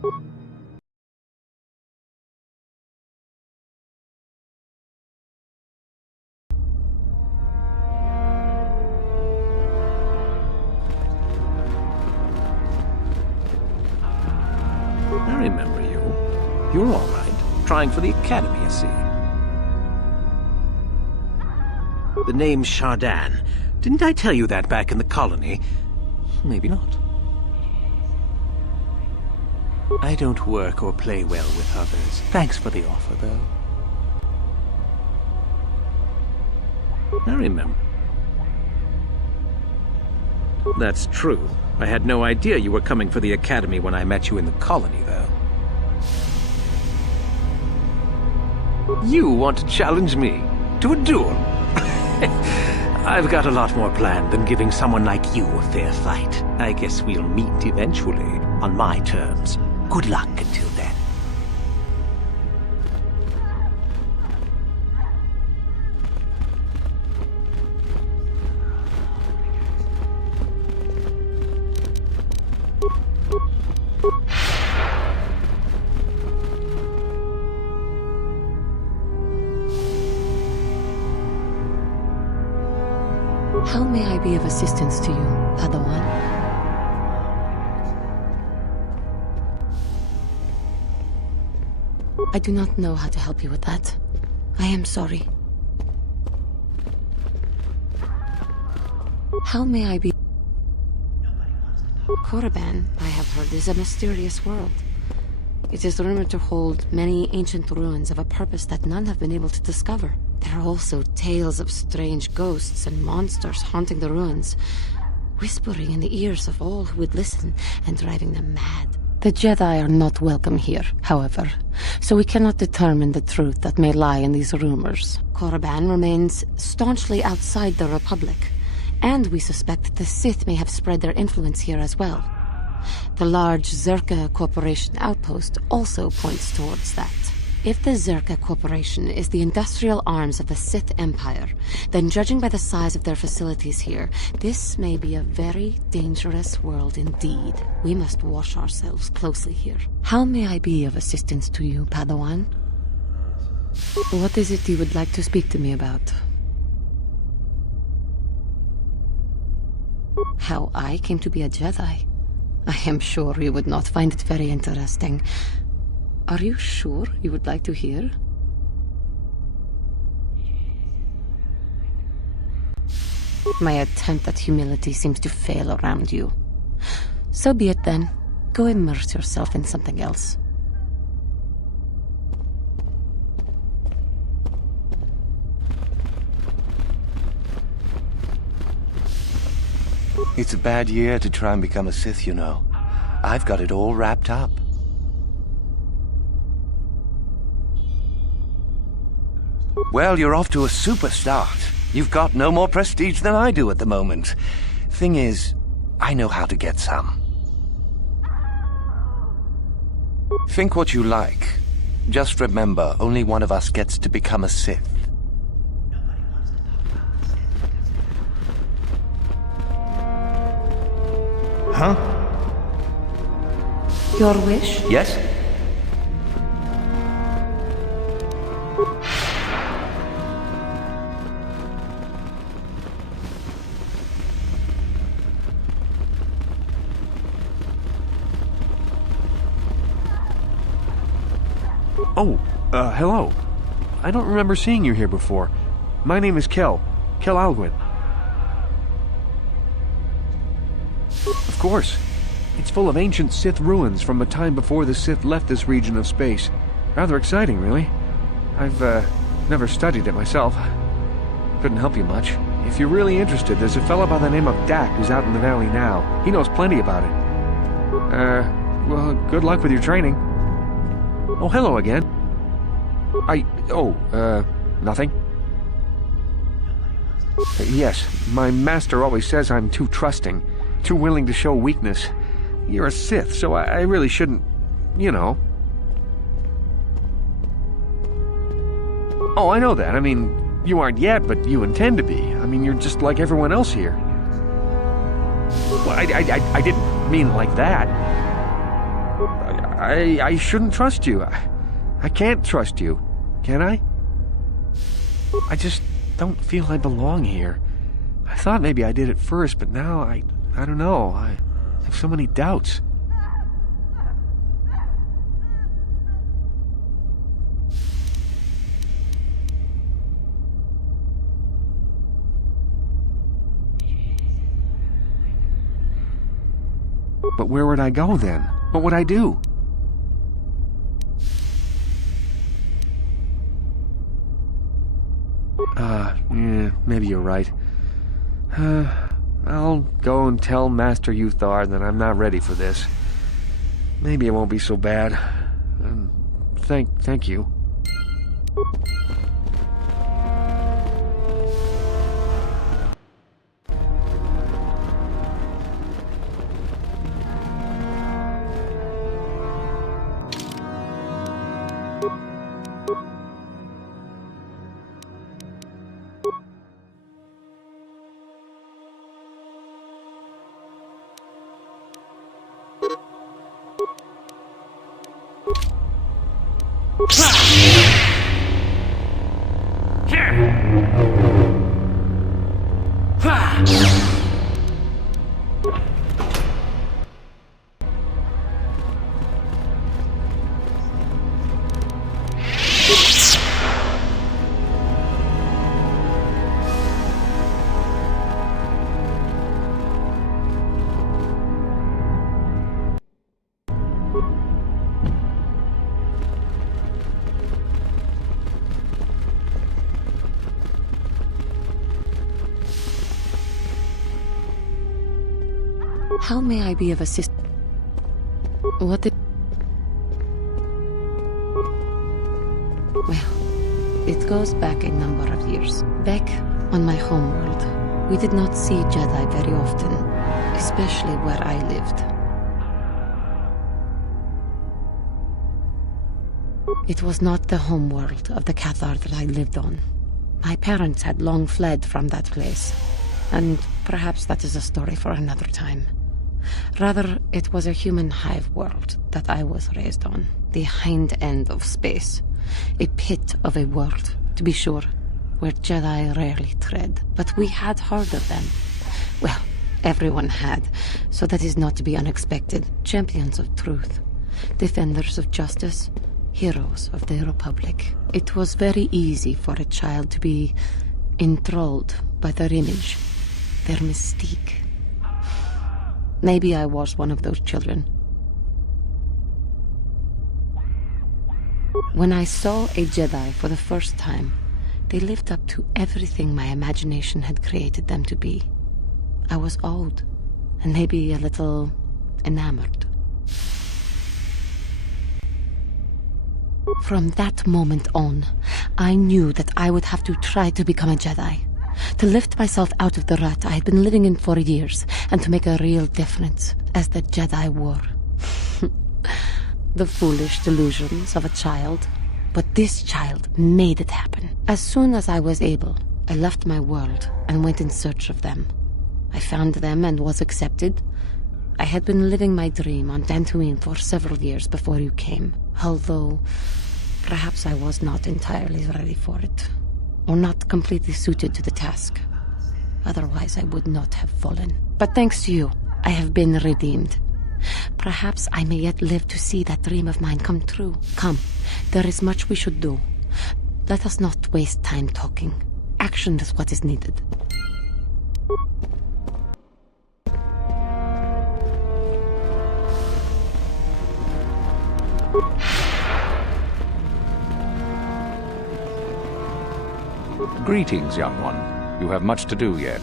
I remember you. You're all right. Trying for the Academy, I see. The name's Chardin. Didn't I tell you that back in the colony? Maybe not. I don't work or play well with others. Thanks for the offer, though. I remember. That's true. I had no idea you were coming for the Academy when I met you in the colony, though. You want to challenge me to a duel? I've got a lot more planned than giving someone like you a fair fight. I guess we'll meet eventually, on my terms. Good luck until then. How may I be of assistance to you, Padawan? I do not know how to help you with that. I am sorry. How may I be? Korriban, I have heard, is a mysterious world. It is rumored to hold many ancient ruins of a purpose that none have been able to discover. There are also tales of strange ghosts and monsters haunting the ruins, whispering in the ears of all who would listen and driving them mad. The Jedi are not welcome here, however, so we cannot determine the truth that may lie in these rumors. Korriban remains staunchly outside the Republic, and we suspect the Sith may have spread their influence here as well. The large Zerka Corporation outpost also points towards that. If the Zerka Corporation is the industrial arms of the Sith Empire, then judging by the size of their facilities here, this may be a very dangerous world indeed. We must watch ourselves closely here. How may I be of assistance to you, Padawan? What is it you would like to speak to me about? How I came to be a Jedi? I am sure you would not find it very interesting. Are you sure you would like to hear? My attempt at humility seems to fail around you. So be it then. Go immerse yourself in something else. It's a bad year to try and become a Sith, you know. I've got it all wrapped up. Well, you're off to a super start. You've got no more prestige than I do at the moment. Thing is, I know how to get some. Think what you like. Just remember, only one of us gets to become a Sith. Huh? Your wish? Yes? Hello. I don't remember seeing you here before. My name is Kel Alguin. Of course. It's full of ancient Sith ruins from a time before the Sith left this region of space. Rather exciting, really. I've, never studied it myself. Couldn't help you much. If you're really interested, there's a fellow by the name of Dak who's out in the valley now. He knows plenty about it. Well, good luck with your training. Oh, hello again. Nothing. Yes, my master always says I'm too trusting, too willing to show weakness. You're a Sith, so I really shouldn't, you know. Oh, I know that. I mean, you aren't yet, but you intend to be. I mean, you're just like everyone else here. Well, I didn't mean it like that. I shouldn't trust you. I can't trust you. Can I? I just don't feel I belong here. I thought maybe I did at first, but now I don't know. I have so many doubts. But where would I go then? What would I do? Yeah, maybe you're right. I'll go and tell Master Uthar that I'm not ready for this. Maybe it won't be so bad. Thank you. How may I be of assistance? What did... Well, it goes back a number of years. Back on my homeworld, we did not see Jedi very often, especially where I lived. It was not the homeworld of the KotOR that I lived on. My parents had long fled from that place, and perhaps that is a story for another time. Rather, it was a human hive world that I was raised on. The hind end of space. A pit of a world, to be sure, where Jedi rarely tread. But we had heard of them. Well, everyone had, so that is not to be unexpected. Champions of truth. Defenders of justice. Heroes of the Republic. It was very easy for a child to be enthralled by their image, their mystique. Maybe I was one of those children. When I saw a Jedi for the first time, they lived up to everything my imagination had created them to be. I was awed, and maybe a little enamored. From that moment on, I knew that I would have to try to become a Jedi. To lift myself out of the rut I had been living in for years, and to make a real difference, as the Jedi were. The foolish delusions of a child. But this child made it happen. As soon as I was able, I left my world and went in search of them. I found them and was accepted. I had been living my dream on Dantooine for several years before you came, although perhaps I was not entirely ready for it. Or not completely suited to the task. Otherwise, I would not have fallen. But thanks to you, I have been redeemed. Perhaps I may yet live to see that dream of mine come true. Come, there is much we should do. Let us not waste time talking. Action is what is needed. Greetings, young one. You have much to do yet.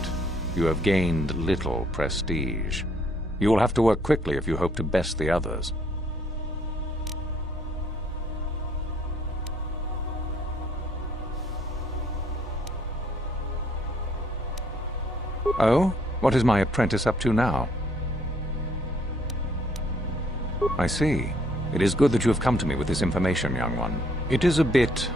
You have gained little prestige. You will have to work quickly if you hope to best the others. Oh? What is my apprentice up to now? I see. It is good that you have come to me with this information, young one. It is a bit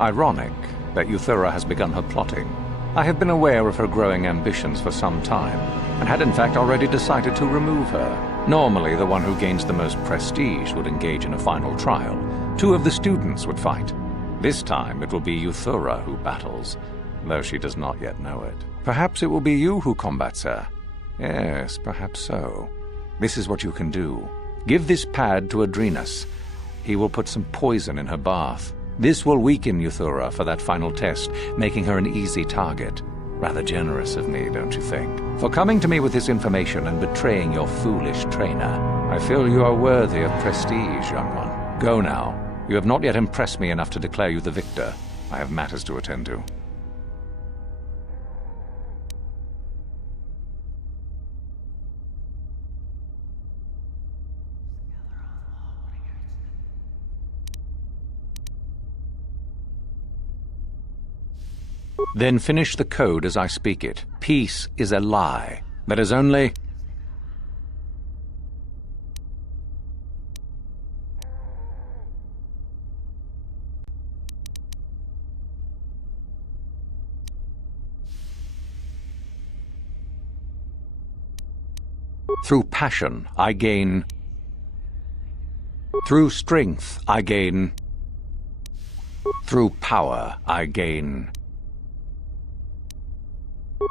ironic that Uthura has begun her plotting. I have been aware of her growing ambitions for some time, and had in fact already decided to remove her. Normally, the one who gains the most prestige would engage in a final trial. 2 of the students would fight. This time, it will be Euthura who battles, though she does not yet know it. Perhaps it will be you who combats her. Yes, perhaps so. This is what you can do. Give this pad to Adrenus. He will put some poison in her bath. This will weaken Euthura for that final test, making her an easy target. Rather generous of me, don't you think? For coming to me with this information and betraying your foolish trainer. I feel you are worthy of prestige, young one. Go now. You have not yet impressed me enough to declare you the victor. I have matters to attend to. Then finish the code as I speak it. Peace is a lie. That is only... Through passion, I gain... Through strength, I gain... Through power, I gain...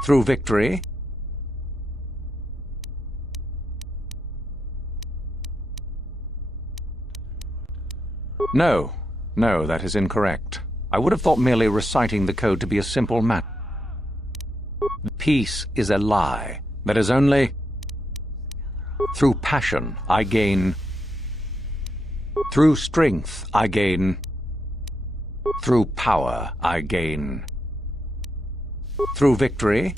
Through victory... No, that is incorrect. I would have thought merely reciting the code to be a simple matter. Peace is a lie. That is only... Through passion, I gain... Through strength, I gain... Through power, I gain... Through victory...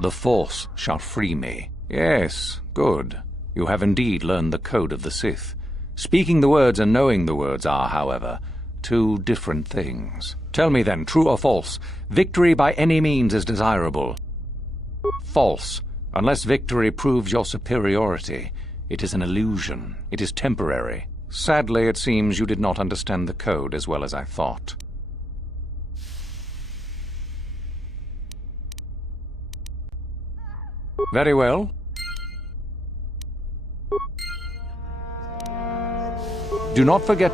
The Force shall free me. Yes, good. You have indeed learned the code of the Sith. Speaking the words and knowing the words are, however, 2 different things. Tell me then, true or false, victory by any means is desirable. False. Unless victory proves your superiority, it is an illusion. It is temporary. Sadly, it seems you did not understand the code as well as I thought. Very well. Do not forget...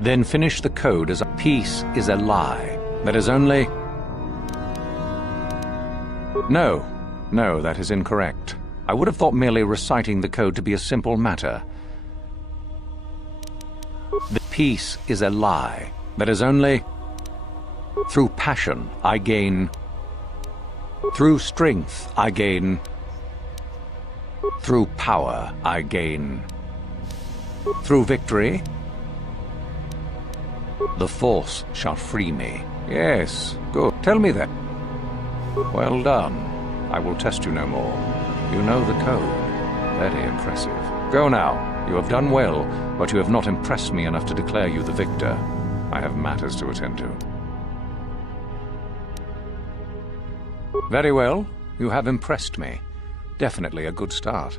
Then finish the code as a... Peace is a lie. That is only... No, that is incorrect. I would have thought merely reciting the code to be a simple matter. The peace is a lie. That is only... Through passion, I gain... Through strength, I gain... Through power, I gain... Through victory... The Force shall free me. Yes, good. Tell me that. Well done. I will test you no more. You know the code. Very impressive. Go now. You have done well, but you have not impressed me enough to declare you the victor. I have matters to attend to. Very well. You have impressed me. Definitely a good start.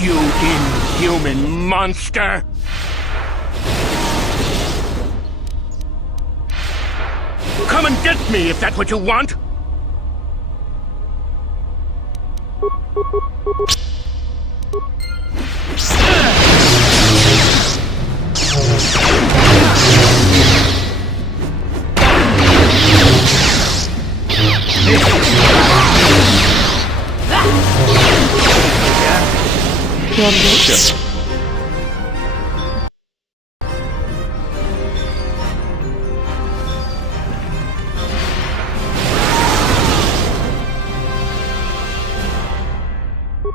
You inhuman monster! Come and get me if that's what you want!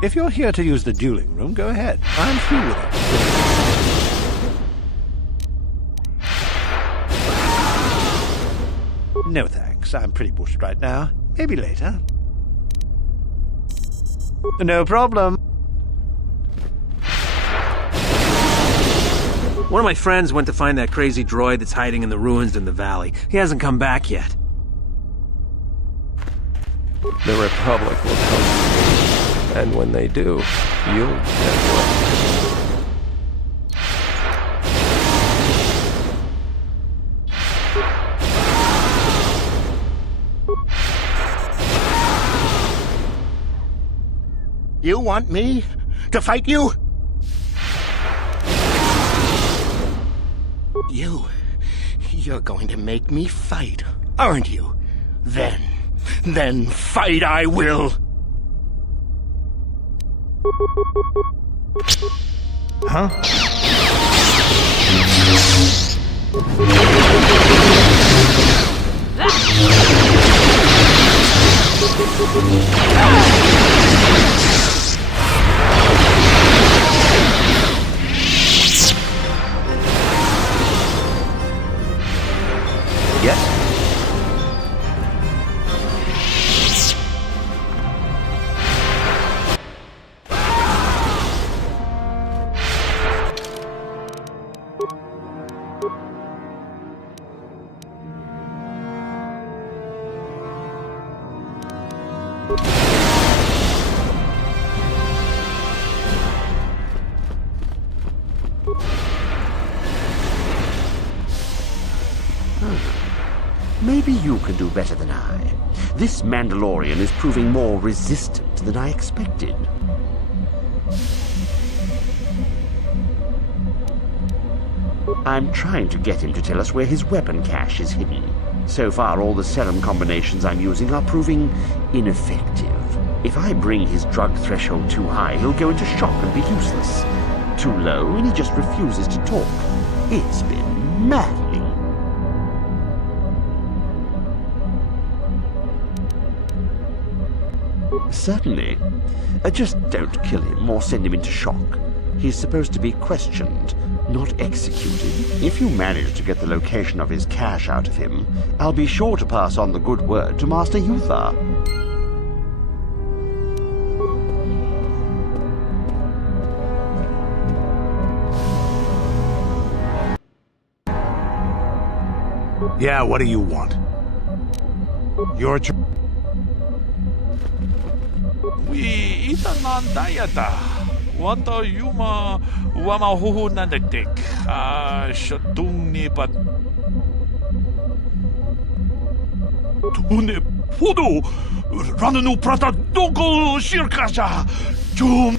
If you're here to use the dueling room, go ahead. I'm through with it. No thanks. I'm pretty bushed right now. Maybe later. No problem. One of my friends went to find that crazy droid that's hiding in the ruins in the valley. He hasn't come back yet. The Republic will come, and when they do, you'll get one. You want me to fight you? You're going to make me fight, aren't you? Then fight I will! Huh? Yes? Maybe you can do better than I. This Mandalorian is proving more resistant than I expected. I'm trying to get him to tell us where his weapon cache is hidden. So far, all the serum combinations I'm using are proving ineffective. If I bring his drug threshold too high, he'll go into shock and be useless. Too low, and he just refuses to talk. It's been maddening. Certainly. Just don't kill him or send him into shock. He's supposed to be questioned, not executed. If you manage to get the location of his cache out of him, I'll be sure to pass on the good word to Master Yuthar. Yeah, what do you want? Your choice. We itanan dayata. Wanta yuma wama huhu nandektik. Shatung ni pat. Tune podo. Rananu prata doko shirkasha. Jum.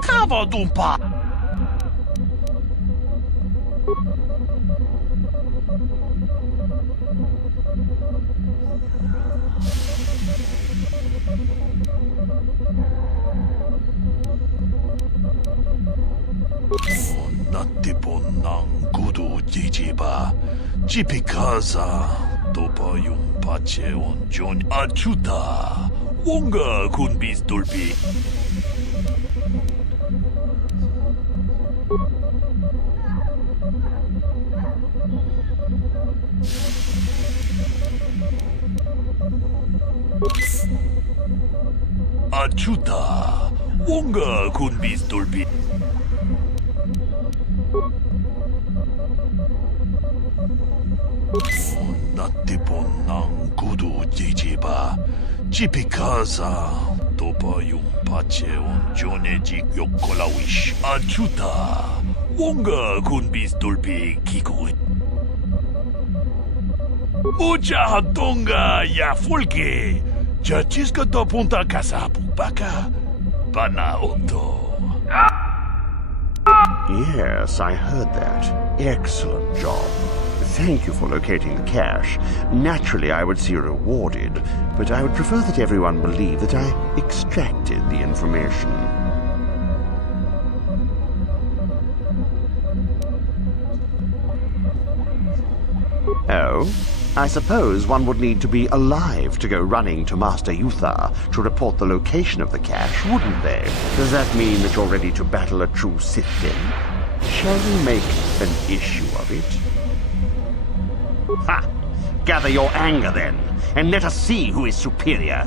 Kava dumpa. natipon ng gudu jijiba. Jipikaza topa yung pache on John achuta. Wonga kunbis dolpi. Achuta. Wonga kunbis dolpi. Natipon ng gudu jijiba. Jipikaza topa yung pache on jonejik yokkolawish. Achuta. Wonga kunbis dolpi kikoit. Mucha hatonga ya fulke. Chachiska to punta casa pupaka. Panaoto. Yes, I heard that. Excellent job. Thank you for locating the cache. Naturally, I would see you rewarded, but I would prefer that everyone believe that I extracted the information. Oh? I suppose one would need to be alive to go running to Master Uthar to report the location of the cache, wouldn't they? Does that mean that you're ready to battle a true Sith then? Shall we make an issue of it? Ha! Gather your anger then, and let us see who is superior.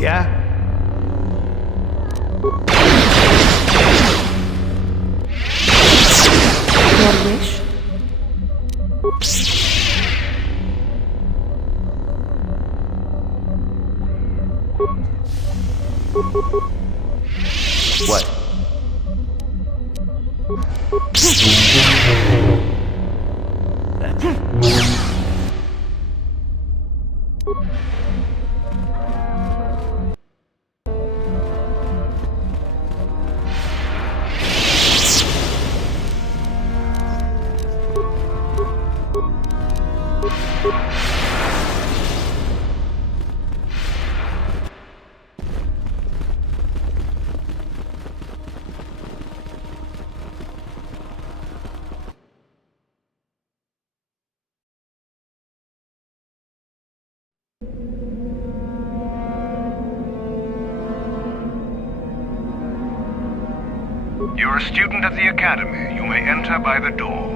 Yeah? Your wish? What? You're a student at the Academy. You may enter by the door.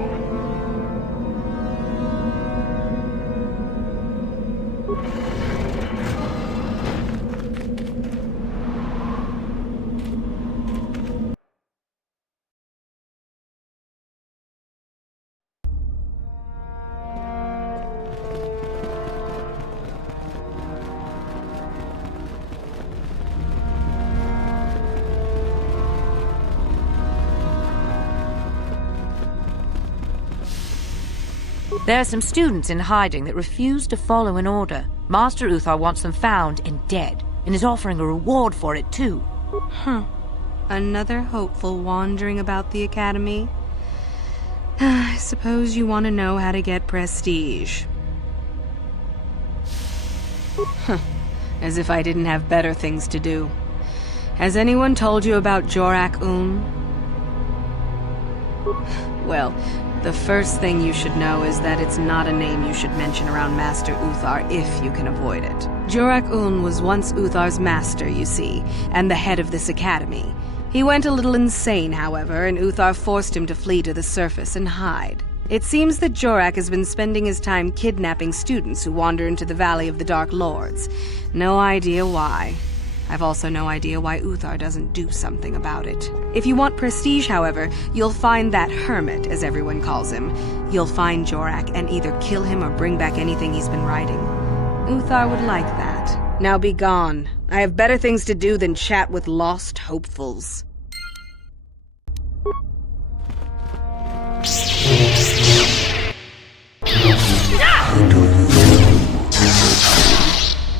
There are some students in hiding that refuse to follow an order. Master Uthar wants them found and dead, and is offering a reward for it too. Huh. Another hopeful wandering about the Academy? I suppose you want to know how to get prestige. Huh. As if I didn't have better things to do. Has anyone told you about Jorak-Un? Well, the first thing you should know is that it's not a name you should mention around Master Uthar if you can avoid it. Jorak-Un was once Uthar's master, you see, and the head of this academy. He went a little insane, however, and Uthar forced him to flee to the surface and hide. It seems that Jorak has been spending his time kidnapping students who wander into the Valley of the Dark Lords. No idea why. I've also no idea why Uthar doesn't do something about it. If you want prestige, however, you'll find that hermit, as everyone calls him. You'll find Jorak and either kill him or bring back anything he's been writing. Uthar would like that. Now be gone. I have better things to do than chat with lost hopefuls.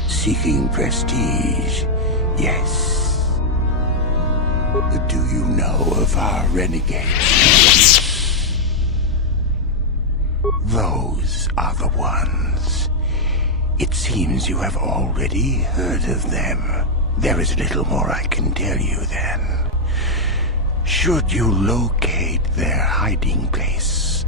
Seeking prestige, yes. Do you know of our renegades? Those are the ones. It seems you have already heard of them. There is little more I can tell you then. Should you locate their hiding place,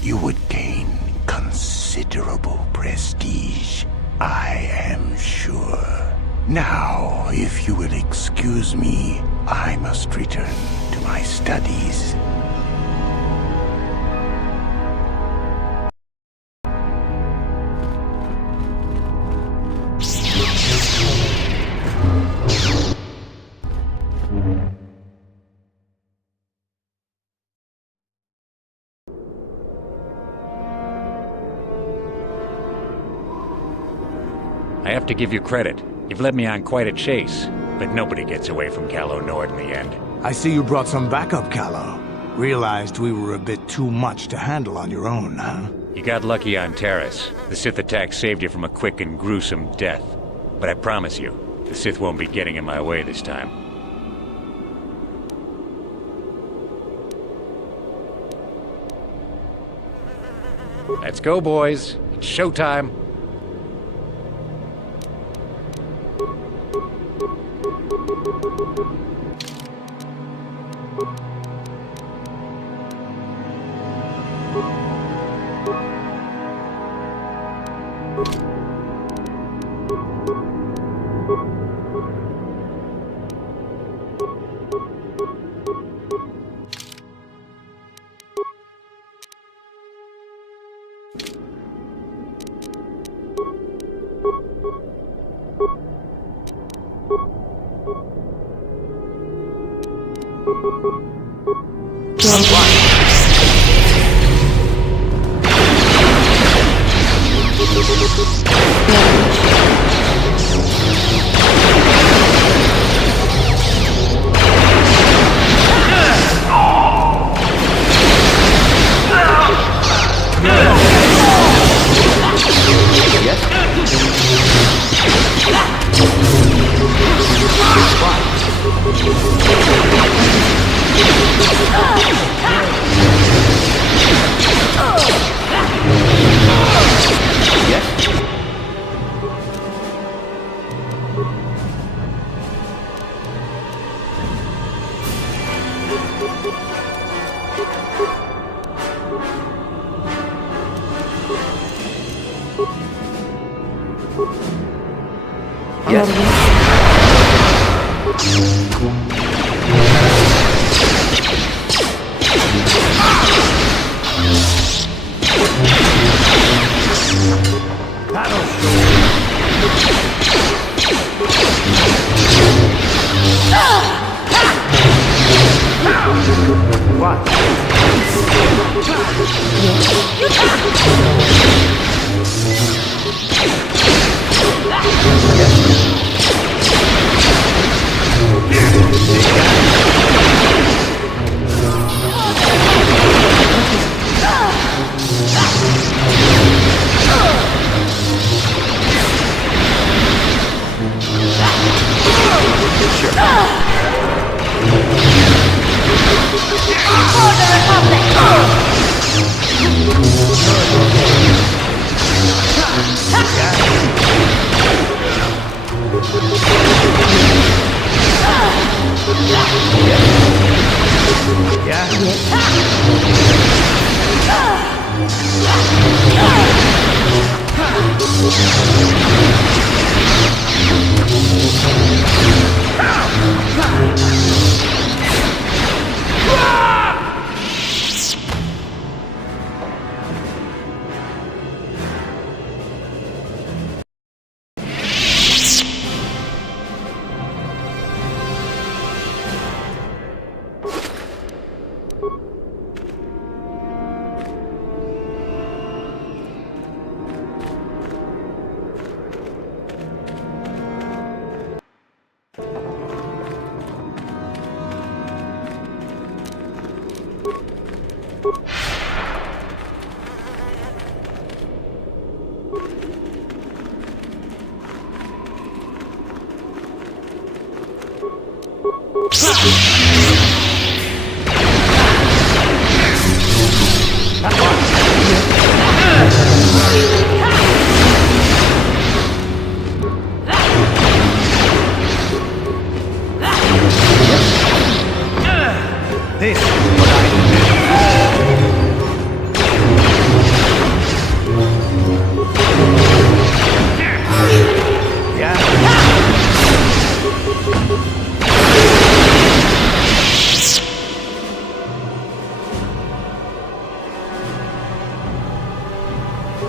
you would gain considerable prestige, I am sure. Now, if you will excuse me, I must return to my studies. I have to give you credit. You've led me on quite a chase, but nobody gets away from KotOR in the end. I see you brought some backup, Callow. Realized we were a bit too much to handle on your own, huh? You got lucky on Terrace. The Sith attack saved you from a quick and gruesome death. But I promise you, the Sith won't be getting in my way this time. Let's go, boys. It's showtime.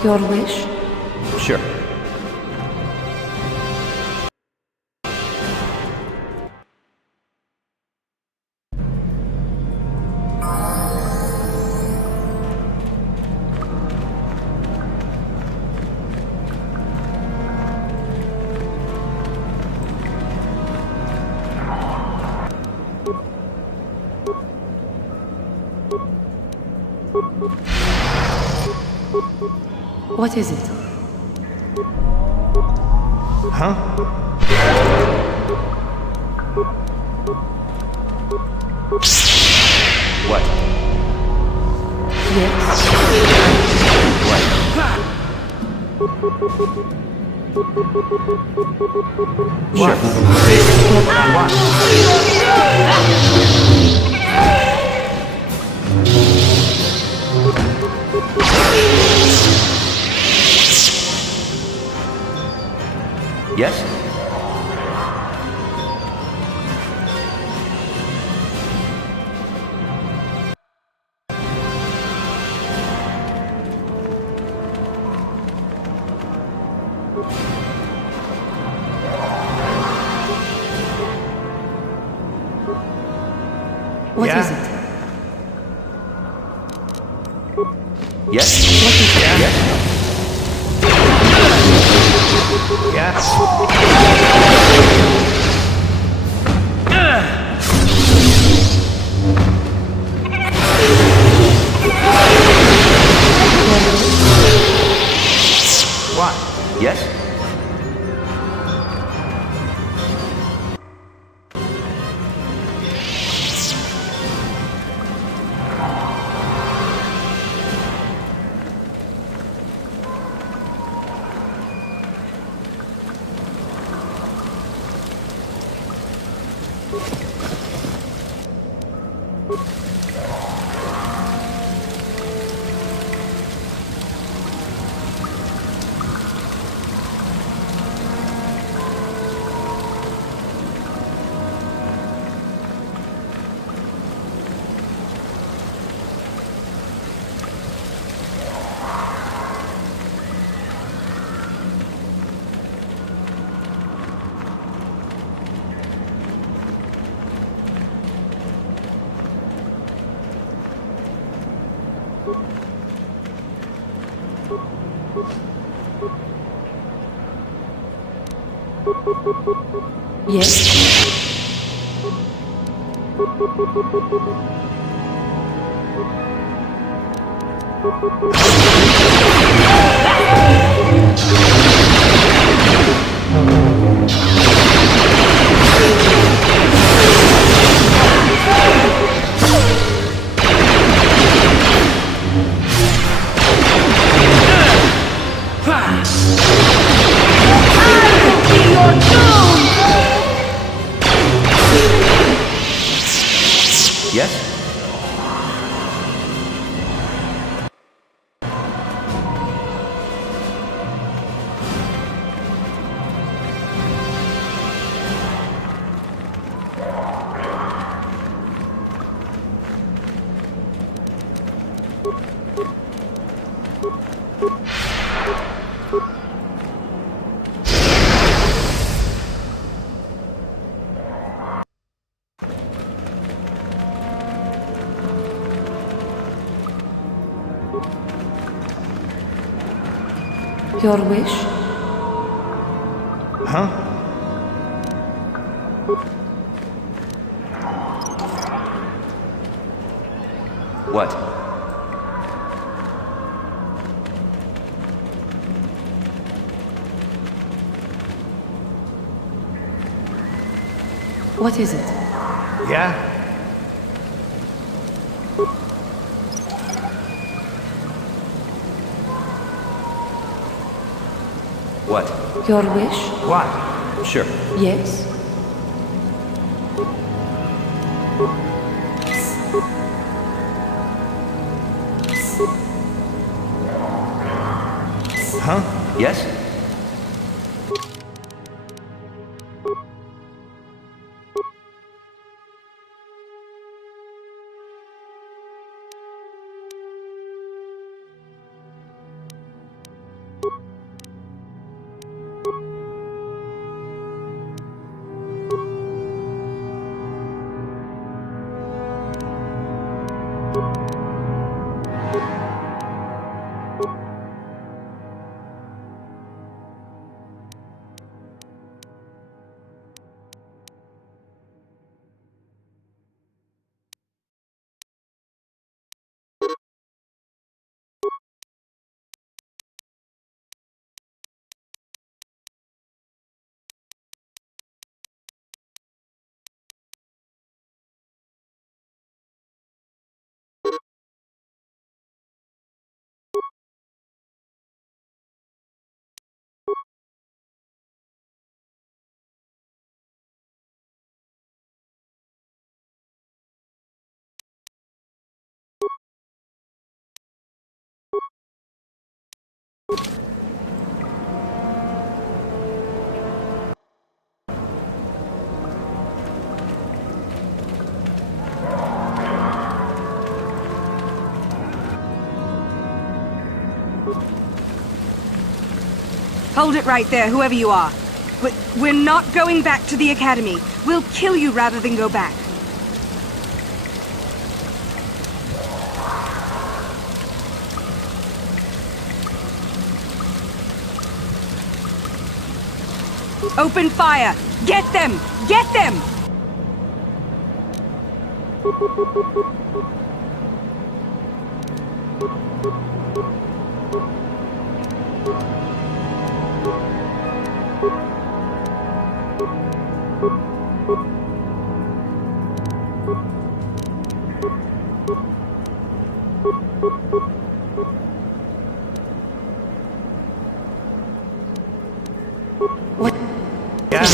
Your wish? Sure. What is it? Huh? What? Yes. Sure. Yes? What is it? Yes? What is it? Yes? What? Yes? Yes. Yes? Your wish? Huh? What? What is it? Yeah? What? Your wish? What? Sure. Yes. Huh? Yes? Hold it right there, whoever you are. We're not going back to the Academy. We'll kill you rather than go back. Open fire! Get them! Get them! What? Yeah.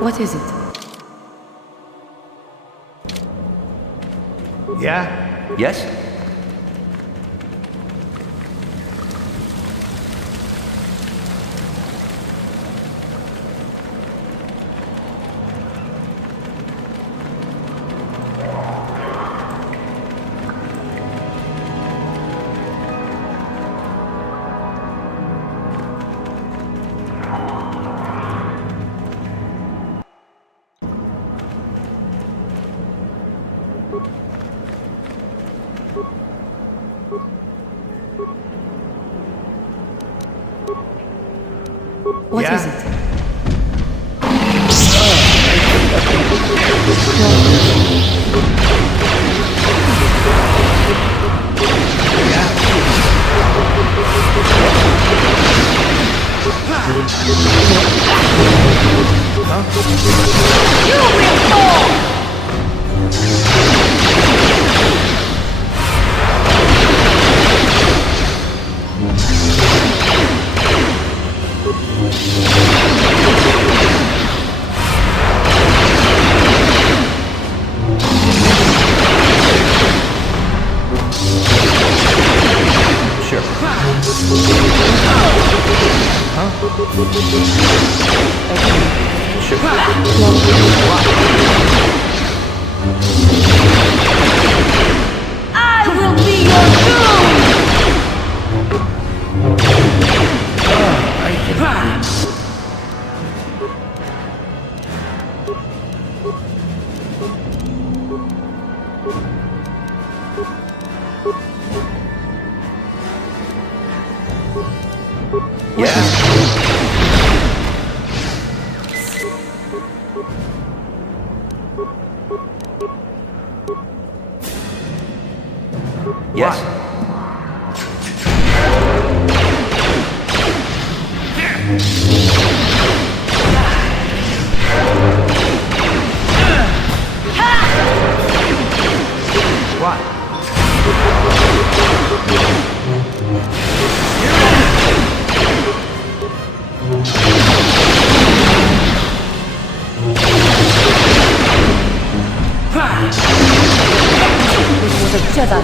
What is it? Yeah? Yes? What Yeah? is it? You will fall! Sure. I will be your doom! Yes? This was a Jedi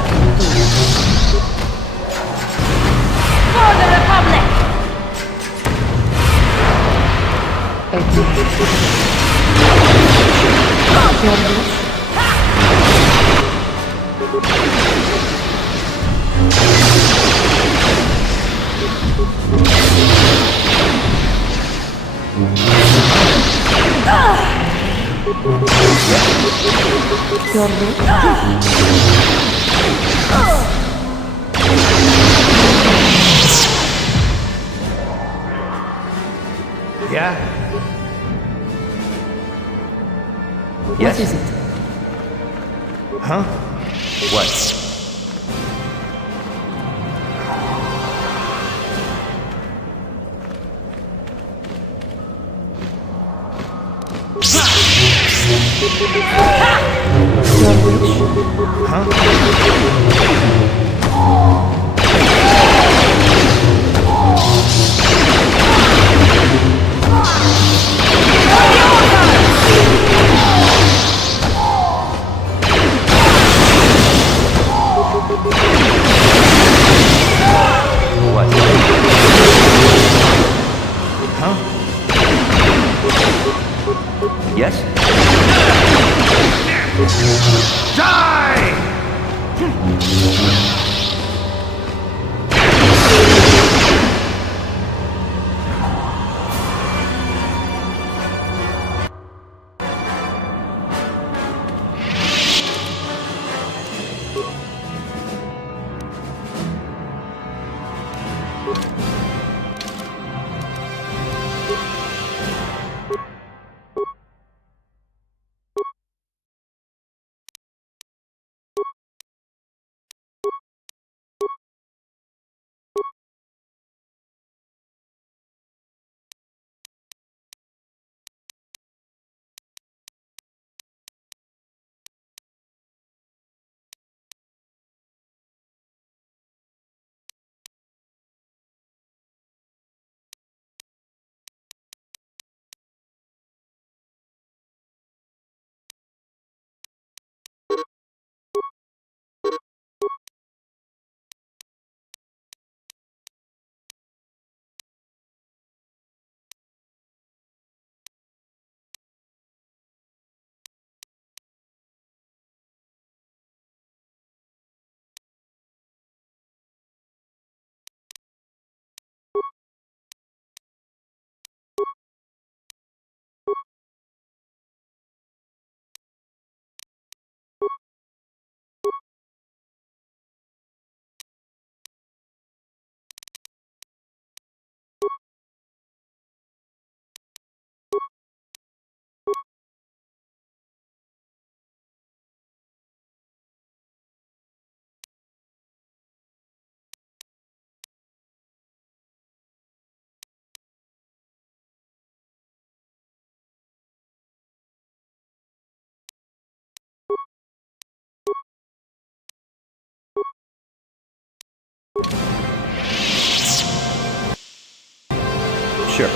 can do. For the Republic! Yeah? What is it? Huh? What? Yes? Sure.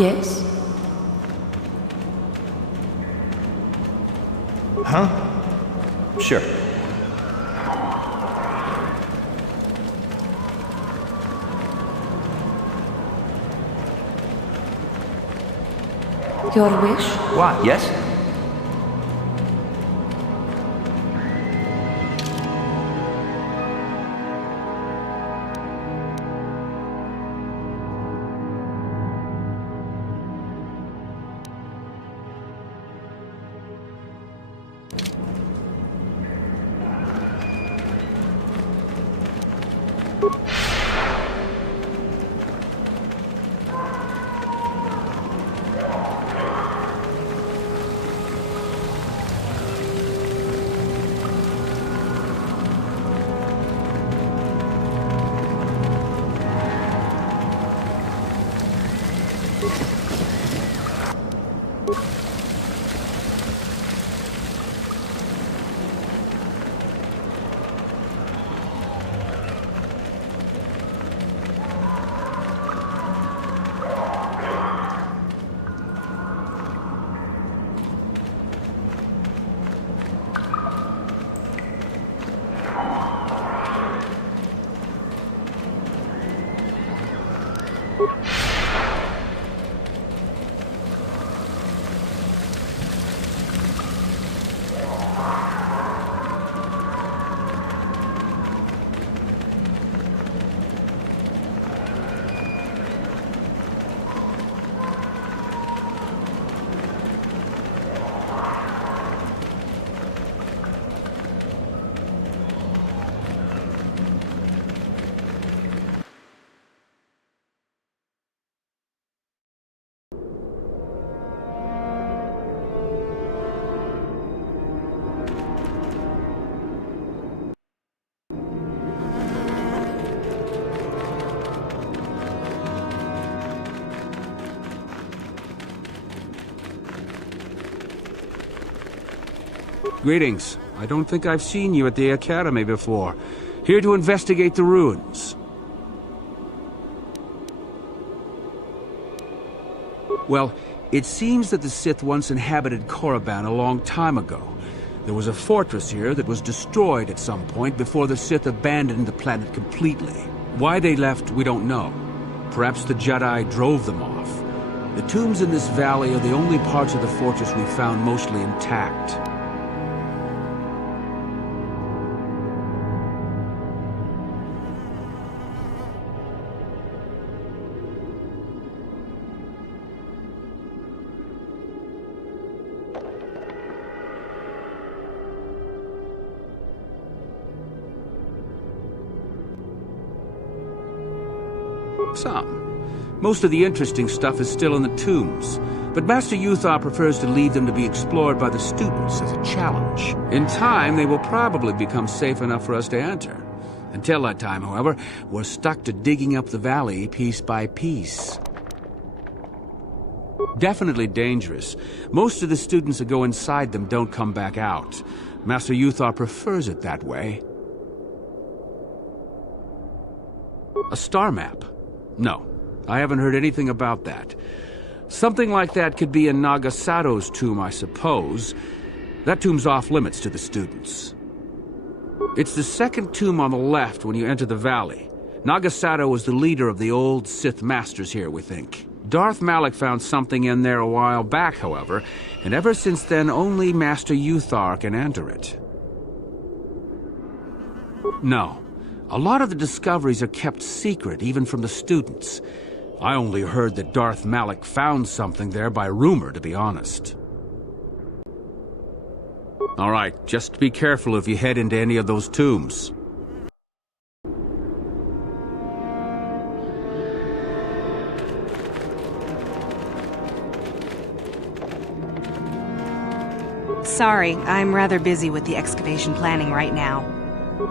Yes? Huh? Sure. Your wish? What? Yes? Greetings. I don't think I've seen you at the Academy before. Here to investigate the ruins. Well, it seems that the Sith once inhabited Korriban a long time ago. There was a fortress here that was destroyed at some point before the Sith abandoned the planet completely. Why they left, we don't know. Perhaps the Jedi drove them off. The tombs in this valley are the only parts of the fortress we found mostly intact. Some. Most of the interesting stuff is still in the tombs, but Master Uthar prefers to leave them to be explored by the students as a challenge. In time, they will probably become safe enough for us to enter. Until that time, however, we're stuck to digging up the valley piece by piece. Definitely dangerous. Most of the students that go inside them don't come back out. Master Uthar prefers it that way. A star map? No, I haven't heard anything about that. Something like that could be in Nagasato's tomb, I suppose. That tomb's off limits to the students. It's the second tomb on the left when you enter the valley. Nagasato was the leader of the old Sith masters here, we think. Darth Malak found something in there a while back, however, and ever since then only Master Uthar can enter it. No. A lot of the discoveries are kept secret, even from the students. I only heard that Darth Malak found something there by rumor, to be honest. All right, just be careful if you head into any of those tombs. Sorry, I'm rather busy with the excavation planning right now.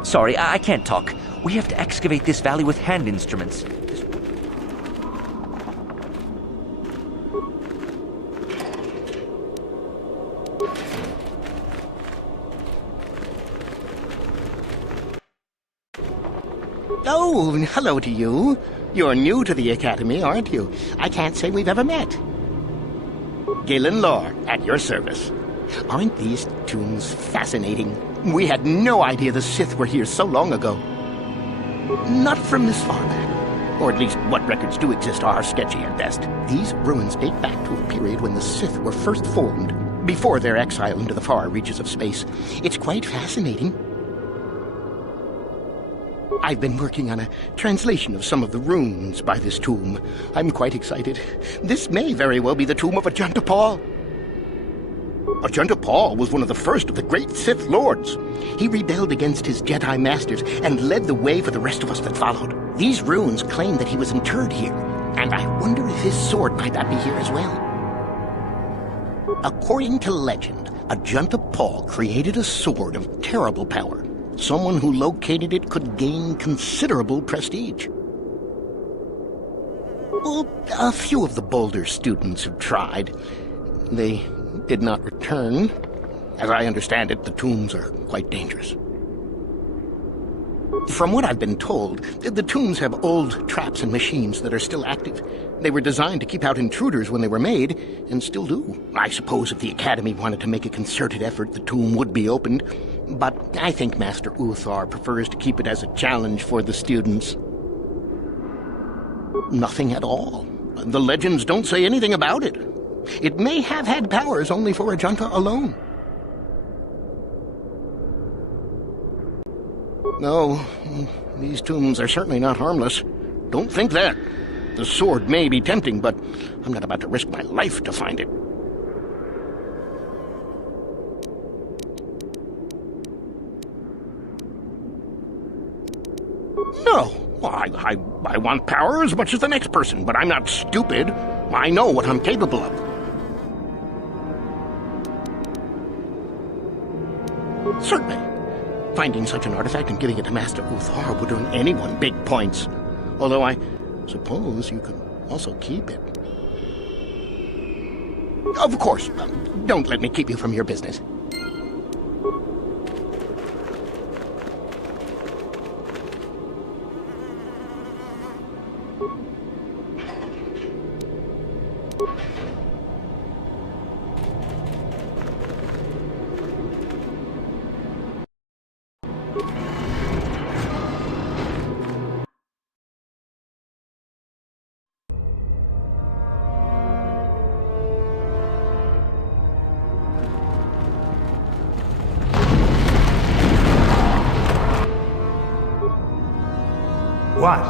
Sorry, I can't talk. We have to excavate this valley with hand instruments. Oh, hello to you. You're new to the Academy, aren't you? I can't say we've ever met. Galen Lore, at your service. Aren't these tombs fascinating? We had no idea the Sith were here so long ago. Not from this far back. Or at least what records do exist are sketchy at best. These ruins date back to a period when the Sith were first formed, before their exile into the far reaches of space. It's quite fascinating. I've been working on a translation of some of the runes by this tomb. I'm quite excited. This may very well be the tomb of Ajanta Paul. Ajanta Paul was one of the first of the great Sith lords. He rebelled against his Jedi masters and led the way for the rest of us that followed. These runes claim that he was interred here, and I wonder if his sword might not be here as well. According to legend, Ajanta Paul created a sword of terrible power. Someone who located it could gain considerable prestige. Well, a few of the bolder students have tried. They did not return. As I understand it, the tombs are quite dangerous. From what I've been told, the tombs have old traps and machines that are still active. They were designed to keep out intruders when they were made, and still do. I suppose if the Academy wanted to make a concerted effort, the tomb would be opened. But I think Master Uthar prefers to keep it as a challenge for the students. Nothing at all. The legends don't say anything about it. It may have had powers only for Ajanta alone. No, these tombs are certainly not harmless. Don't think that. The sword may be tempting, but I'm not about to risk my life to find it. No, I want power as much as the next person, but I'm not stupid. I know what I'm capable of. Certainly. Finding such an artifact and giving it to Master Uthar would earn anyone big points. Although I suppose you could also keep it. Of course, don't let me keep you from your business. What?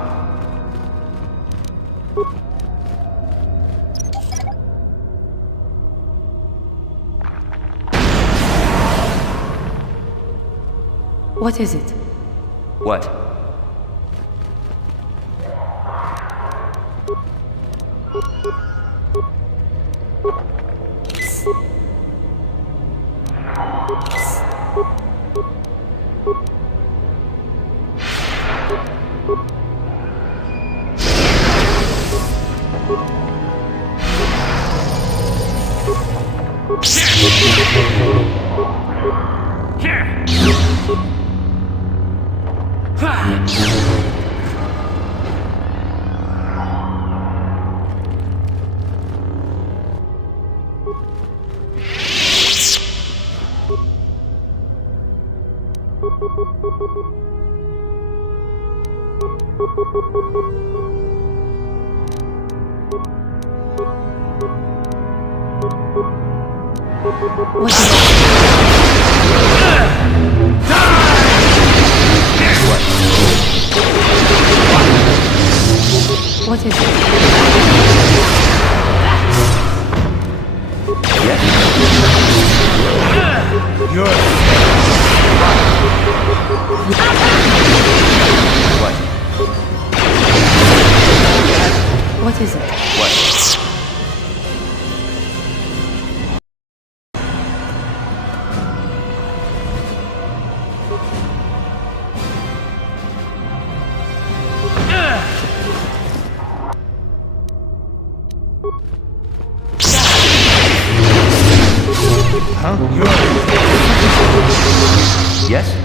What is it? What? What is it? What is it? Yes?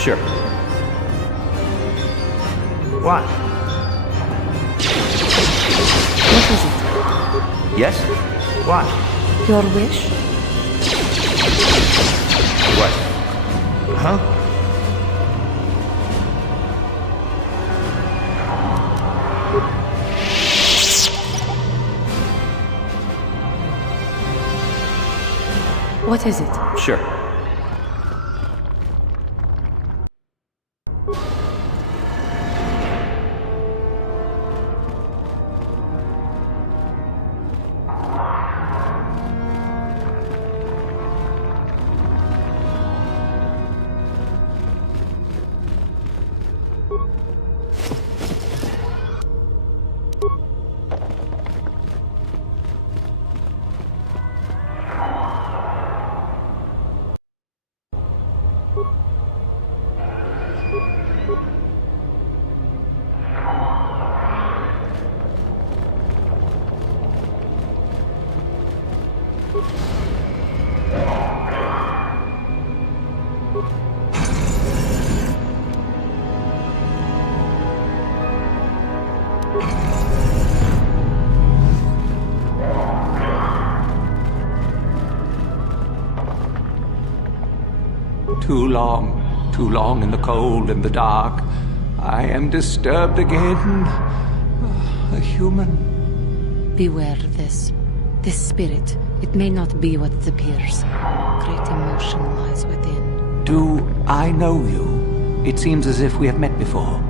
Sure. What? What is it? Yes? What? Your wish? What? Huh? What is it? Sure. Too long in the cold and the dark. I am disturbed again. A human. Beware of this. This spirit, it may not be what it appears. Great emotion lies within. Do I know you? It seems as if we have met before.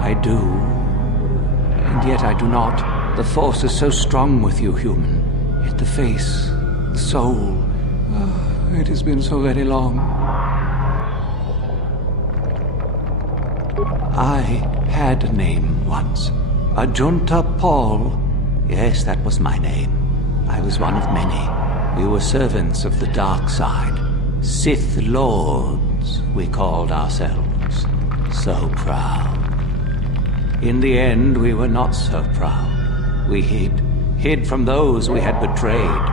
I do. And yet I do not. The force is so strong with you, human. Yet the face, the soul... it has been so very long. I had a name once. Ajunta Paul. Yes, that was my name. I was one of many. We were servants of the dark side. Sith Lords, we called ourselves. So proud. In the end, we were not so proud. We hid from those we had betrayed.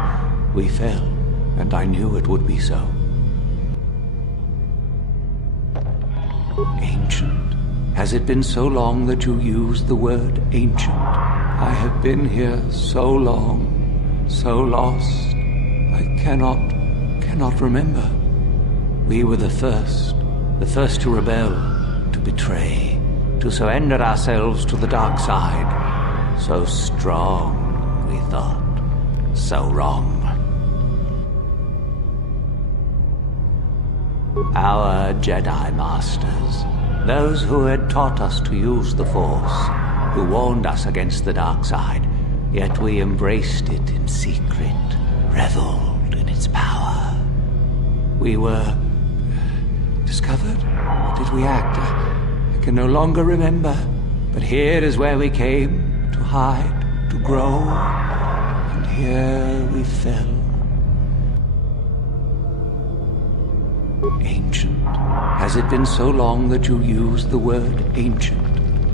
We fell, and I knew it would be so. Ancient? Has it been so long that you used the word ancient? I have been here so long, so lost. I cannot remember. We were the first to rebel, to betray, to surrender ourselves to the dark side. So strong, we thought. So wrong. Our Jedi Masters, those who had taught us to use the Force, who warned us against the dark side, yet we embraced it in secret, reveled in its power. We were discovered? Or did we act? I can no longer remember. But here is where we came, to hide, to grow, and here we fell. Ancient. Has it been so long that you used the word ancient?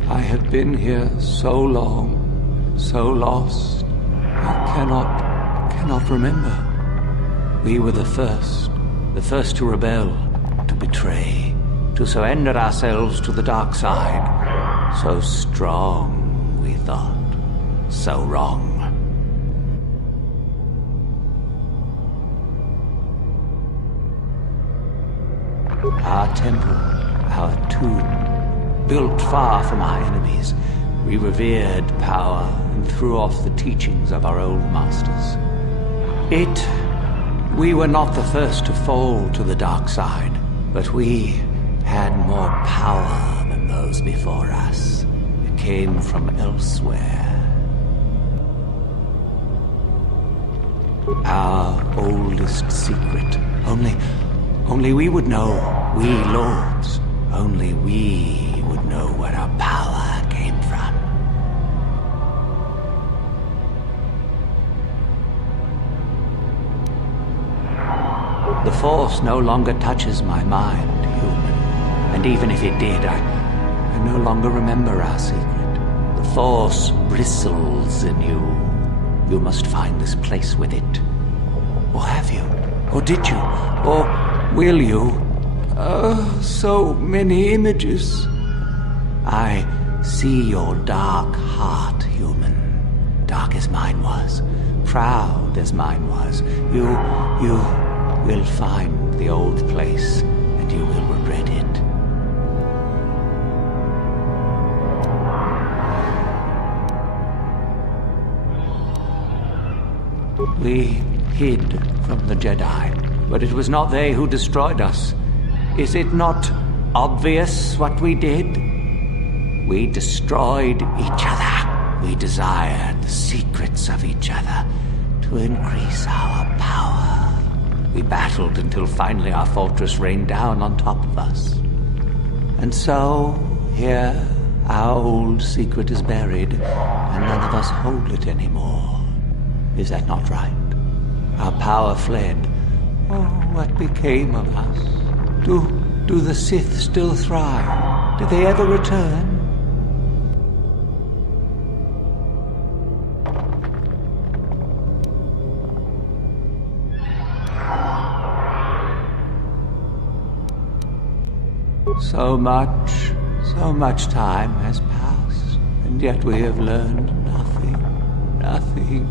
I have been here so long, so lost. I cannot remember. We were the first to rebel, to betray, to surrender ourselves to the dark side. So strong, we thought. So wrong. Our temple, our tomb, built far from our enemies, we revered power and threw off the teachings of our old masters. We were not the first to fall to the dark side, but we had more power than those before us. It came from elsewhere. Our oldest secret. Only we would know, we lords. Only we would know where our power came from. The Force no longer touches my mind, human. And even if it did, I no longer remember our secret. The Force bristles in you. You must find this place with it. Or have you? Or did you? Or will you? So many images. I see your dark heart, human. Dark as mine was. Proud as mine was. You will find the old place, and you will regret it. We hid from the Jedi, but it was not they who destroyed us. Is it not obvious what we did? We destroyed each other. We desired the secrets of each other to increase our power. We battled until finally our fortress rained down on top of us. And so, here, our old secret is buried, and none of us hold it anymore. Is that not right? Our power fled. Oh, what became of us? Do the Sith still thrive? Did they ever return? So much time has passed, and yet we have learned nothing.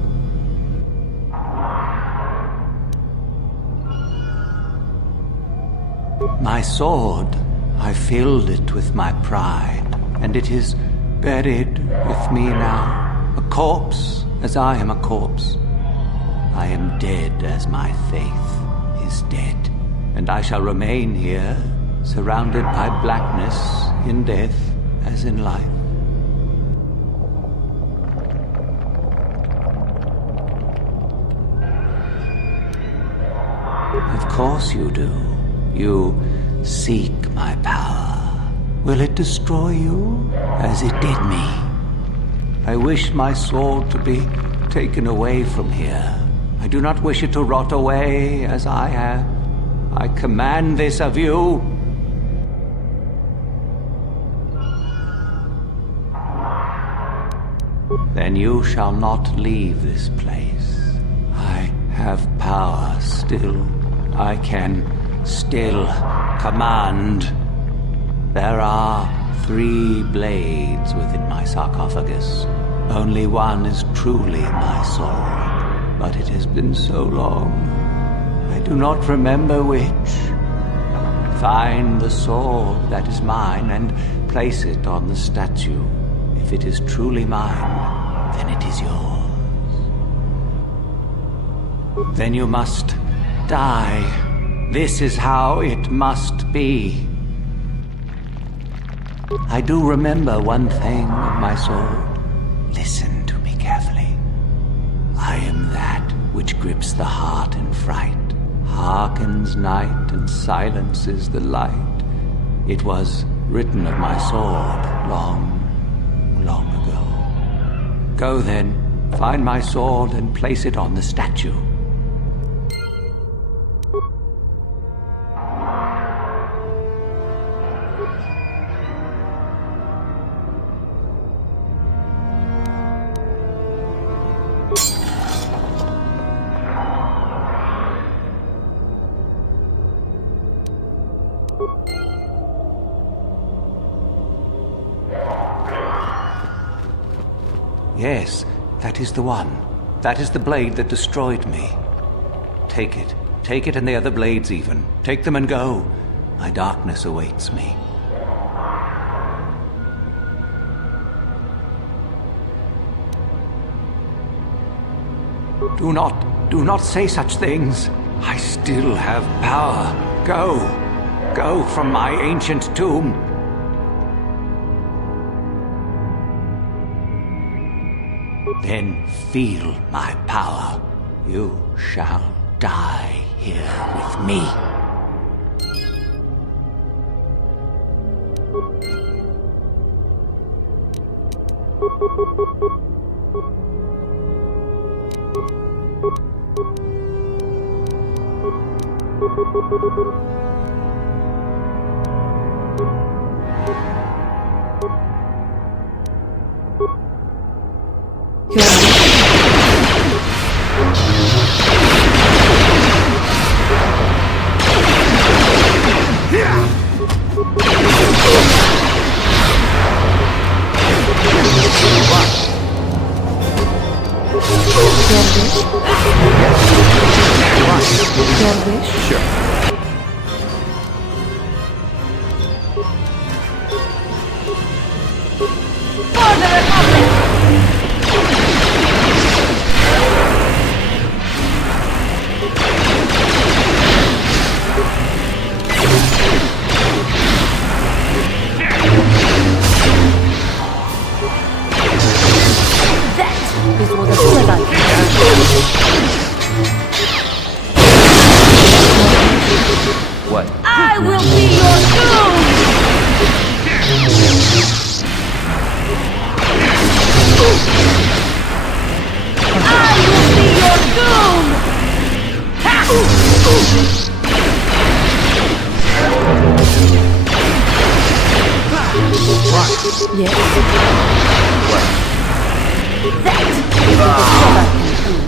My sword, I filled it with my pride, and it is buried with me now, a corpse as I am a corpse. I am dead as my faith is dead, and I shall remain here, surrounded by blackness in death as in life. Of course you do. You seek my power. Will it destroy you as it did me? I wish my sword to be taken away from here. I do not wish it to rot away as I have. I command this of you. Then you shall not leave this place. I have power still. I can still command. There are 3 blades within my sarcophagus. Only one is truly my sword, but it has been so long. I do not remember which. Find the sword that is mine and place it on the statue. If it is truly mine, then it is yours. Then you must die. This is how it must be. I do remember one thing of my sword. Listen to me carefully. I am that which grips the heart in fright, hearkens night and silences the light. It was written of my sword long ago. Go then, find my sword and place it on the statue. Yes, that is the one. That is the blade that destroyed me. Take it. Take it and the other blades even. Take them and go. My darkness awaits me. Do not say such things. I still have power. Go from my ancient tomb. Then feel my power. You shall die here with me. Your wish? Sure. For the Republic! This was a Jedi. What? I will be your doom! I will be your doom! Yes. That is what a Jedi can do.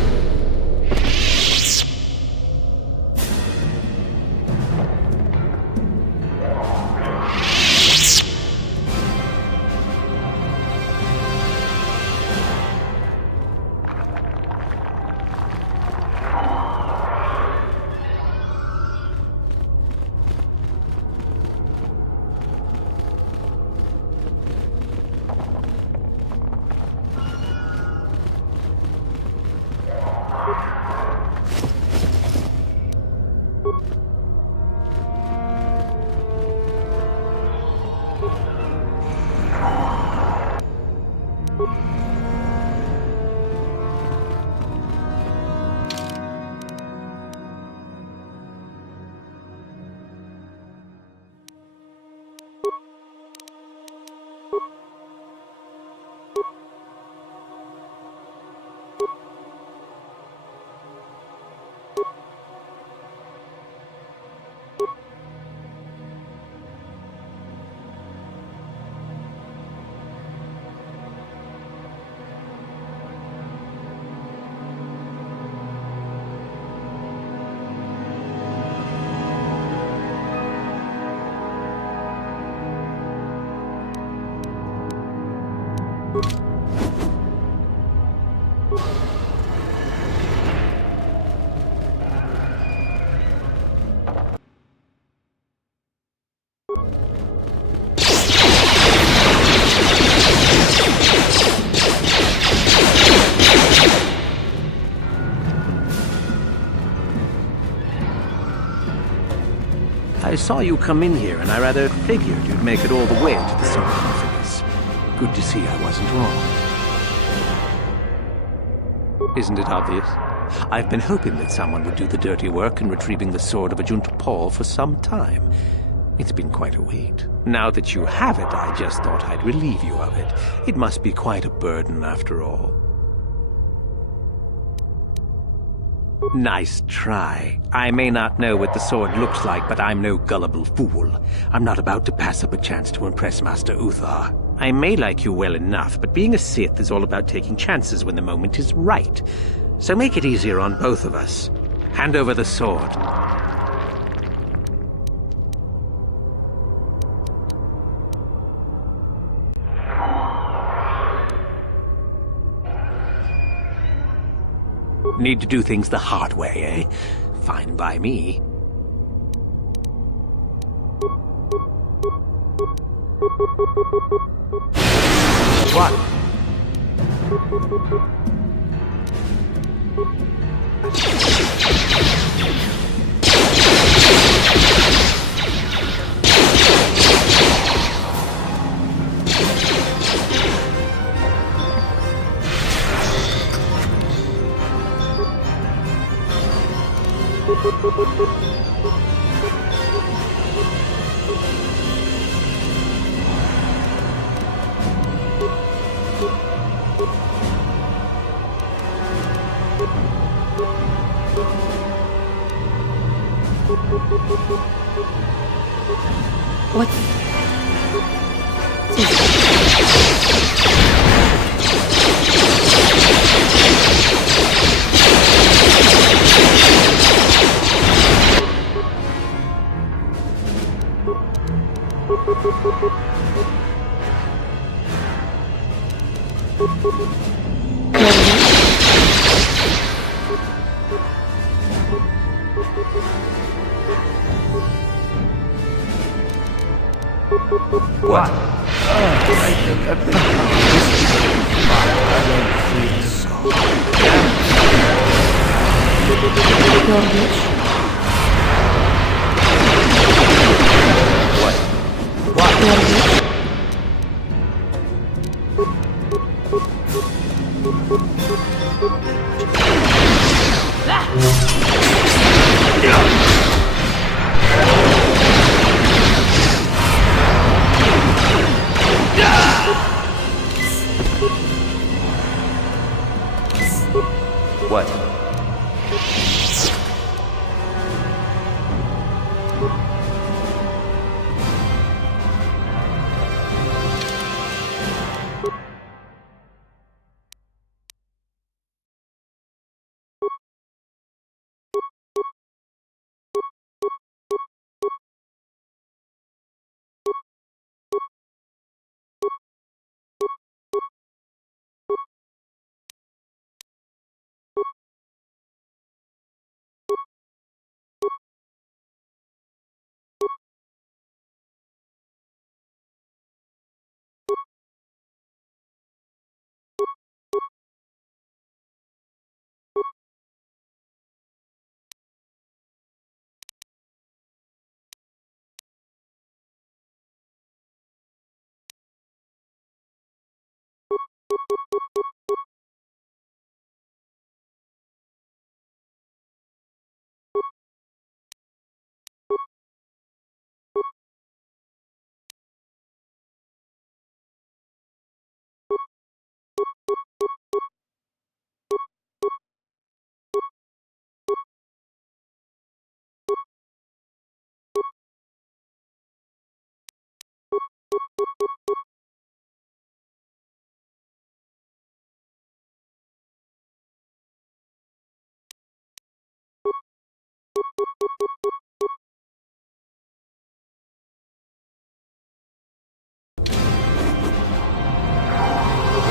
I saw you come in here, and I rather figured you'd make it all the way to the sarcophagus. Good to see I wasn't wrong. Isn't it obvious? I've been hoping that someone would do the dirty work in retrieving the sword of Ajunta Paul for some time. It's been quite a wait. Now that you have it, I just thought I'd relieve you of it. It must be quite a burden after all. Nice try. I may not know what the sword looks like, but I'm no gullible fool. I'm not about to pass up a chance to impress Master Uthar. I may like you well enough, but being a Sith is all about taking chances when the moment is right. So make it easier on both of us. Hand over the sword. Need to do things the hard way, eh? Fine by me. What? What? What? What?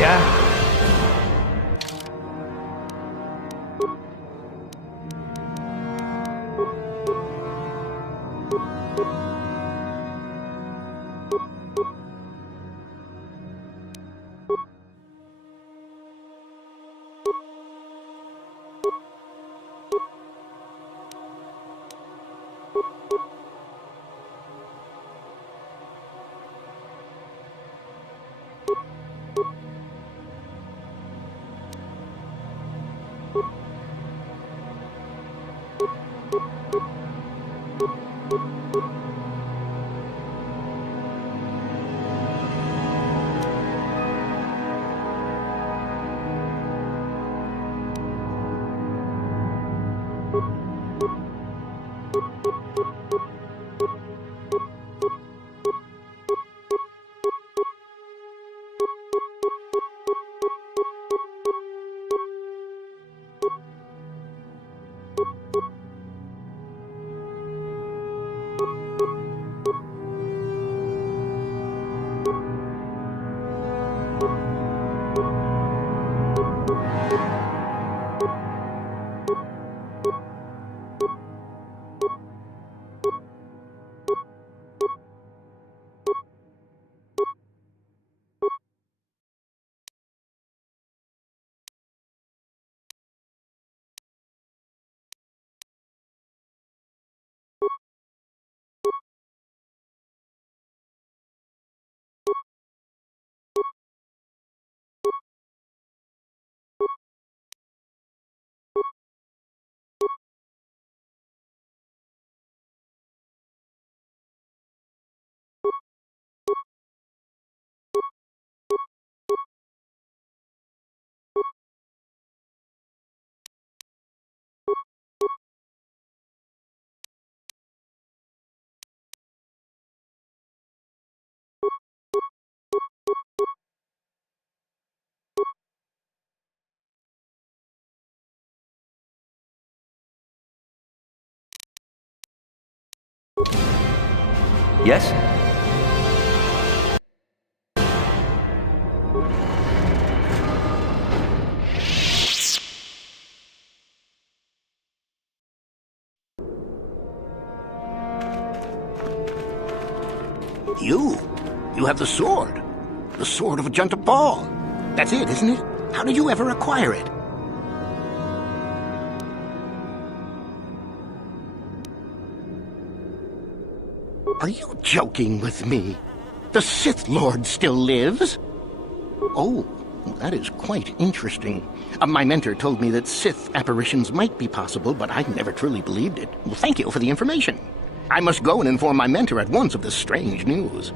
Yeah? Yes? You? You have the sword. The sword of Ajunta Paul. That's it, isn't it? How did you ever acquire it? Are you joking with me? The Sith Lord still lives? Oh, that is quite interesting. My mentor told me that Sith apparitions might be possible, but I never truly believed it. Well, thank you for the information. I must go and inform my mentor at once of this strange news.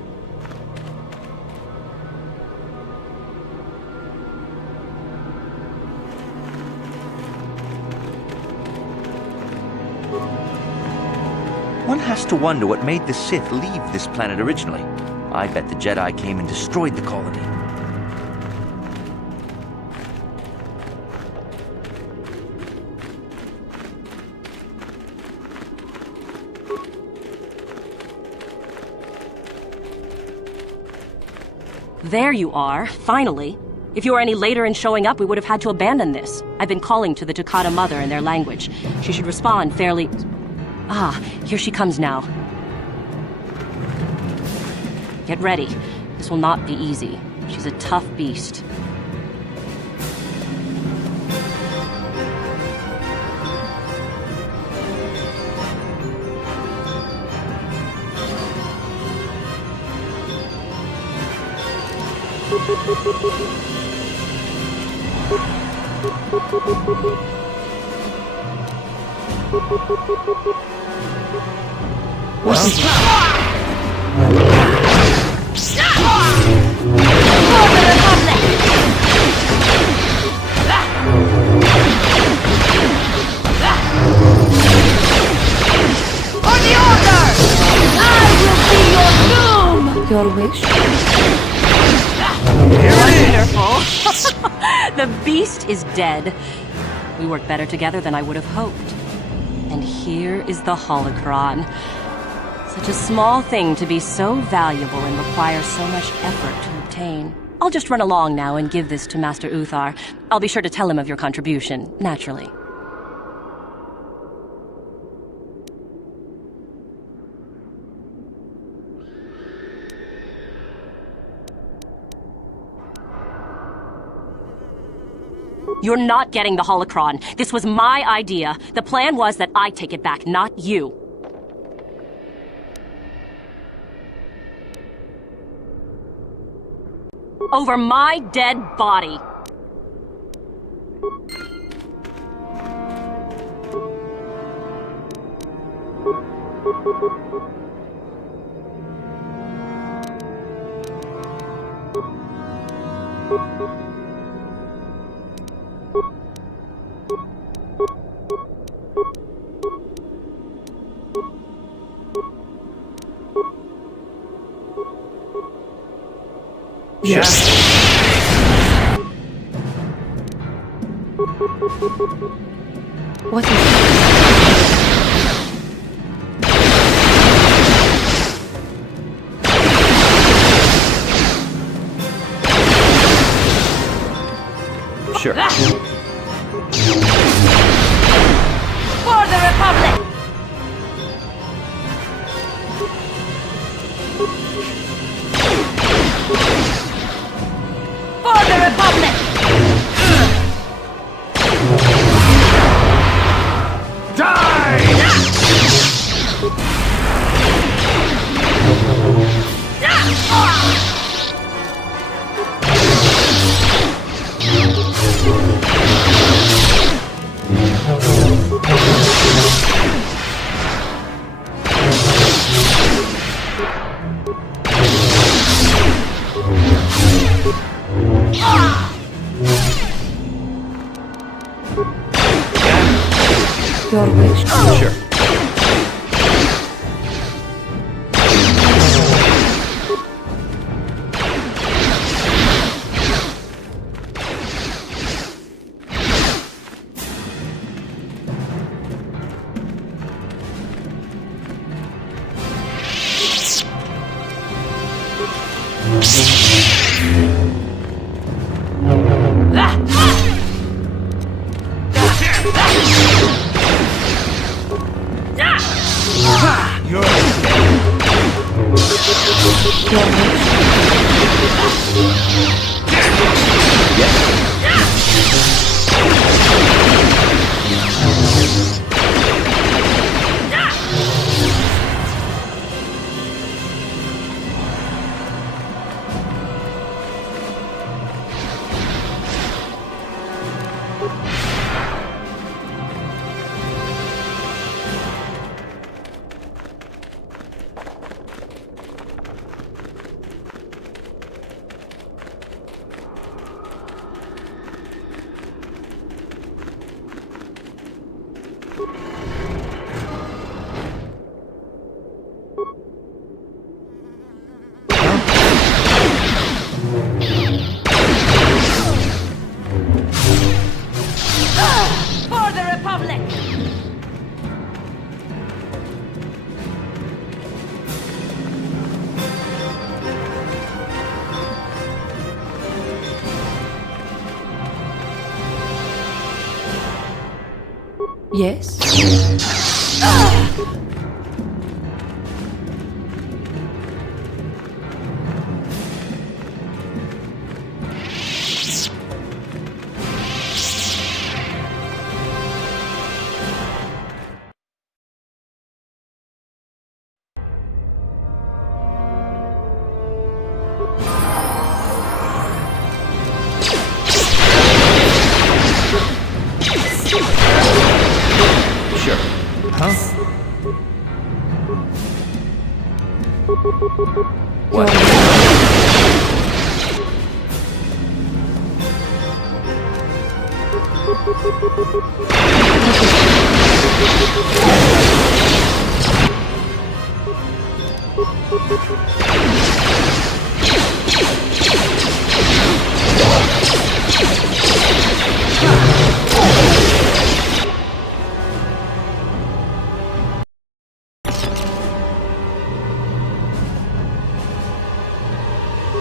One has to wonder what made the Sith leave this planet originally. I bet the Jedi came and destroyed the colony. There you are, finally. If you were any later in showing up, we would have had to abandon this. I've been calling to the Takata mother in their language. She should respond fairly... Ah, here she comes now. Get ready. This will not be easy. She's a tough beast. Your wish? Wonderful! The beast is dead. We work better together than I would have hoped. And here is the holocron. Such a small thing to be so valuable and require so much effort to obtain. I'll just run along now and give this to Master Uthar. I'll be sure to tell him of your contribution, naturally. You're not getting the holocron. This was my idea. The plan was that I take it back, not you. Over my dead body. Yes. What is Sure. For the Republic! For the Republic! your wish? Sure. Your wish? Yes? Sure. Huh? What?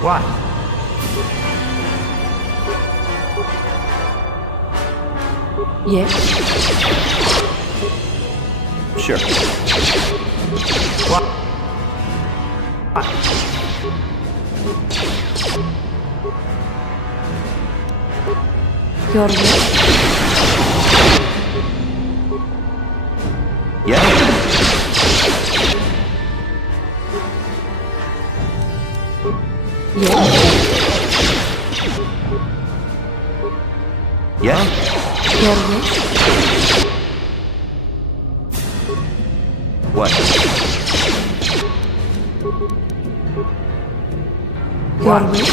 What? Yes? Sure. What? Your wish? Yeah? Yeah? Your wish? What? Your wish?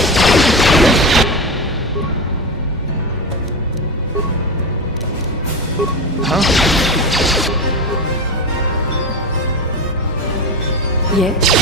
Huh? Yes?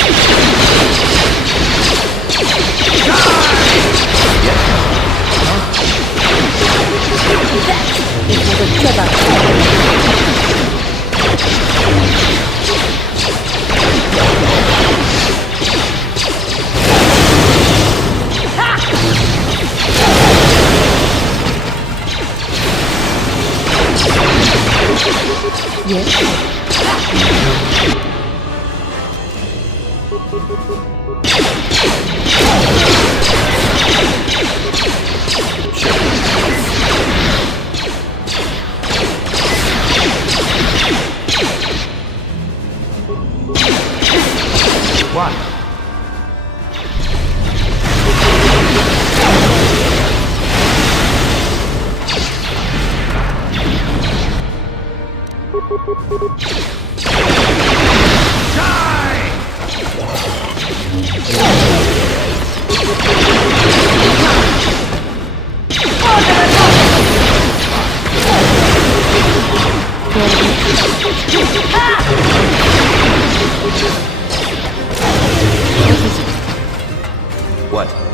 What? What?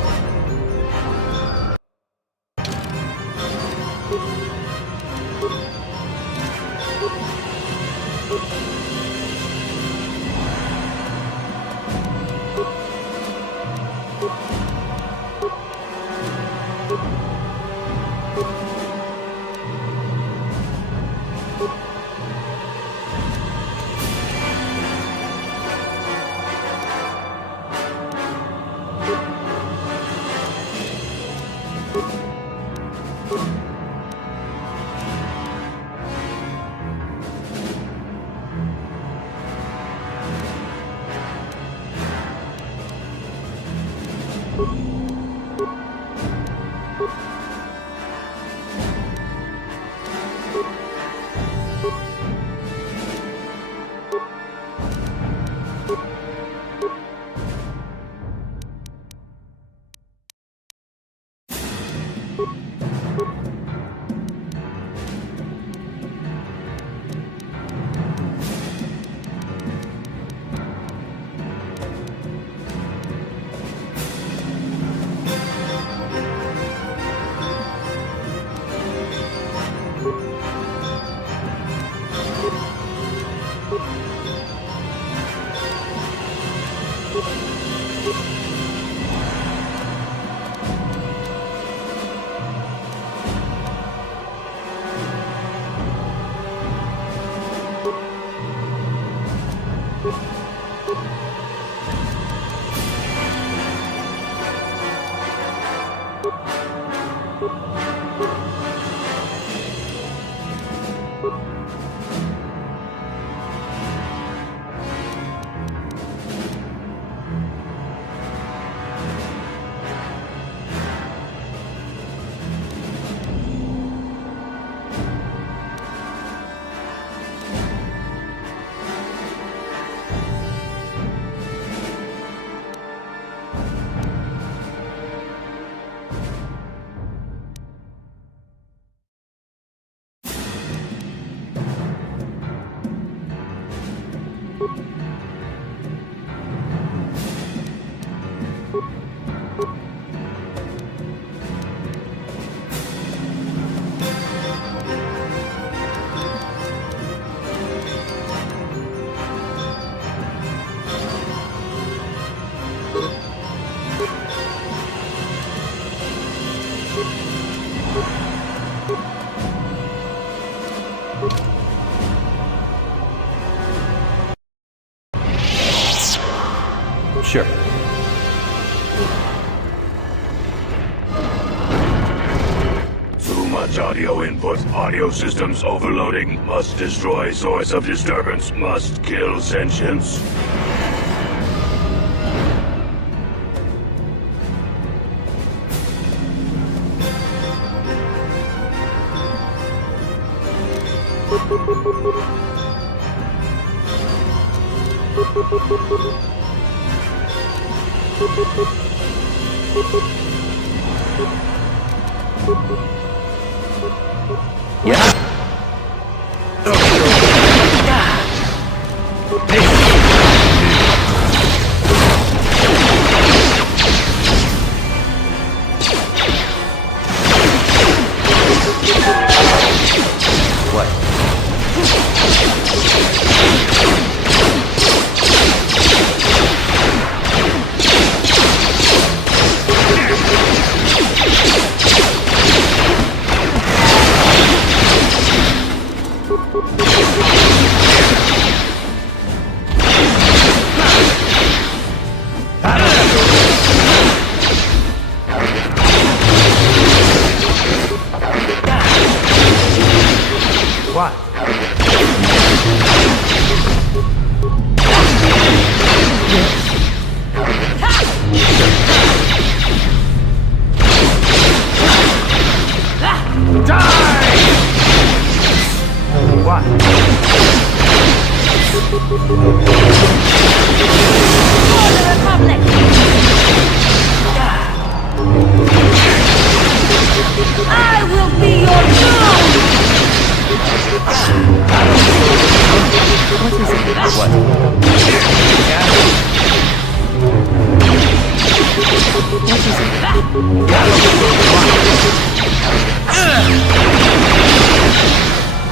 Sure. Too much audio input. Audio systems overloading. Must destroy source of disturbance. Must kill sentience.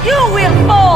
You will fall!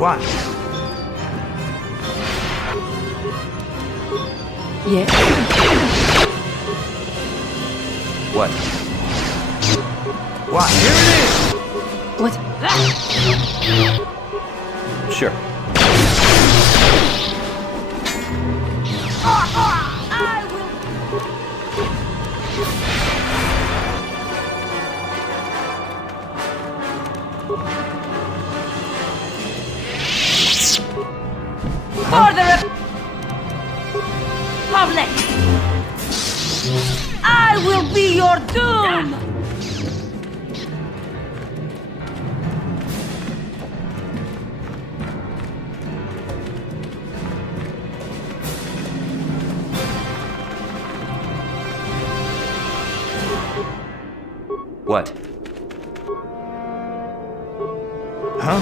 What? Yeah. What? What? Here it is! What? Sure. Order of public! I will be your doom! What? Huh?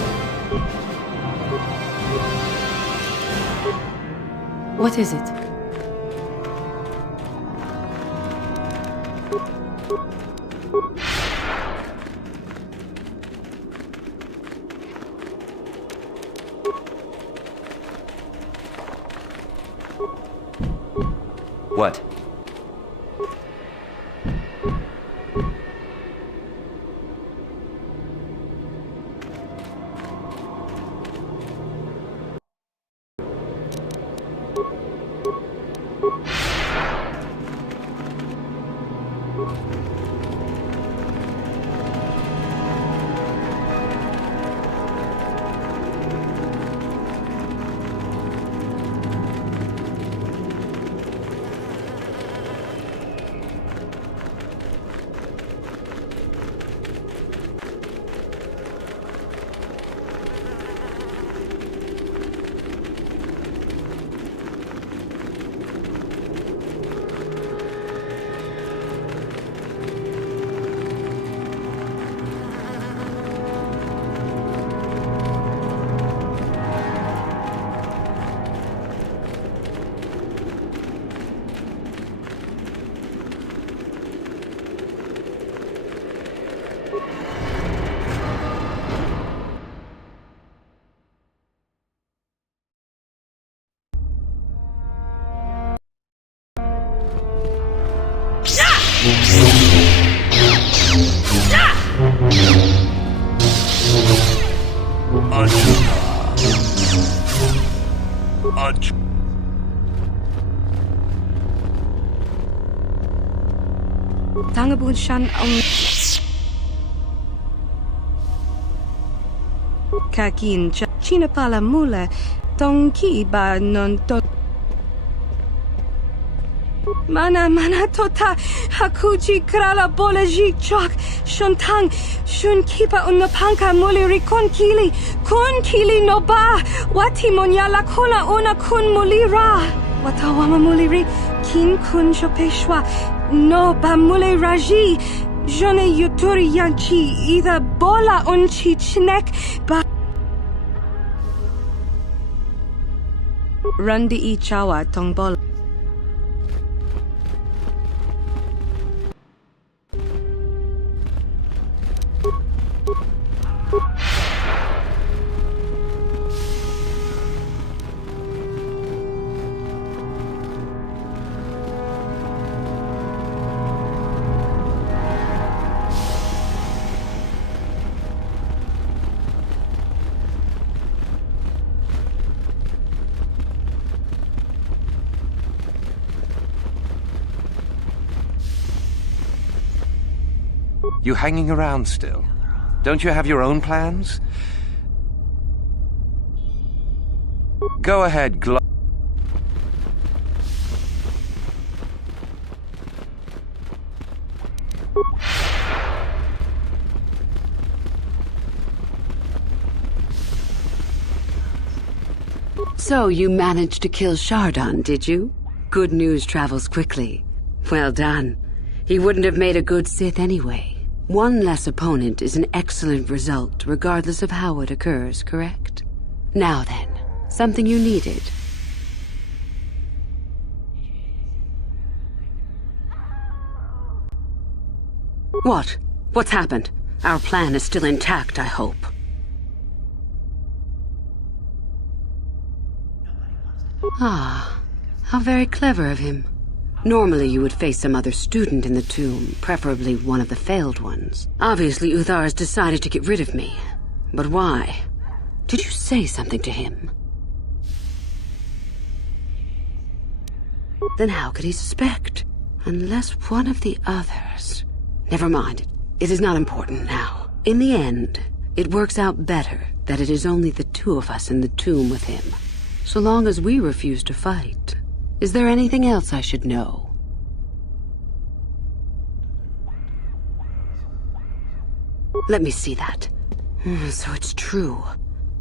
What is it? What? Tangabun shan kakin china pala mula tongki ba non to mana tota hakuji krala bolaji chok shontang shun kipa unapanka muli rikon kili no ba wati monyala kola ona kun muli ra watawama muli ri kin kun shopeshwa no ba muli raji Jone yuturi yanchi either bola unchi chnek ba Rundi I chawa tongbol. You hanging around still? Don't you have your own plans? Go ahead, So you managed to kill Shardon, did you? Good news travels quickly. Well done. He wouldn't have made a good Sith anyway. One less opponent is an excellent result, regardless of how it occurs, correct? Now then, something you needed. What? What's happened? Our plan is still intact, I hope. Ah, how very clever of him. Normally you would face some other student in the tomb, preferably one of the failed ones. Obviously Uthar has decided to get rid of me. But why? Did you say something to him? Then how could he suspect? Unless one of the others... Never mind. It is not important now. In the end, it works out better that it is only the two of us in the tomb with him. So long as we refuse to fight. Is there anything else I should know? Let me see that. So it's true.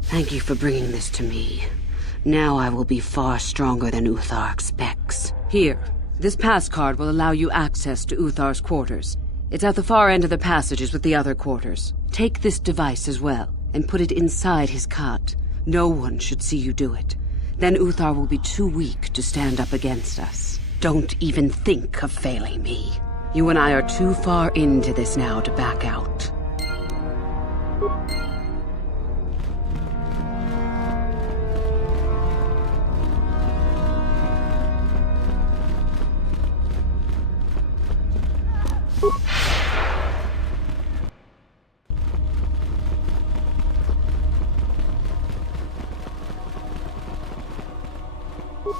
Thank you for bringing this to me. Now I will be far stronger than Uthar expects. Here, this pass card will allow you access to Uthar's quarters. It's at the far end of the passages with the other quarters. Take this device as well, and put it inside his cot. No one should see you do it. Then Uthar will be too weak to stand up against us. Don't even think of failing me. You and I are too far into this now to back out.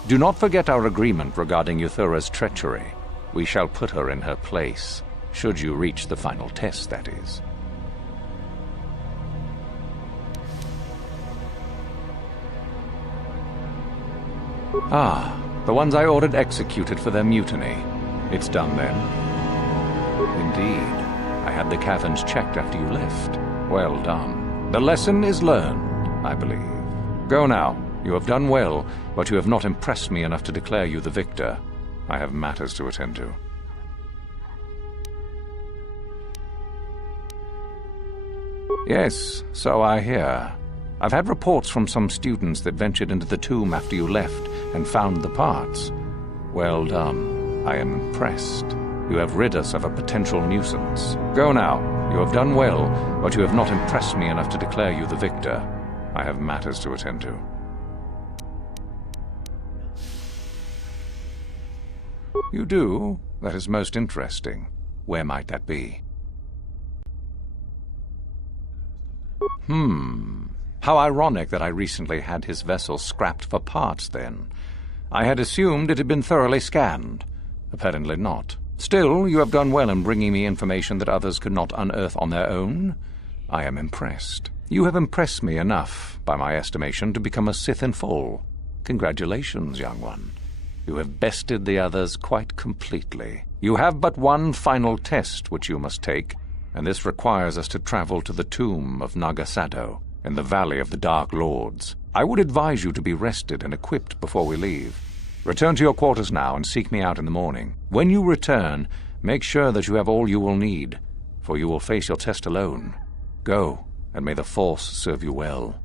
Do not forget our agreement regarding Euthura's treachery. We shall put her in her place, should you reach the final test, that is. Ah, the ones I ordered executed for their mutiny. It's done then. Indeed. I had the caverns checked after you left. Well done. The lesson is learned, I believe. Go now. You have done well, but you have not impressed me enough to declare you the victor. I have matters to attend to. Yes, so I hear. I've had reports from some students that ventured into the tomb after you left and found the parts. Well done. I am impressed. You have rid us of a potential nuisance. Go now. You have done well, but you have not impressed me enough to declare you the victor. I have matters to attend to. You do? That is most interesting. Where might that be? How ironic that I recently had his vessel scrapped for parts, then. I had assumed it had been thoroughly scanned. Apparently not. Still, you have done well in bringing me information that others could not unearth on their own. I am impressed. You have impressed me enough, by my estimation, to become a Sith in full. Congratulations, young one. You have bested the others quite completely. You have but one final test which you must take, and this requires us to travel to the tomb of Nagasado, in the Valley of the Dark Lords. I would advise you to be rested and equipped before we leave. Return to your quarters now and seek me out in the morning. When you return, make sure that you have all you will need. for you will face your test alone. Go, and may the Force serve you well.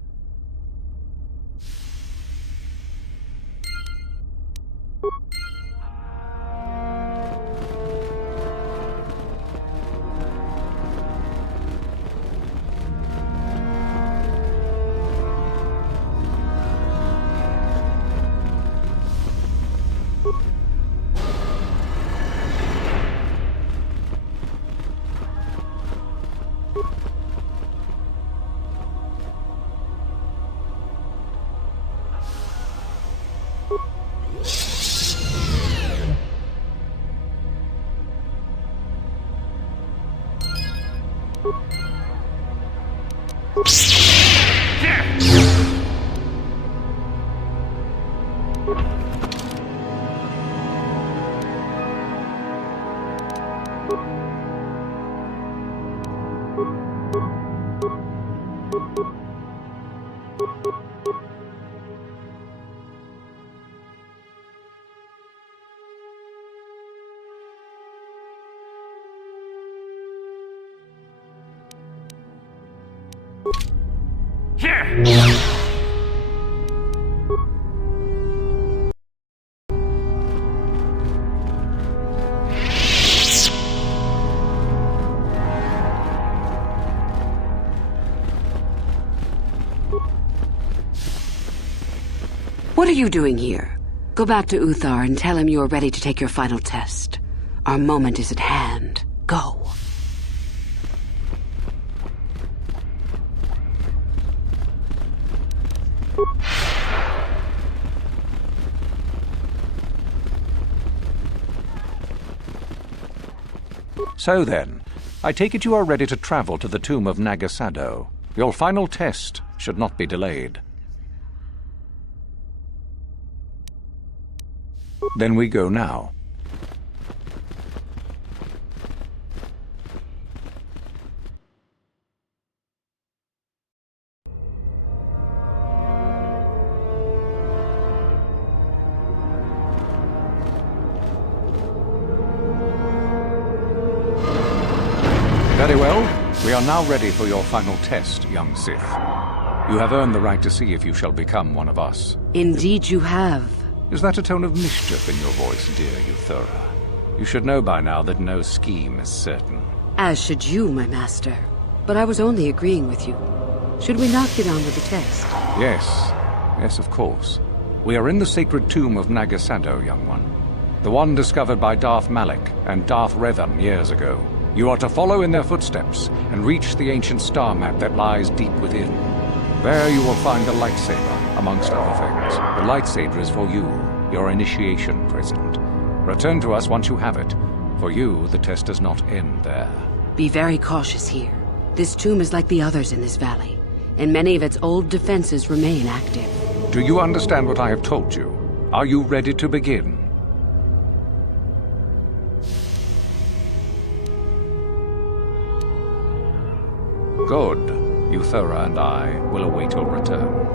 What are you doing here? Go back to Uthar and tell him you are ready to take your final test. Our moment is at hand. Go. So then, I take it you are ready to travel to the tomb of Nagasado. Your final test should not be delayed. Then we go now. Very well. We are now ready for your final test, young Sith. You have earned the right to see if you shall become one of us. Indeed you have. Is that a tone of mischief in your voice, dear Euthura? You should know by now that no scheme is certain. As should you, my master. But I was only agreeing with you. Should we not get on with the test? Yes. Yes, of course. We are in the sacred tomb of Nagasado, young one. The one discovered by Darth Malak and Darth Revan years ago. You are to follow in their footsteps and reach the ancient star map that lies deep within. There you will find the lightsaber, amongst other things. The lightsaber is for you, your initiation present. Return to us once you have it. For you, the test does not end there. Be very cautious here. This tomb is like the others in this valley, and many of its old defenses remain active. Do you understand what I have told you? Are you ready to begin? Good. Euthura and I will await your return.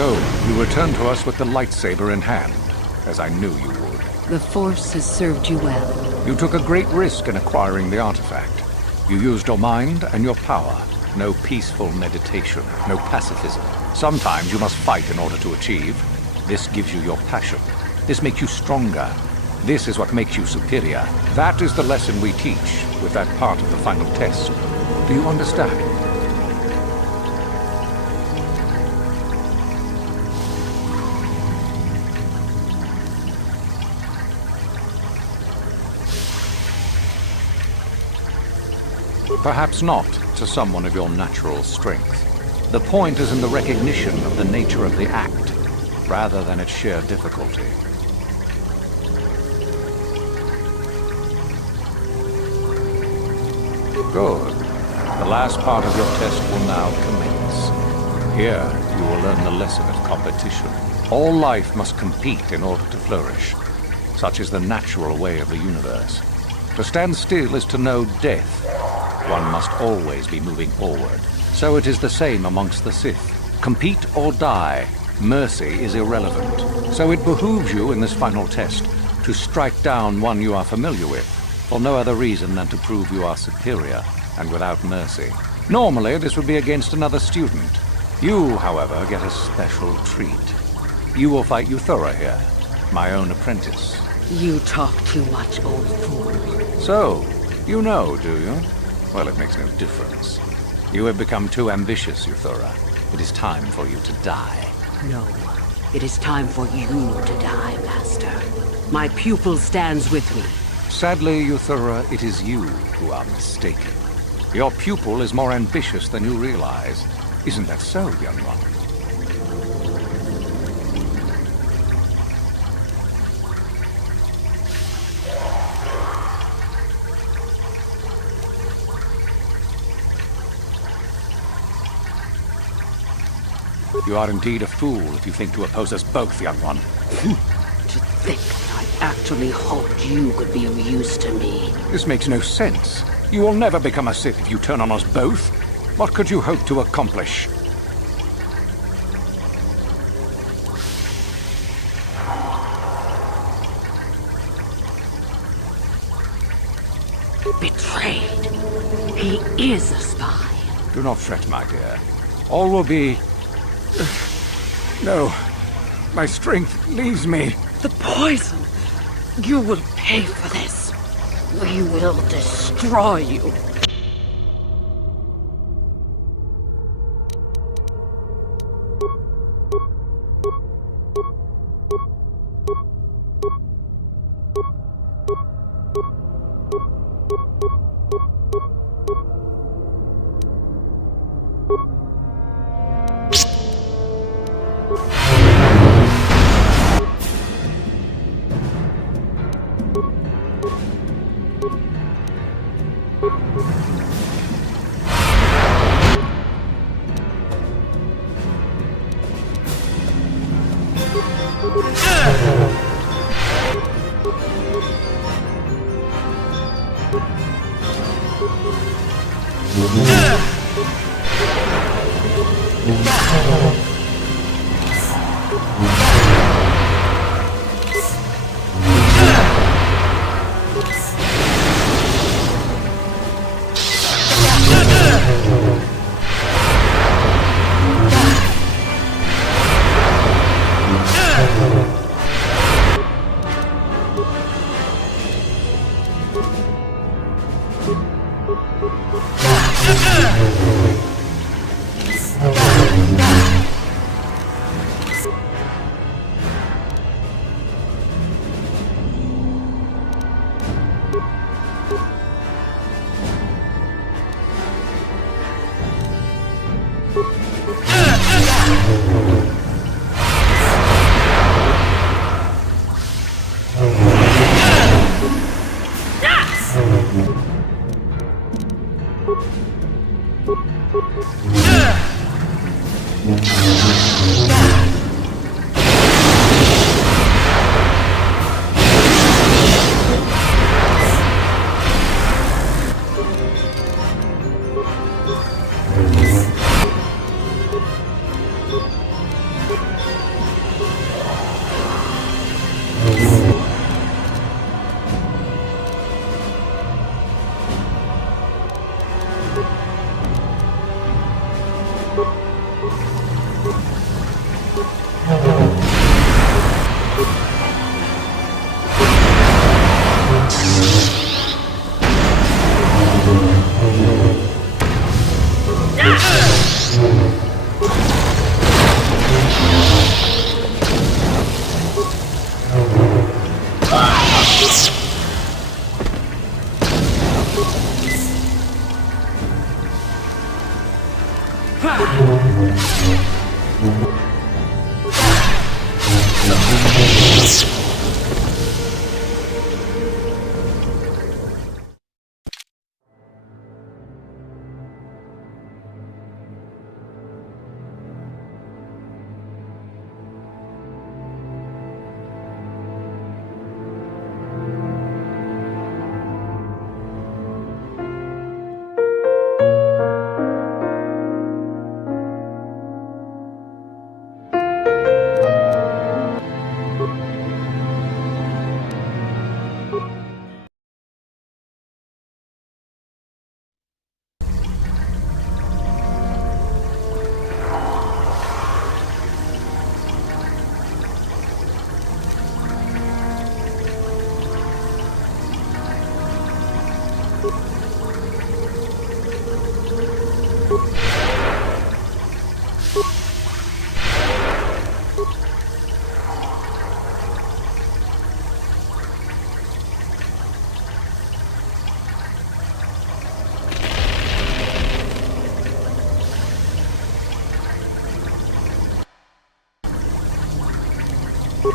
So, you return to us with the lightsaber in hand, as I knew you would. The Force has served you well. You took a great risk in acquiring the artifact. You used your mind and your power. No peaceful meditation, no pacifism. Sometimes you must fight in order to achieve. This gives you your passion. This makes you stronger. This is what makes you superior. That is the lesson we teach with that part of the final test. Do you understand? Perhaps not to someone of your natural strength. The point is in the recognition of the nature of the act, rather than its sheer difficulty. Good. The last part of your test will now commence. Here, you will learn the lesson of competition. All life must compete in order to flourish. Such is the natural way of the universe. To stand still is to know death. One must always be moving forward. So it is the same amongst the Sith. Compete or die. Mercy is irrelevant, so it behooves you in this final test to strike down one you are familiar with, for no other reason than to prove you are superior, and without mercy. Normally, this would be against another student. You, however, get a special treat. You will fight Euthura here, my own apprentice. You talk too much, old fool. So, you know, do you? Well, it makes no difference. You have become too ambitious, Euthura. It is time for you to die. No. It is time for you to die, Master. My pupil stands with me. Sadly, Euthura, it is you who are mistaken. Your pupil is more ambitious than you realize. Isn't that so, young one? You are indeed a fool if you think to oppose us both, young one. To think that I actually hoped you could be of use to me. This makes no sense. You will never become a Sith if you turn on us both. What could you hope to accomplish? Betrayed. He is a spy. Do not fret, my dear. All will be... No. My strength leaves me. The poison! You will pay for this. We will destroy you. So,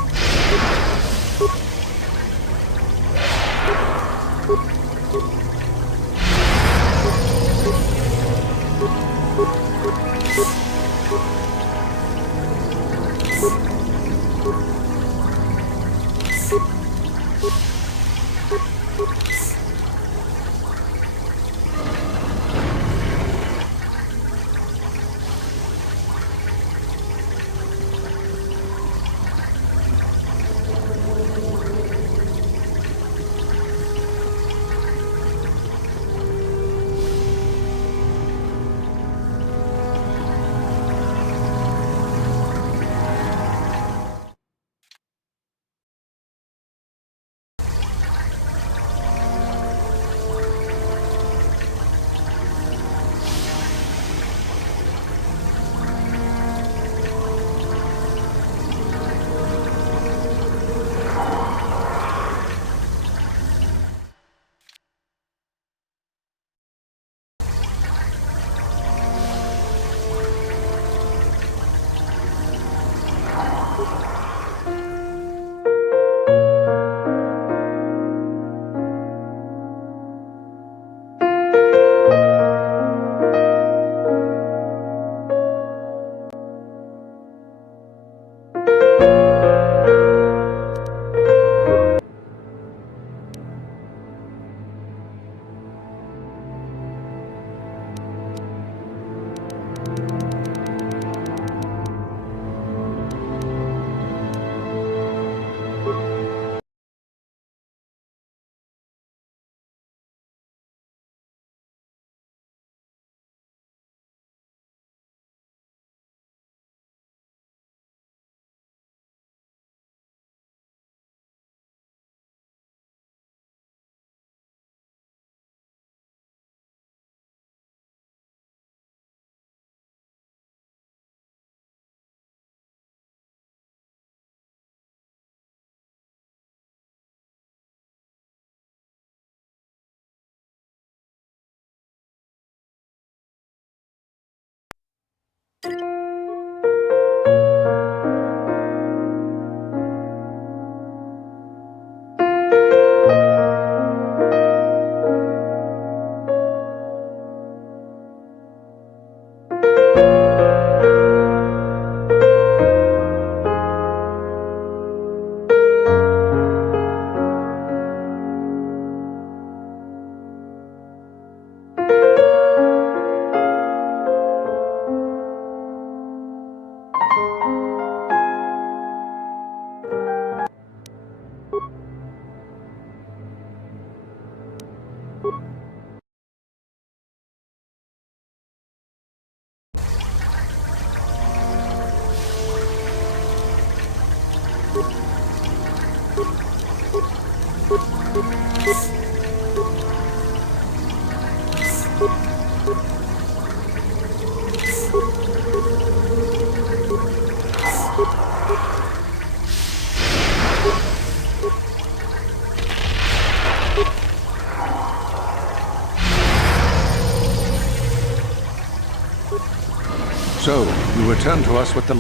you returned to us with the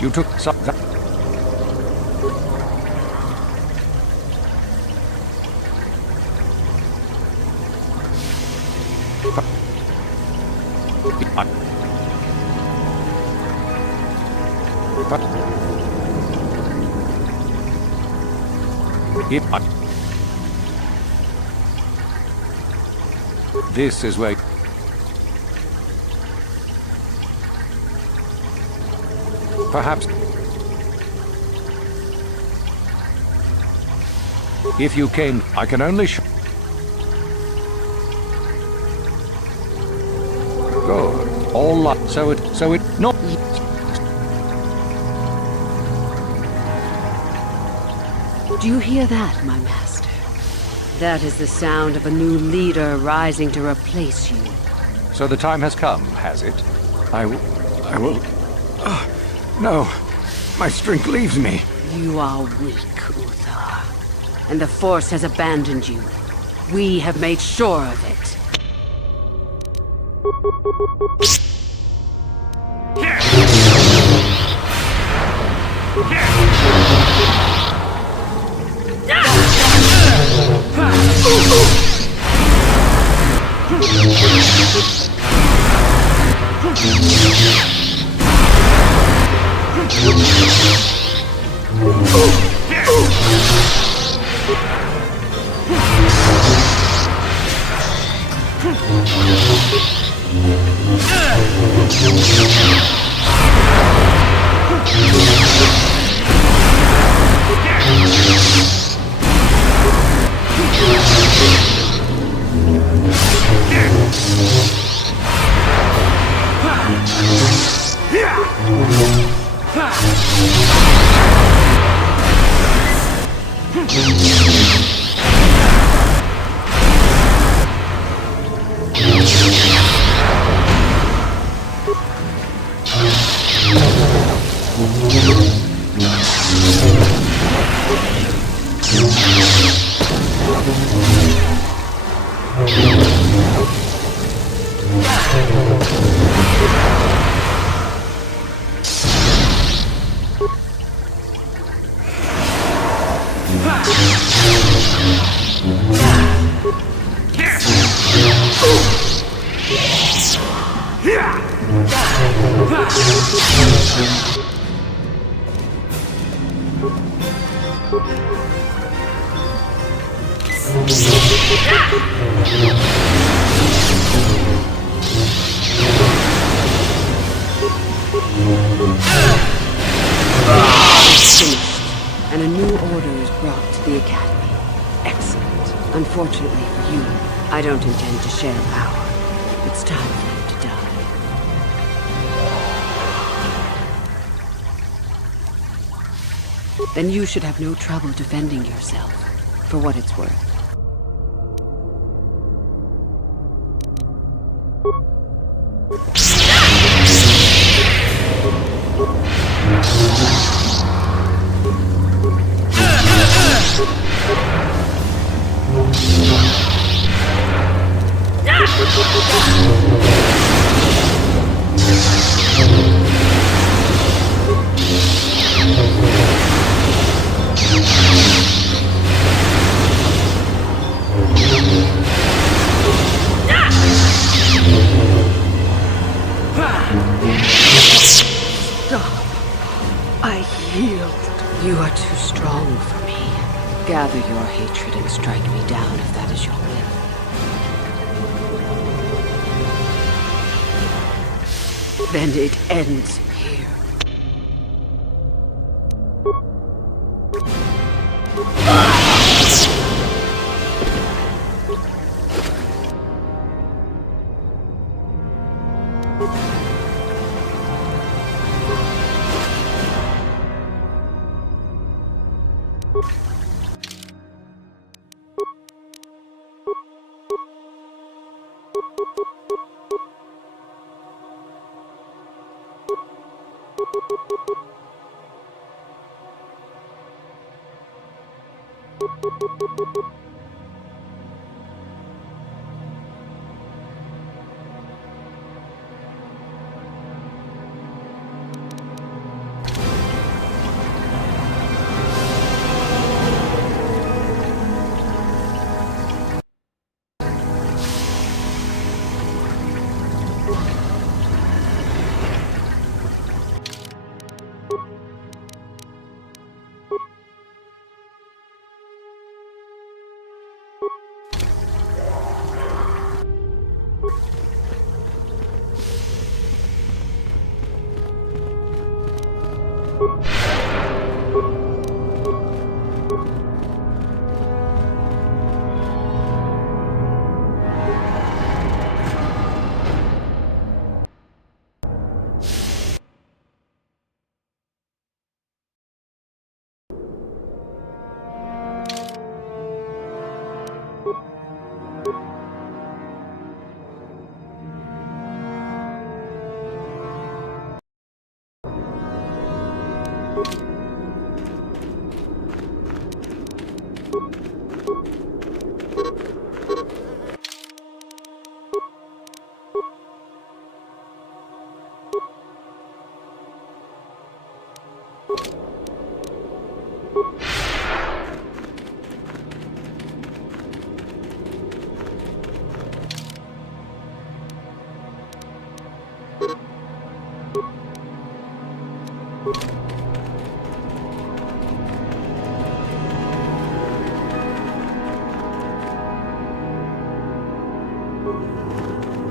You took some... This is where... Perhaps... If you came, I can only Good. All luck. So it not... Do you hear that, my master? That is the sound of a new leader rising to replace you. So the time has come, has it? I will... no. My strength leaves me. You are weak, Uthar. And the Force has abandoned you. We have made sure of it. Yeah. And a new order is brought to the Academy. Excellent. Unfortunately for you, I don't intend to share power. It's time for you to die. Then you should have no trouble defending yourself, for what it's worth. You are too strong for me. Gather your hatred and strike me down if that is your will. Then it ends here.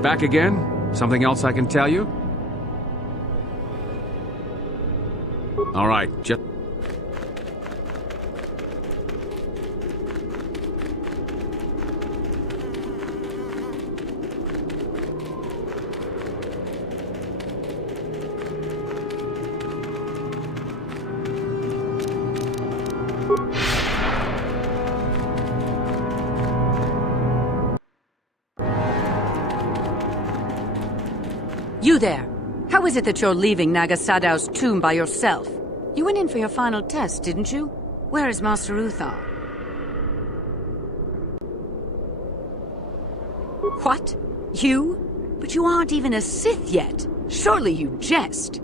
Back again? Something else I can tell you? All right, just... You there! How is it that you're leaving Nagasadow's tomb by yourself? You went in for your final test, didn't you? Where is Master Uthar? What? You? But you aren't even a Sith yet. Surely you jest.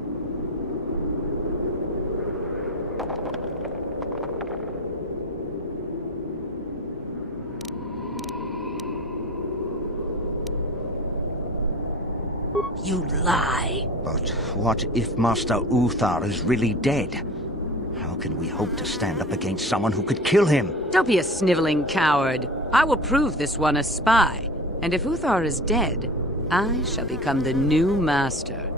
You lie. But what if Master Uthar is really dead? How can we hope to stand up against someone who could kill him? Don't be a sniveling coward. I will prove this one a spy. And if Uthar is dead, I shall become the new master.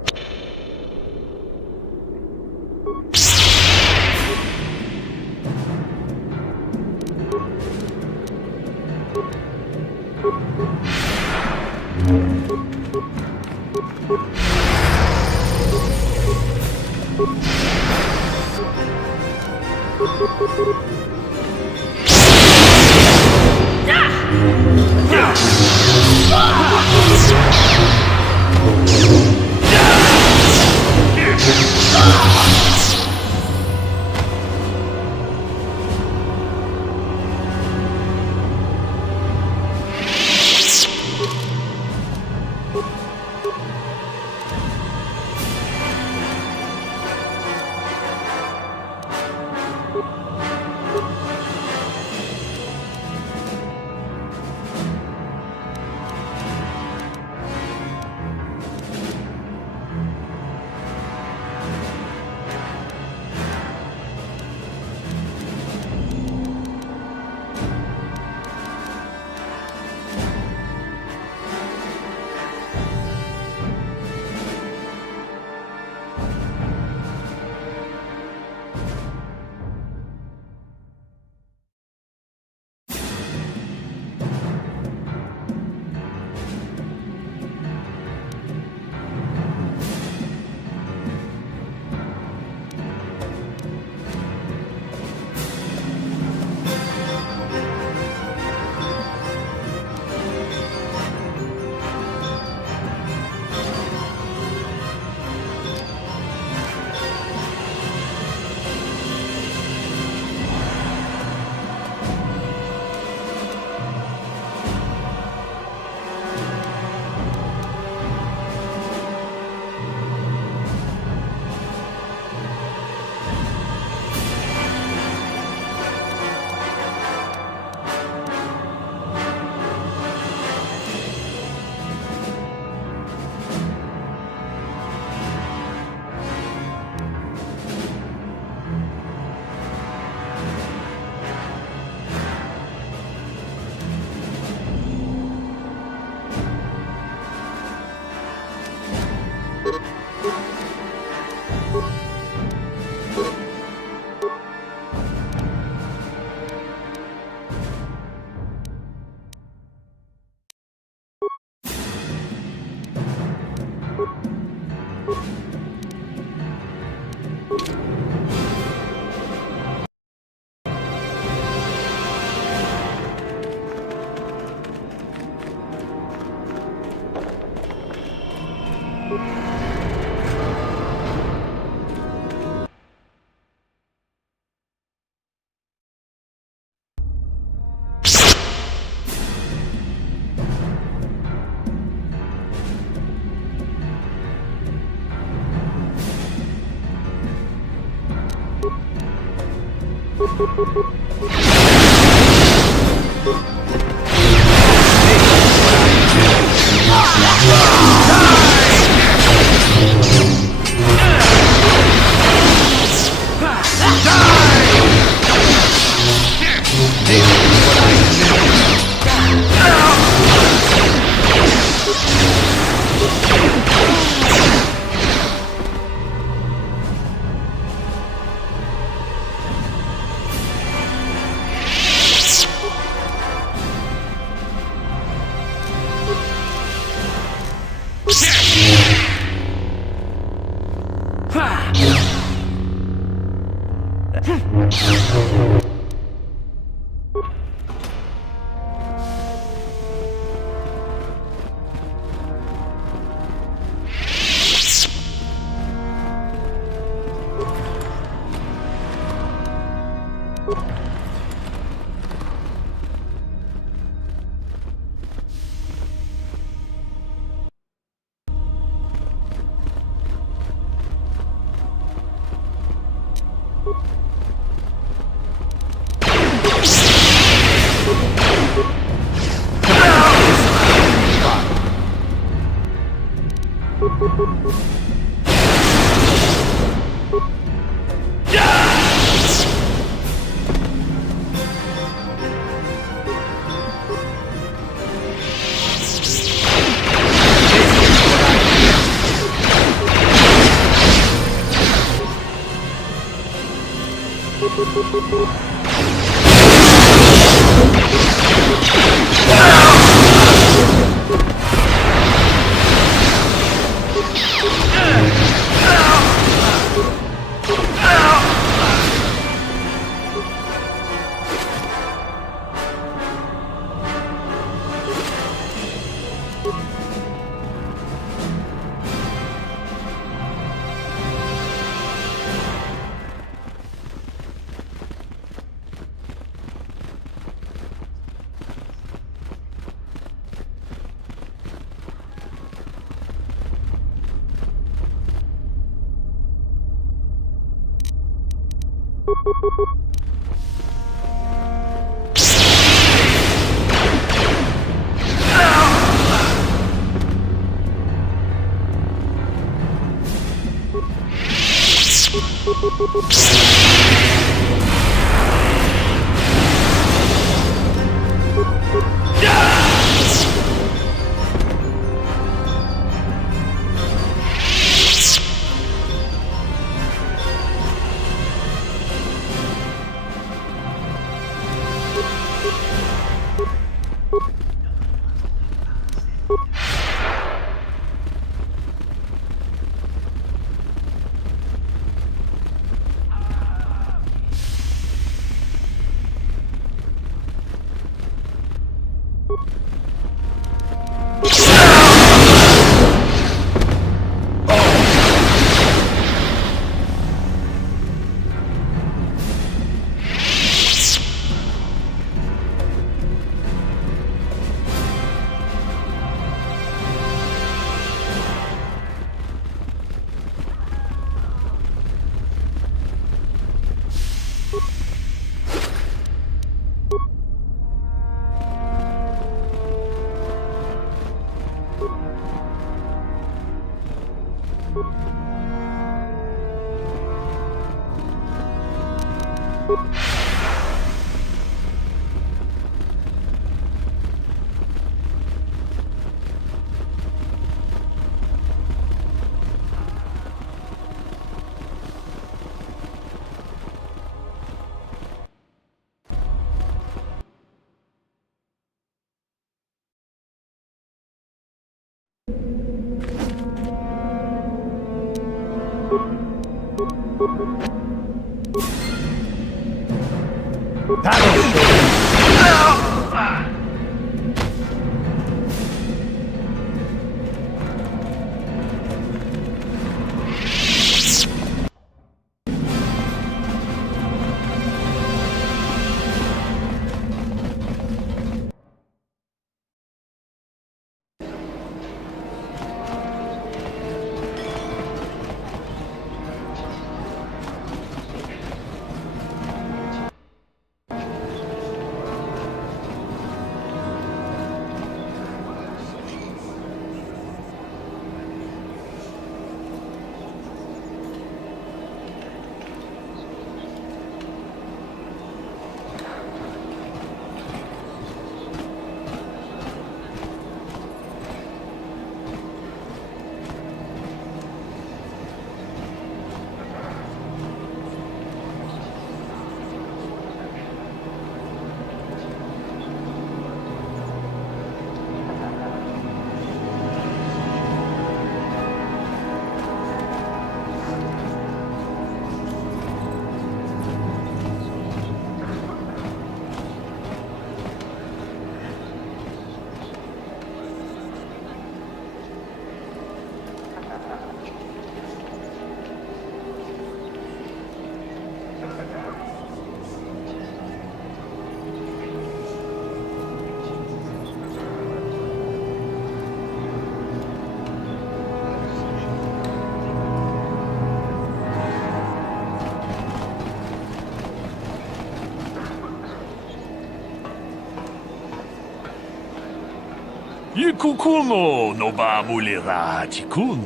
Ikukuno no ba mulira chikun.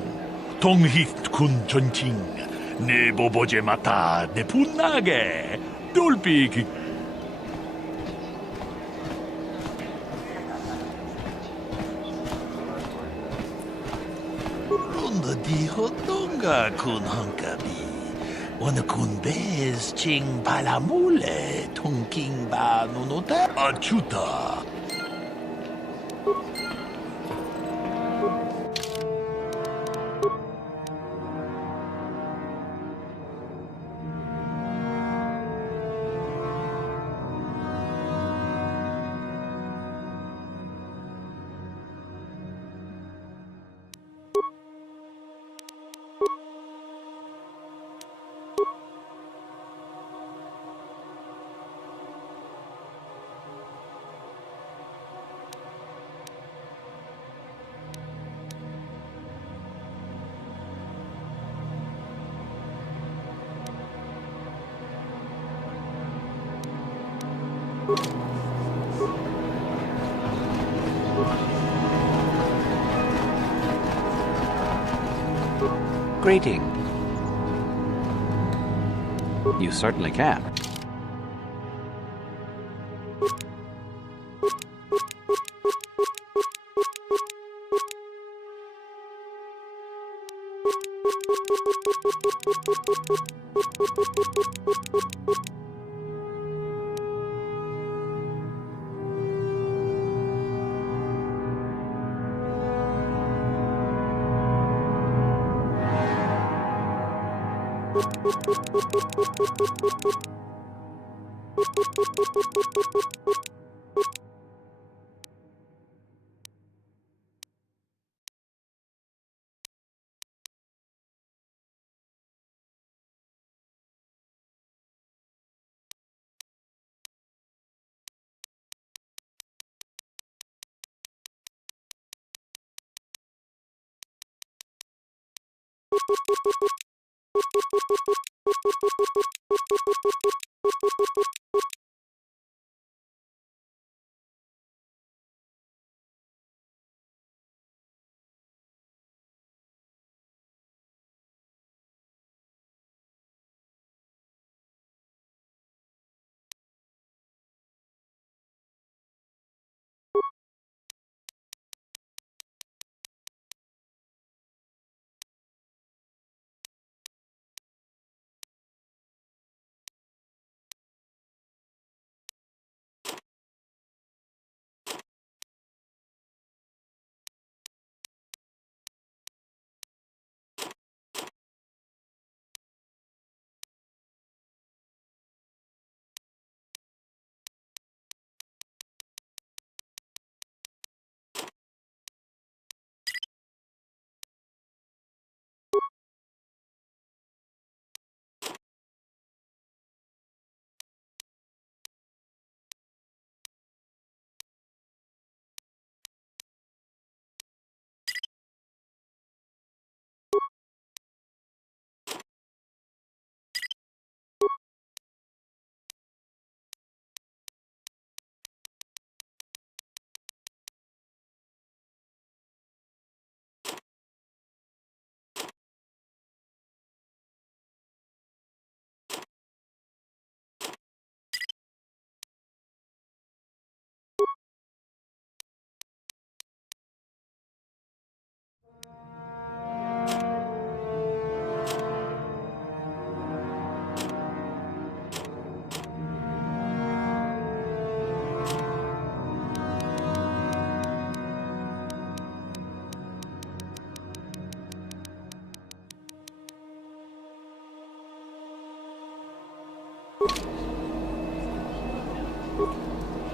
Tonghit kun chonching. Ne boboje mata ne punage. Dolpik. Ronda di hotonga kun hankabi. Wana kun bez ching palamule. Tonking ba nonota achuta. Greeting. You certainly can.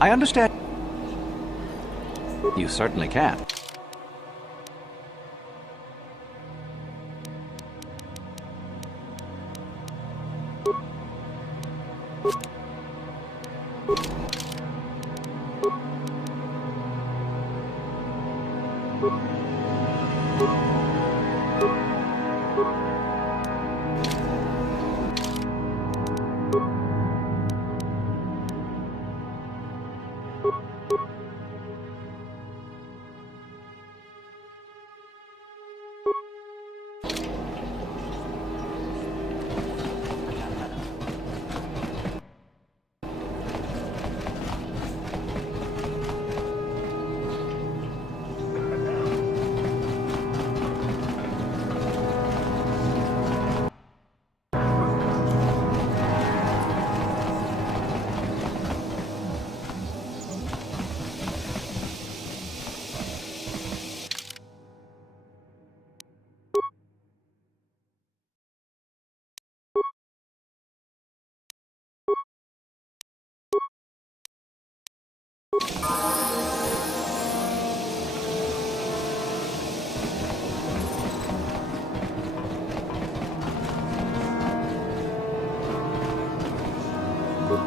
I understand. You certainly can.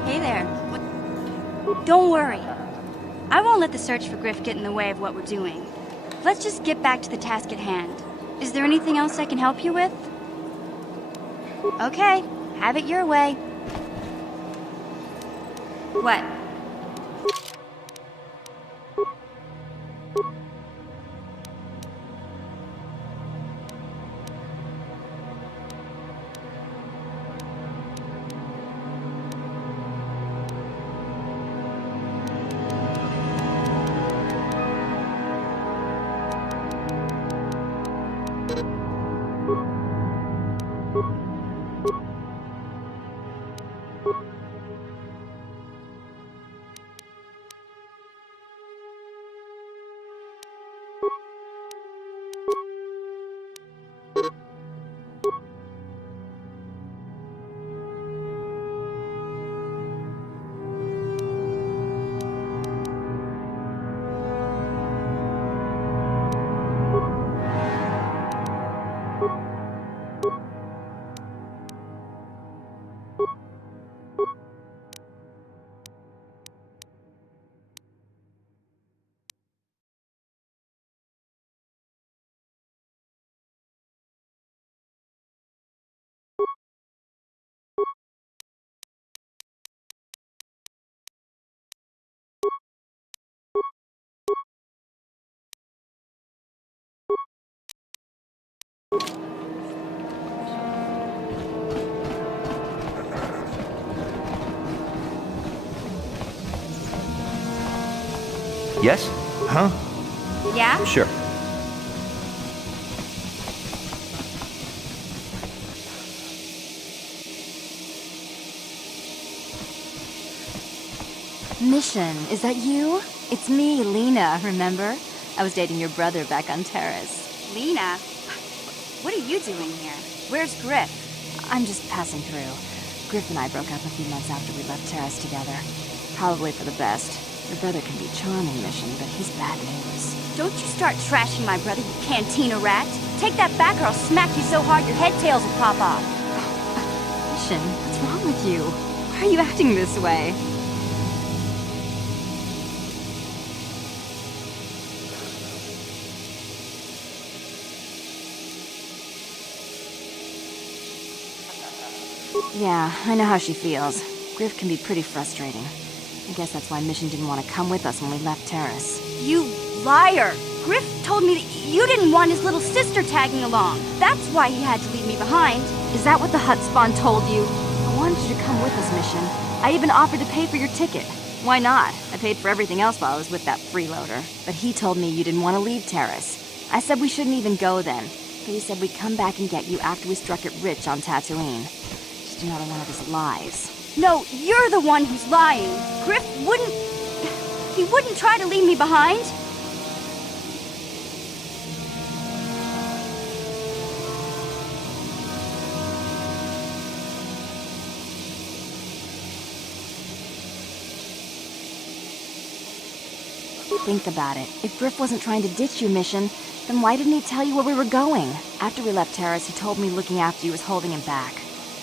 Hey there. Don't worry. I won't let the search for Griff get in the way of what we're doing. Let's just get back to the task at hand. Is there anything else I can help you with? Okay, have it your way. What? Yes? Huh? Yeah? Sure. Mission, is that you? It's me, Lena, remember? I was dating your brother back on Terrace. Lena? What are you doing here? Where's Griff? I'm just passing through. Griff and I broke up a few months after we left Terrace together. Probably for the best. Your brother can be charming, Mission, but he's bad news. Don't you start trashing my brother, you cantina rat. Take that back or I'll smack you so hard your head tails will pop off. Mission, what's wrong with you? Why are you acting this way? Yeah, I know how she feels. Griff can be pretty frustrating. I guess that's why Mission didn't want to come with us when we left Terrace. You liar! Griff told me that you didn't want his little sister tagging along. That's why he had to leave me behind. Is that what the Hutt spawn told you? I wanted you to come with us, Mission. I even offered to pay for your ticket. Why not? I paid for everything else while I was with that freeloader. But he told me you didn't want to leave Terrace. I said we shouldn't even go then. But he said we'd come back and get you after we struck it rich on Tatooine. Just another one of his lies. No, you're the one who's lying. Griff wouldn't... He wouldn't try to leave me behind. Think about it. If Griff wasn't trying to ditch you, Mission, then why didn't he tell you where we were going? After we left Terrace, he told me looking after you was holding him back.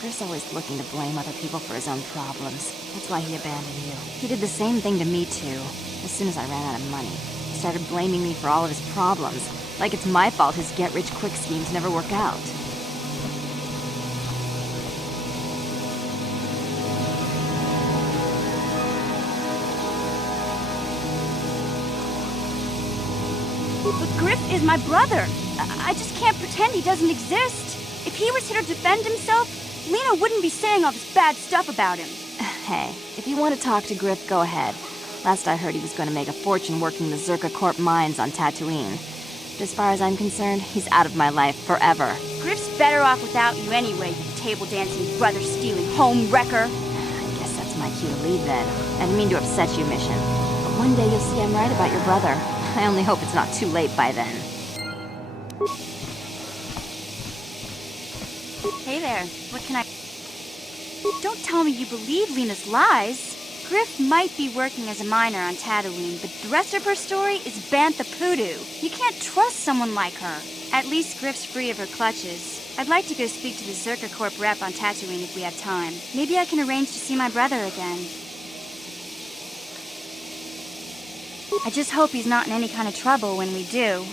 Griff's always looking to blame other people for his own problems. That's why he abandoned you. He did the same thing to me, too. As soon as I ran out of money, he started blaming me for all of his problems. Like it's my fault his get-rich-quick schemes never work out. But Griff is my brother. I just can't pretend he doesn't exist. If he was here to defend himself, Lena wouldn't be saying all this bad stuff about him. Hey, if you want to talk to Griff, go ahead. Last I heard he was going to make a fortune working the Zerka Corp mines on Tatooine. But as far as I'm concerned, he's out of my life forever. Griff's better off without you anyway, you table-dancing, brother-stealing home wrecker. I guess that's my cue to leave then. I didn't mean to upset you, Mission. But one day you'll see I'm right about your brother. I only hope it's not too late by then. Hey there, what can I... Don't tell me you believe Lena's lies. Griff might be working as a miner on Tatooine, but the rest of her story is Bantha Poodoo. You can't trust someone like her. At least Griff's free of her clutches. I'd like to go speak to the Zerka Corp rep on Tatooine if we have time. Maybe I can arrange to see my brother again. I just hope he's not in any kind of trouble when we do.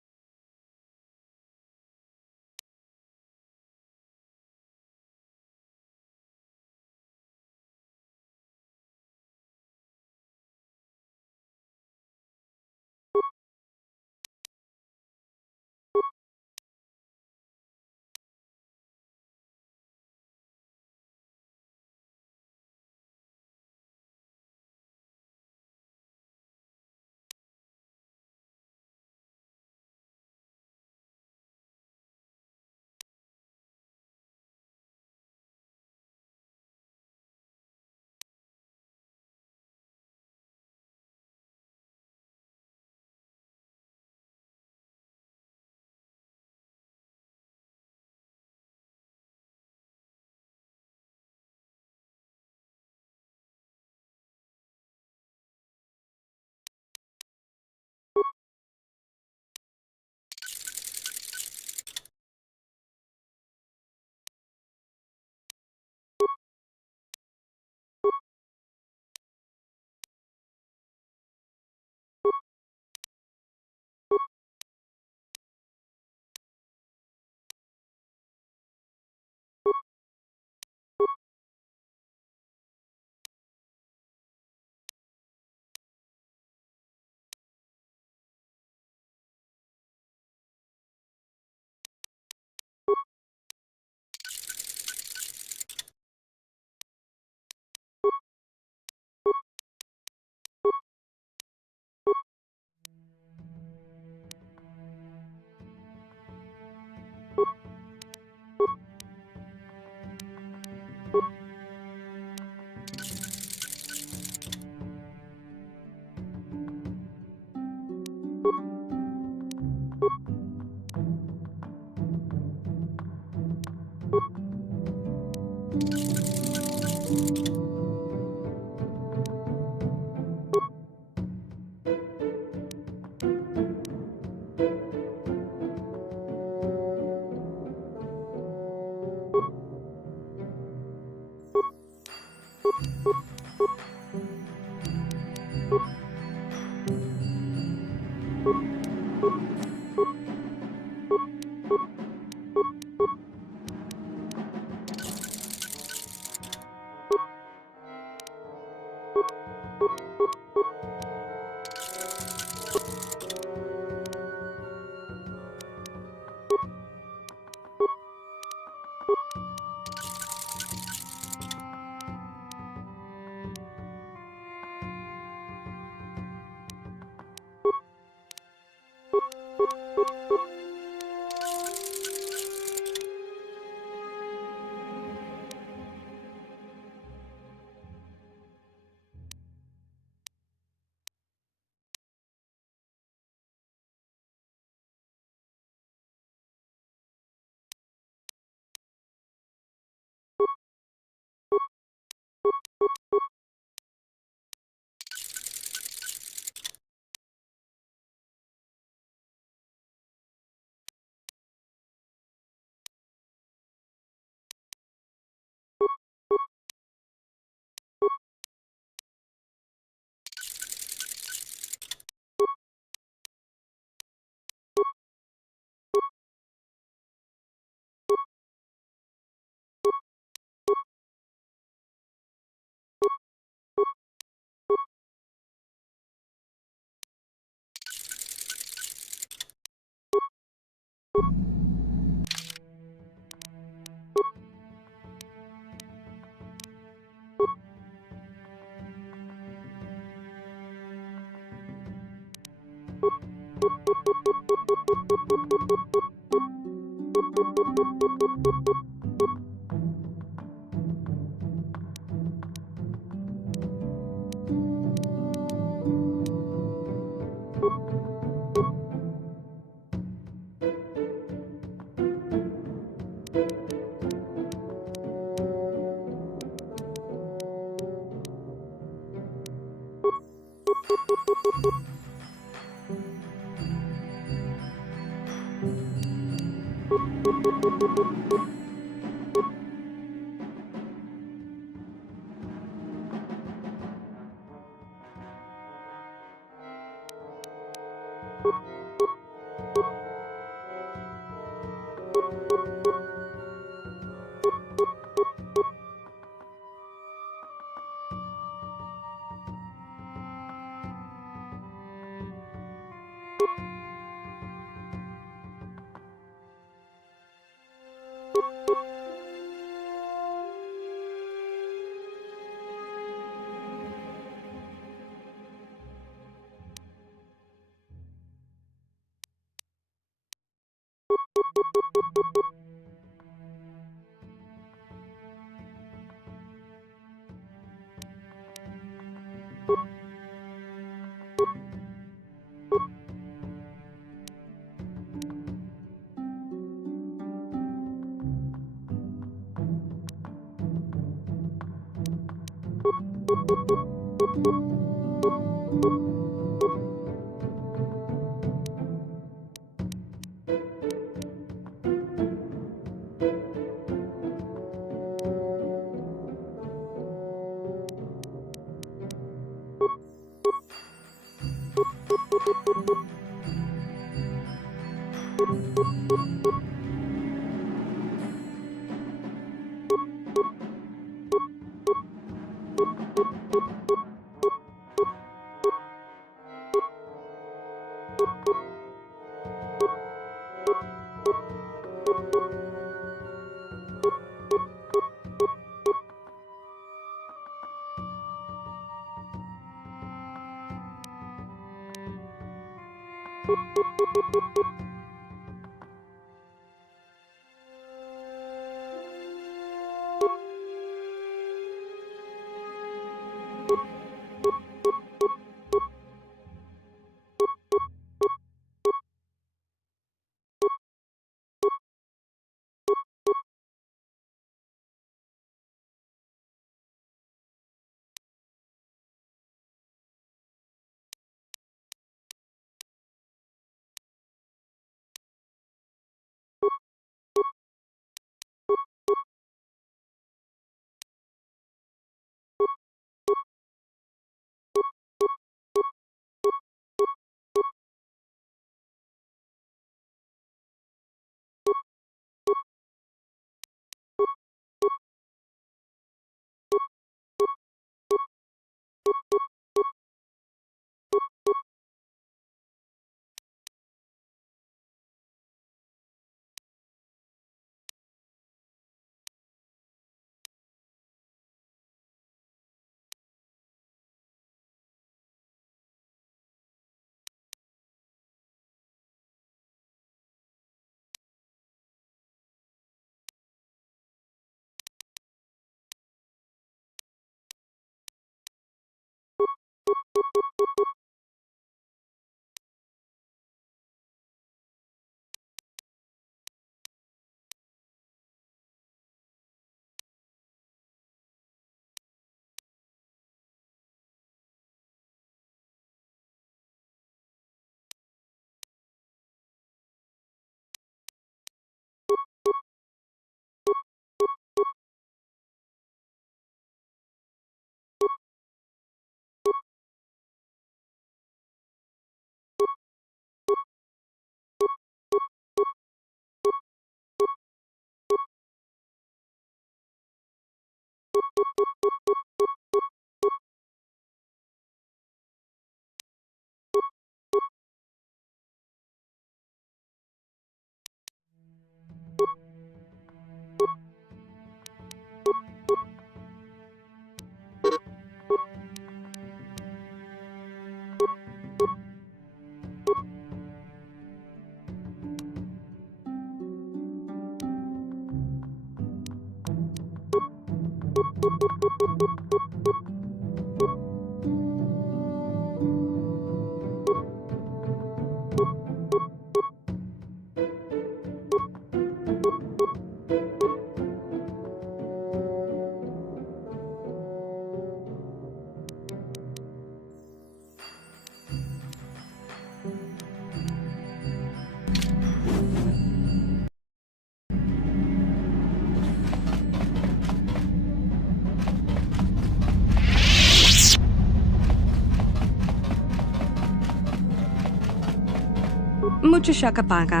Mucho shakapanga.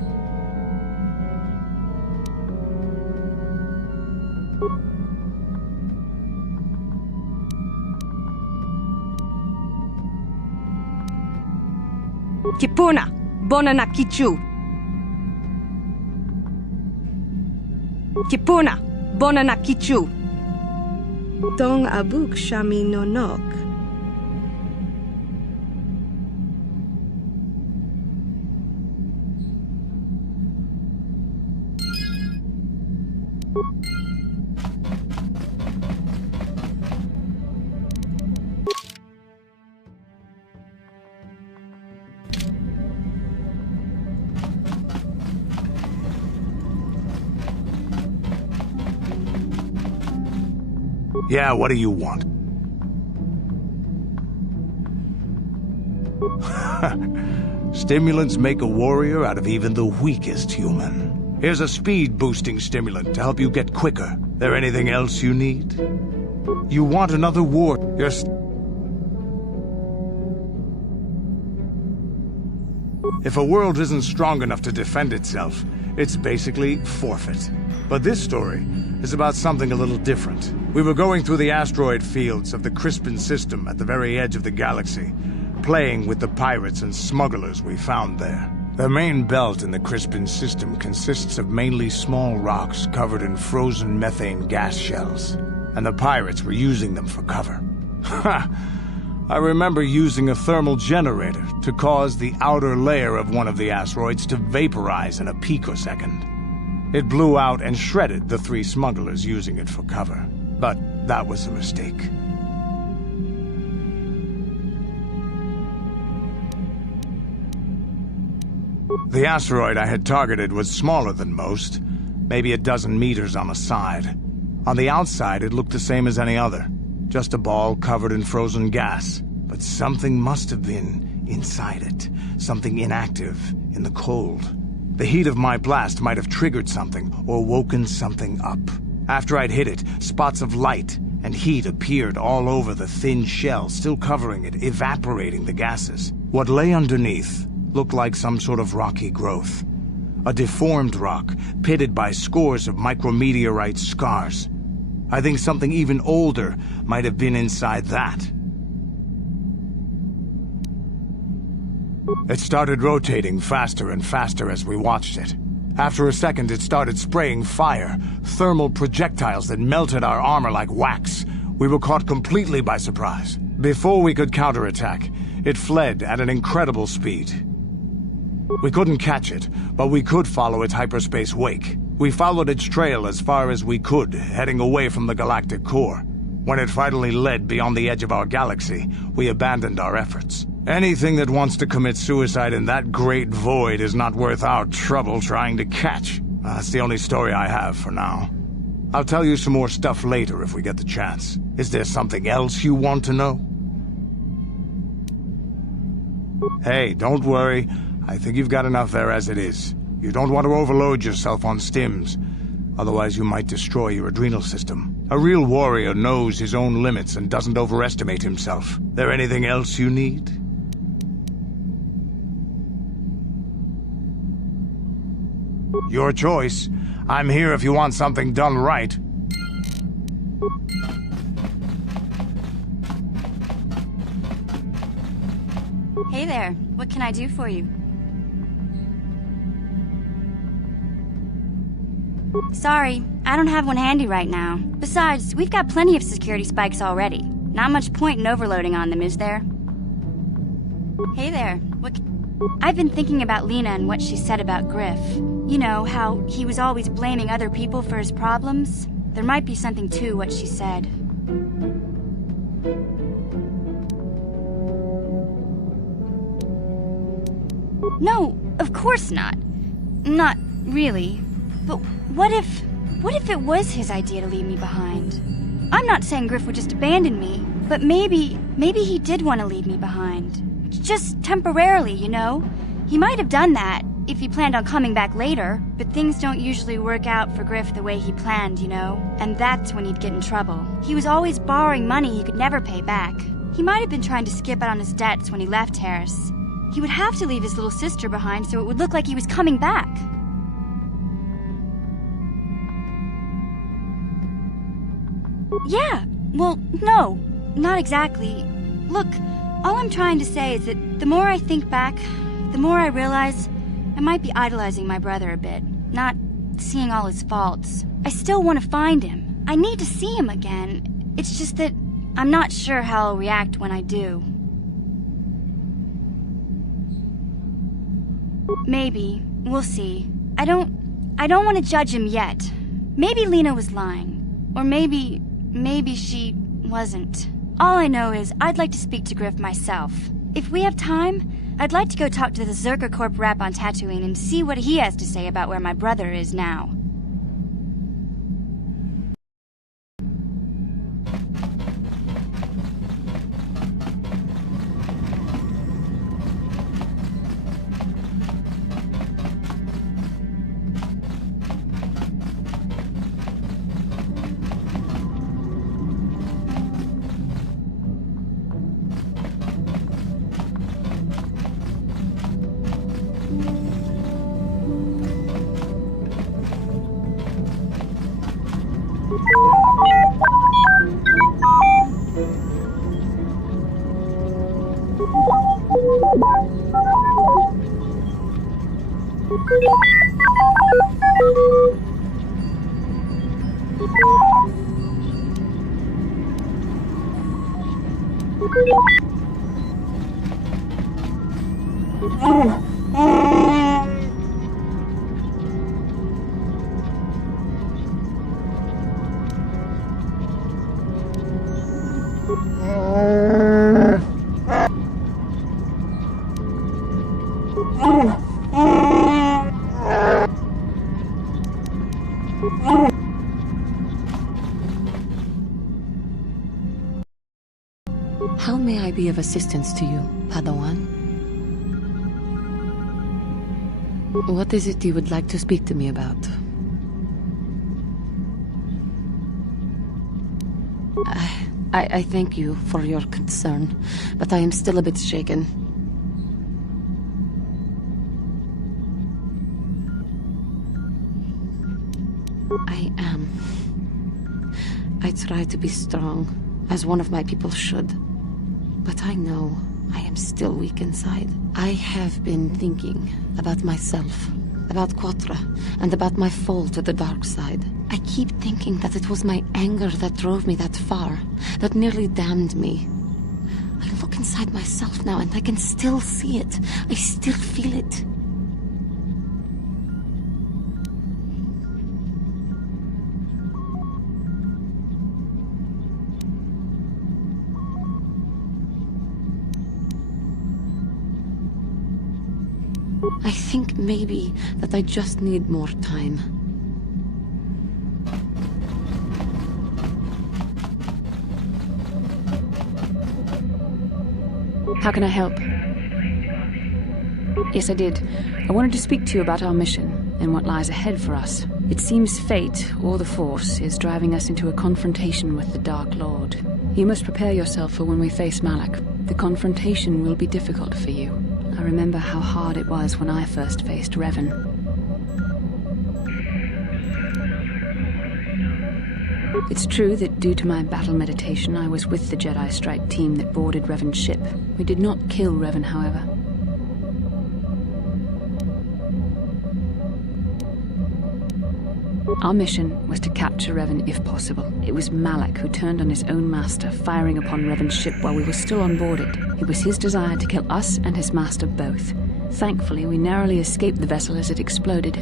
Kipuna, bonana kichu. Kipuna, bonana kichu. Dong abuk shami nonok. Yeah, what do you want? Stimulants make a warrior out of even the weakest human. Here's a speed-boosting stimulant to help you get quicker. There anything else you need? You want another war? If a world isn't strong enough to defend itself, it's basically forfeit. But this story is about something a little different. We were going through the asteroid fields of the Crispin system at the very edge of the galaxy, playing with the pirates and smugglers we found there. The main belt in the Crispin system consists of mainly small rocks covered in frozen methane gas shells, and the pirates were using them for cover. Ha! I remember using a thermal generator to cause the outer layer of one of the asteroids to vaporize in a picosecond. It blew out and shredded the 3 smugglers using it for cover. But that was a mistake. The asteroid I had targeted was smaller than most, maybe a dozen meters on a side. On the outside, it looked the same as any other, just a ball covered in frozen gas. But something must have been inside it, something inactive in the cold. The heat of my blast might have triggered something or woken something up. After I'd hit it, spots of light and heat appeared all over the thin shell, still covering it, evaporating the gases. What lay underneath looked like some sort of rocky growth. A deformed rock, pitted by scores of micrometeorite scars. I think something even older might have been inside that. It started rotating faster and faster as we watched it. After a second, it started spraying fire, thermal projectiles that melted our armor like wax. We were caught completely by surprise. Before we could counterattack, it fled at an incredible speed. We couldn't catch it, but we could follow its hyperspace wake. We followed its trail as far as we could, heading away from the galactic core. When it finally led beyond the edge of our galaxy, we abandoned our efforts. Anything that wants to commit suicide in that great void is not worth our trouble trying to catch. That's the only story I have for now. I'll tell you some more stuff later if we get the chance. Is there something else you want to know? Hey, don't worry. I think you've got enough there as it is. You don't want to overload yourself on stims. Otherwise you might destroy your adrenal system. A real warrior knows his own limits and doesn't overestimate himself. There anything else you need? Your choice. I'm here if you want something done right. Hey there, what can I do for you? Sorry, I don't have one handy right now. Besides, we've got plenty of security spikes already. Not much point in overloading on them, is there? Hey there, I've been thinking about Lena and what she said about Griff. You know, how he was always blaming other people for his problems? There might be something to what she said. No, of course not. Not really. But what if it was his idea to leave me behind? I'm not saying Griff would just abandon me, but maybe he did want to leave me behind. Just temporarily, you know? He might have done that if he planned on coming back later, but things don't usually work out for Griff the way he planned, you know? And that's when he'd get in trouble. He was always borrowing money he could never pay back. He might have been trying to skip out on his debts when he left Harris. He would have to leave his little sister behind so it would look like he was coming back. Yeah, well, no, not exactly. Look, all I'm trying to say is that the more I think back, the more I realize I might be idolizing my brother a bit, not seeing all his faults. I still want to find him. I need to see him again. It's just that I'm not sure how I'll react when I do. Maybe. We'll see. I don't want to judge him yet. Maybe Lena was lying. Or maybe she wasn't. All I know is I'd like to speak to Griff myself. If we have time, I'd like to go talk to the Zerker Corp rep on Tatooine and see what he has to say about where my brother is now. How may I be of assistance to you, Padawan? What is it you would like to speak to me about? I thank you for your concern, but I am still a bit shaken. I try to be strong, as one of my people should. But I know I am still weak inside. I have been thinking about myself, about KotOR, and about my fall to the dark side. I keep thinking that it was my anger that drove me that far, that nearly damned me. I look inside myself now and I can still see it. I still feel it. I think maybe that I just need more time. How can I help? Yes, I did. I wanted to speak to you about our mission and what lies ahead for us. It seems fate, or the Force, is driving us into a confrontation with the Dark Lord. You must prepare yourself for when we face Malak. The confrontation will be difficult for you. I remember how hard it was when I first faced Revan. It's true that due to my battle meditation, I was with the Jedi strike team that boarded Revan's ship. We did not kill Revan, however. Our mission was to capture Revan if possible. It was Malak who turned on his own master, firing upon Revan's ship while we were still on board it. It was his desire to kill us and his master both. Thankfully, we narrowly escaped the vessel as it exploded.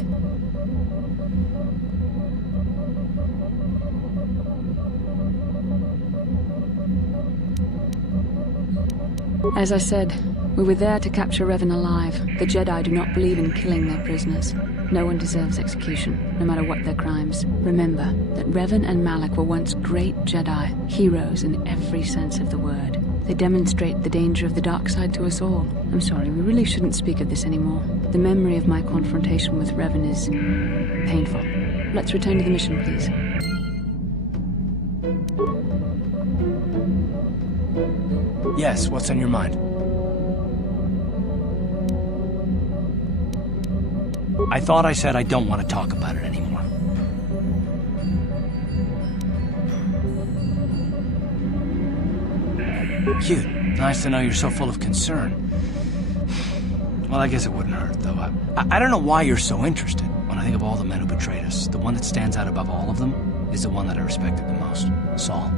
As I said, we were there to capture Revan alive. The Jedi do not believe in killing their prisoners. No one deserves execution, no matter what their crimes. Remember that Revan and Malak were once great Jedi, heroes in every sense of the word. They demonstrate the danger of the dark side to us all. I'm sorry, we really shouldn't speak of this anymore. The memory of my confrontation with Revan is painful. Let's return to the mission, please. Yes, what's on your mind? I thought I said I don't want to talk about it anymore. Cute. Nice to know you're so full of concern. Well, I guess it wouldn't hurt, though. I don't know why you're so interested. When I think of all the men who betrayed us, the one that stands out above all of them is the one that I respected the most. Saul.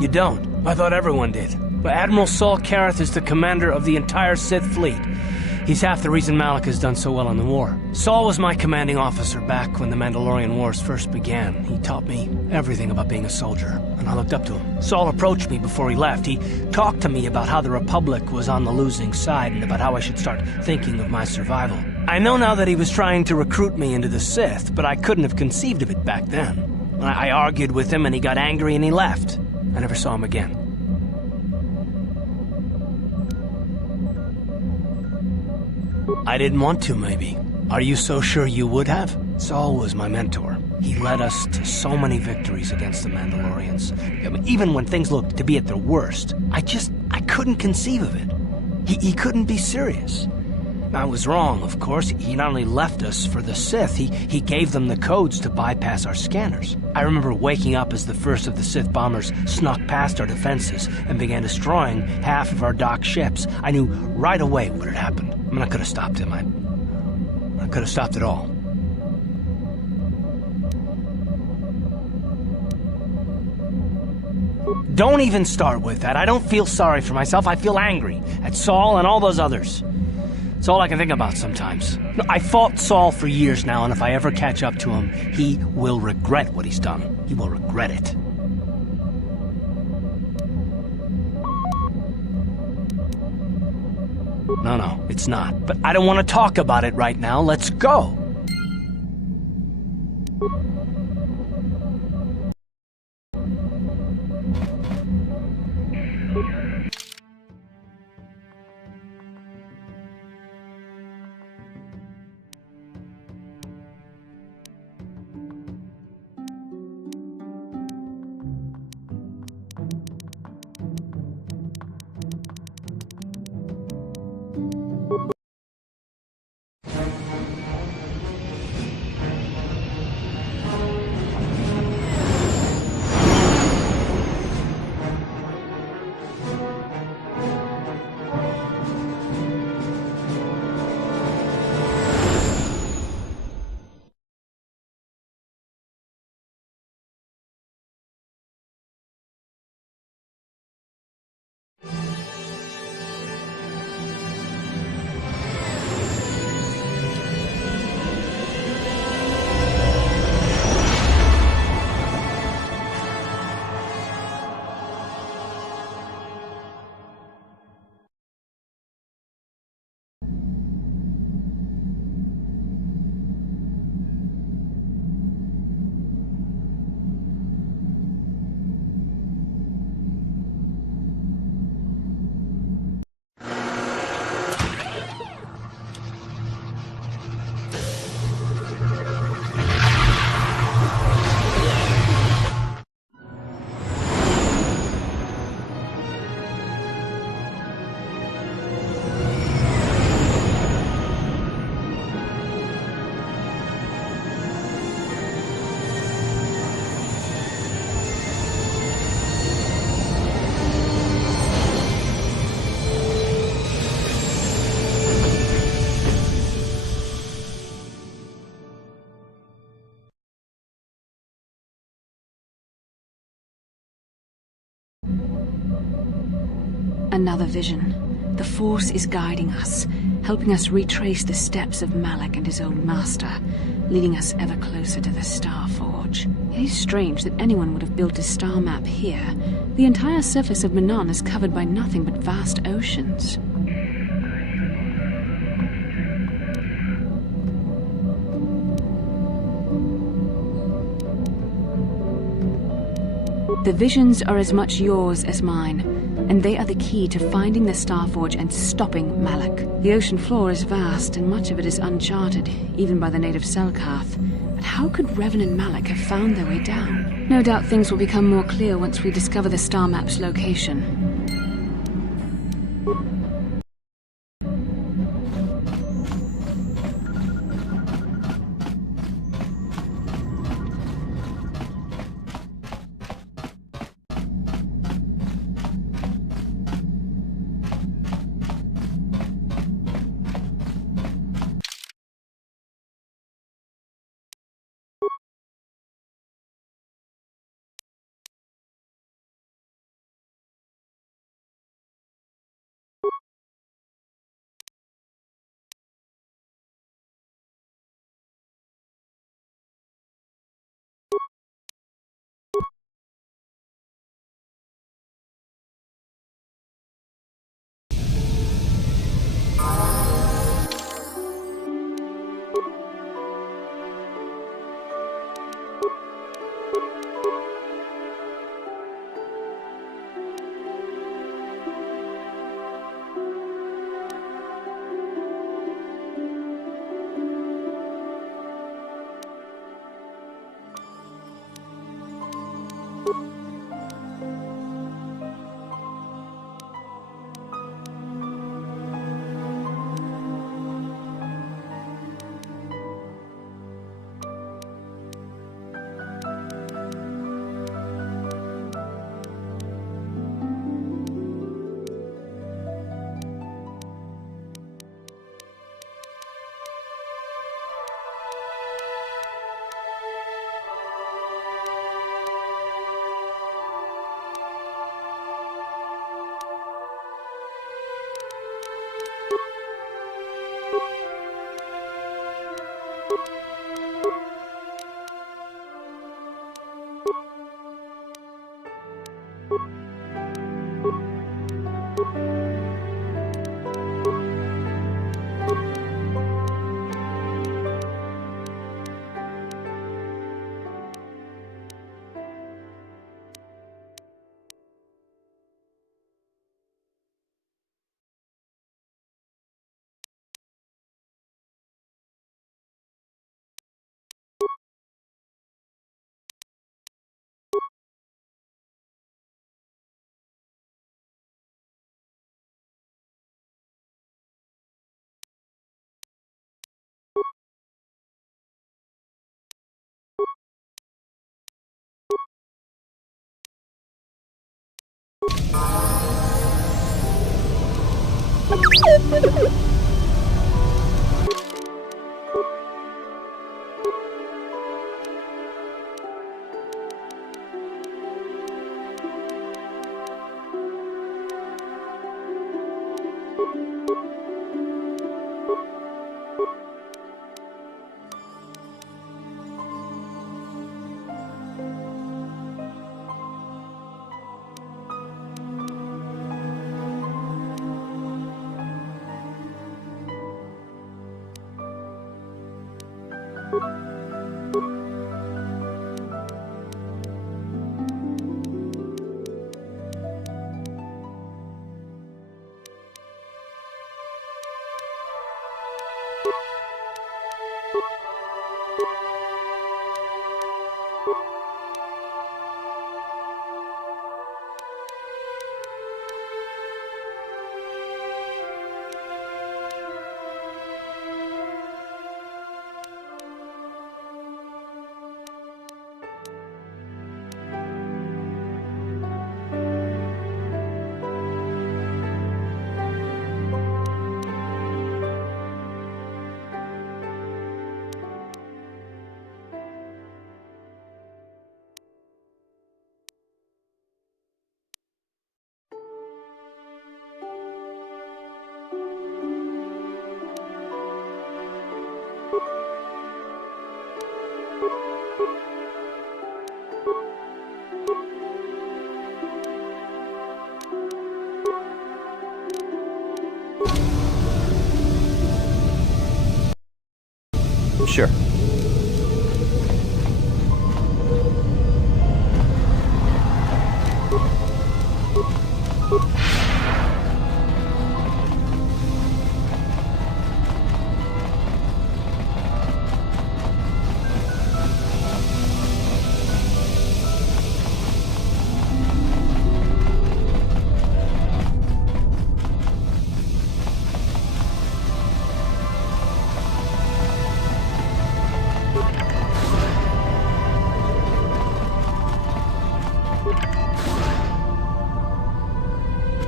You don't. I thought everyone did. But Admiral Saul Kareth is the commander of the entire Sith fleet. He's half the reason Malak has done so well in the war. Saul was my commanding officer back when the Mandalorian Wars first began. He taught me everything about being a soldier, and I looked up to him. Saul approached me before he left. He talked to me about how the Republic was on the losing side and about how I should start thinking of my survival. I know now that he was trying to recruit me into the Sith, but I couldn't have conceived of it back then. I argued with him and he got angry and he left. I never saw him again. I didn't want to, maybe. Are you so sure you would have? Saul was my mentor. He led us to so many victories against the Mandalorians. I mean, even when things looked to be at their worst, I couldn't conceive of it. He couldn't be serious. I was wrong, of course. He not only left us for the Sith, he gave them the codes to bypass our scanners. I remember waking up as the first of the Sith bombers snuck past our defenses and began destroying half of our docked ships. I knew right away what had happened. I mean, I could have stopped him. I could have stopped it all. Don't even start with that. I don't feel sorry for myself. I feel angry at Saul and all those others. It's all I can think about sometimes. I fought Saul for years now, and if I ever catch up to him, he will regret what he's done. He will regret it. No, it's not. But I don't want to talk about it right now. Let's go. Another vision. The Force is guiding us, helping us retrace the steps of Malak and his old master, leading us ever closer to the Star Forge. It is strange that anyone would have built a star map here. The entire surface of Manon is covered by nothing but vast oceans. The visions are as much yours as mine, and they are the key to finding the Starforge and stopping Malak. The ocean floor is vast, and much of it is uncharted, even by the native Selkath. But how could Revan and Malak have found their way down? No doubt things will become more clear once we discover the star map's location. Sure.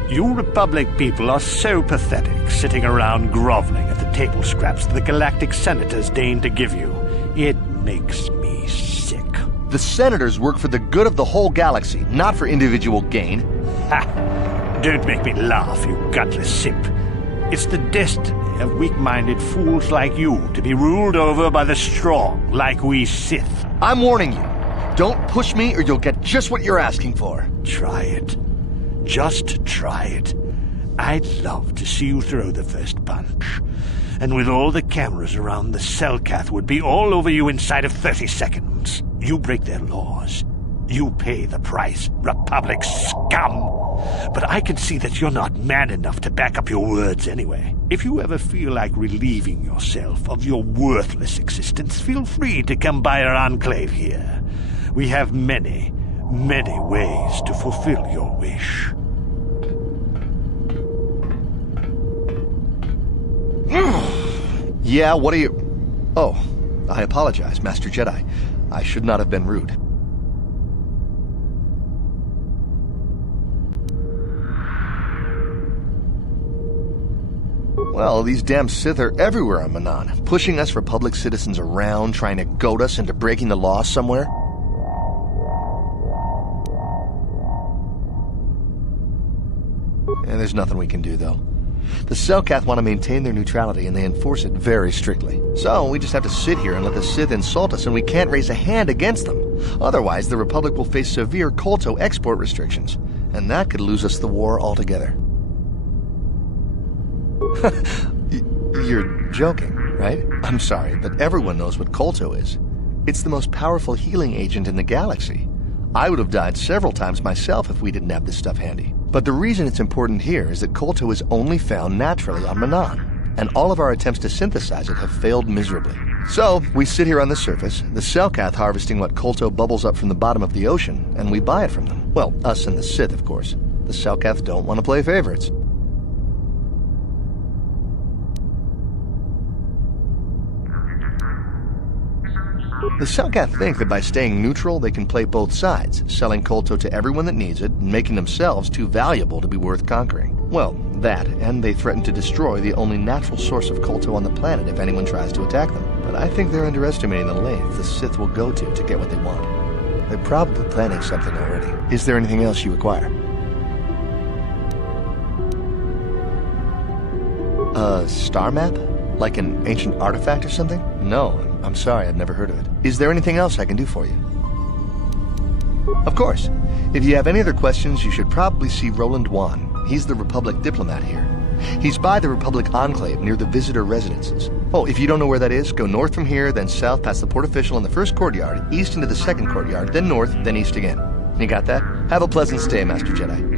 You Republic people are so pathetic, sitting around groveling at the table scraps the Galactic Senators deign to give you. It makes me sick. The Senators work for the good of the whole galaxy, not for individual gain. Ha! Don't make me laugh, you gutless simp. It's the destiny of weak-minded fools like you to be ruled over by the strong, like we Sith. I'm warning you. Don't push me or you'll get just what you're asking for. Try it. Just try it. I'd love to see you throw the first punch. And with all the cameras around, the Selkath would be all over you inside of 30 seconds. You break their laws. You pay the price, Republic scum. But I can see that you're not man enough to back up your words anyway. If you ever feel like relieving yourself of your worthless existence, feel free to come by our enclave here. We have many, many ways to fulfill your wish. Yeah, what are you... Oh, I apologize, Master Jedi. I should not have been rude. Well, these damn Sith are everywhere on Manan, pushing us Republic citizens around, trying to goad us into breaking the law somewhere. And there's nothing we can do, though. The Selkath want to maintain their neutrality, and they enforce it very strictly. So we just have to sit here and let the Sith insult us, and we can't raise a hand against them. Otherwise, the Republic will face severe KotOR export restrictions, and that could lose us the war altogether. You're joking, right? I'm sorry, but everyone knows what KotOR is. It's the most powerful healing agent in the galaxy. I would have died several times myself if we didn't have this stuff handy. But the reason it's important here is that KotOR is only found naturally on Manan, and all of our attempts to synthesize it have failed miserably. So, we sit here on the surface, the Selkath harvesting what KotOR bubbles up from the bottom of the ocean, and we buy it from them. Well, us and the Sith, of course. The Selkath don't want to play favorites. The Selkath think that by staying neutral, they can play both sides, selling KotOR to everyone that needs it, and making themselves too valuable to be worth conquering. Well, that, and they threaten to destroy the only natural source of KotOR on the planet if anyone tries to attack them. But I think they're underestimating the length the Sith will go to get what they want. They're probably planning something already. Is there anything else you require? A star map? Like an ancient artifact or something? No, I'm sorry, I've never heard of it. Is there anything else I can do for you? Of course. If you have any other questions, you should probably see Roland Wan. He's the Republic diplomat here. He's by the Republic Enclave near the visitor residences. Oh, if you don't know where that is, go north from here, then south past the port official in the first courtyard, east into the second courtyard, then north, then east again. You got that? Have a pleasant stay, Master Jedi.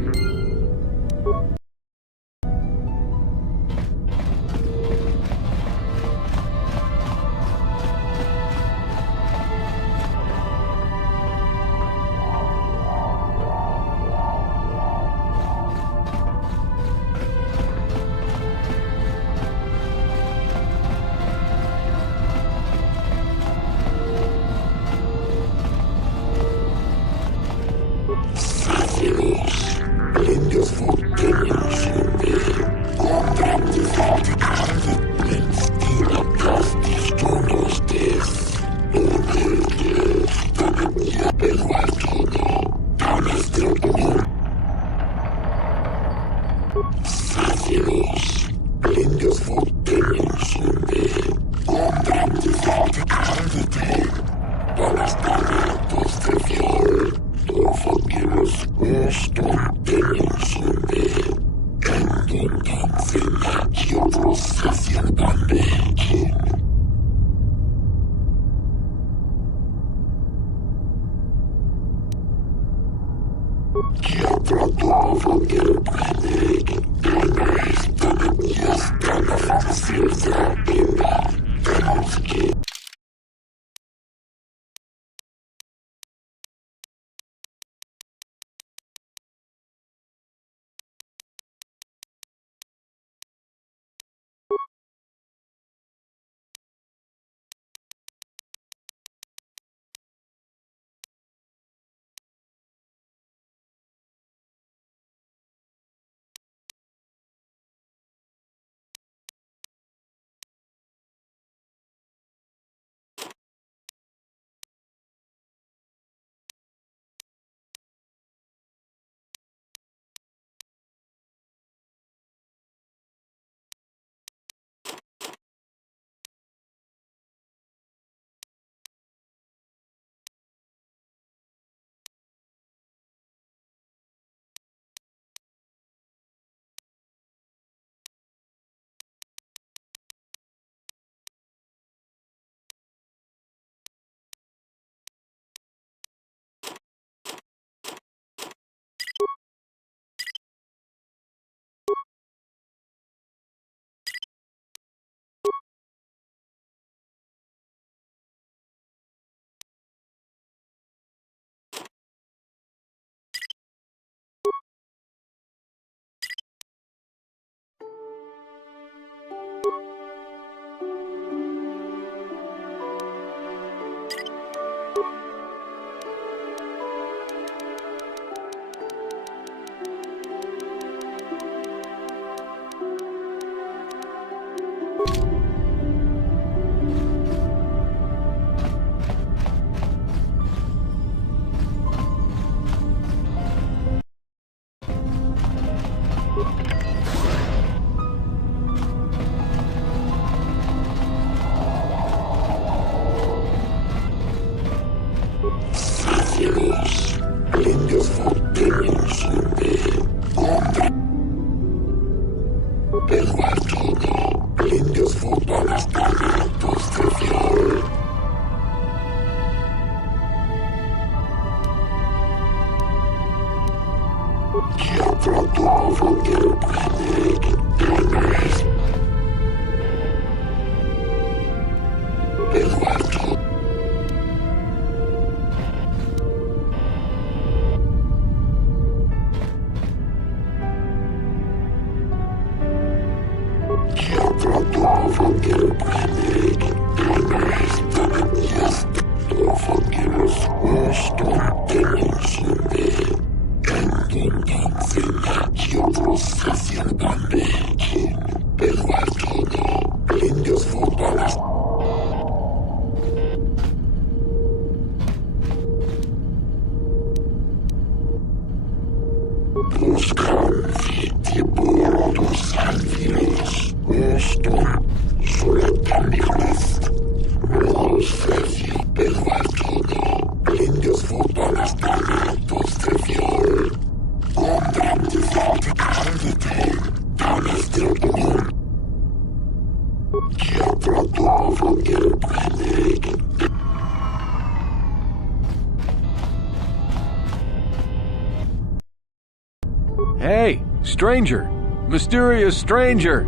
Hey, stranger! Mysterious stranger!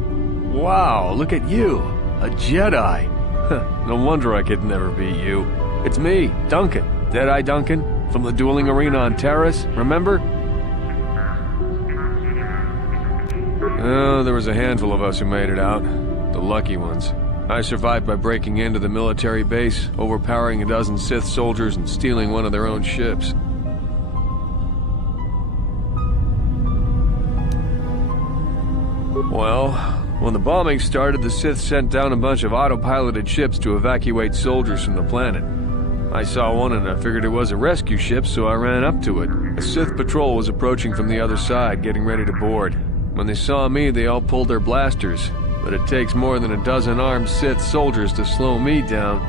Wow, look at you! A Jedi! No wonder I could never beat you. It's me, Duncan. Deadeye Duncan, from the dueling arena on Terrace, remember? Oh, there was a handful of us who made it out. The lucky ones. I survived by breaking into the military base, overpowering a dozen Sith soldiers, and stealing one of their own ships. Well, when the bombing started, the Sith sent down a bunch of autopiloted ships to evacuate soldiers from the planet. I saw one and I figured it was a rescue ship, so I ran up to it. A Sith patrol was approaching from the other side, getting ready to board. When they saw me, they all pulled their blasters, but it takes more than a dozen armed Sith soldiers to slow me down.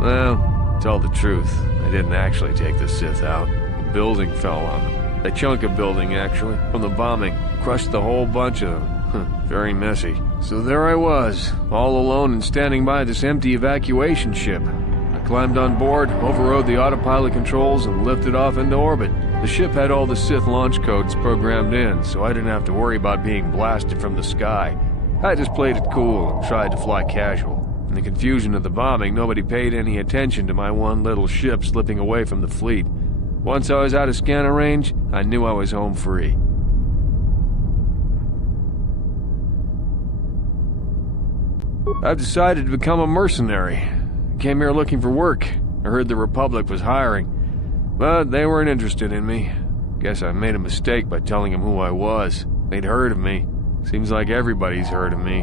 Well, tell the truth, I didn't actually take the Sith out. A building fell on them. A chunk of building, actually, from the bombing. Crushed the whole bunch of them. Very messy. So there I was, all alone and standing by this empty evacuation ship. I climbed on board, overrode the autopilot controls, and lifted off into orbit. The ship had all the Sith launch codes programmed in, so I didn't have to worry about being blasted from the sky. I just played it cool and tried to fly casual. In the confusion of the bombing, nobody paid any attention to my one little ship slipping away from the fleet. Once I was out of scanner range, I knew I was home free. I've decided to become a mercenary. I came here looking for work. I heard the Republic was hiring, but they weren't interested in me. Guess I made a mistake by telling them who I was. They'd heard of me. Seems like everybody's heard of me.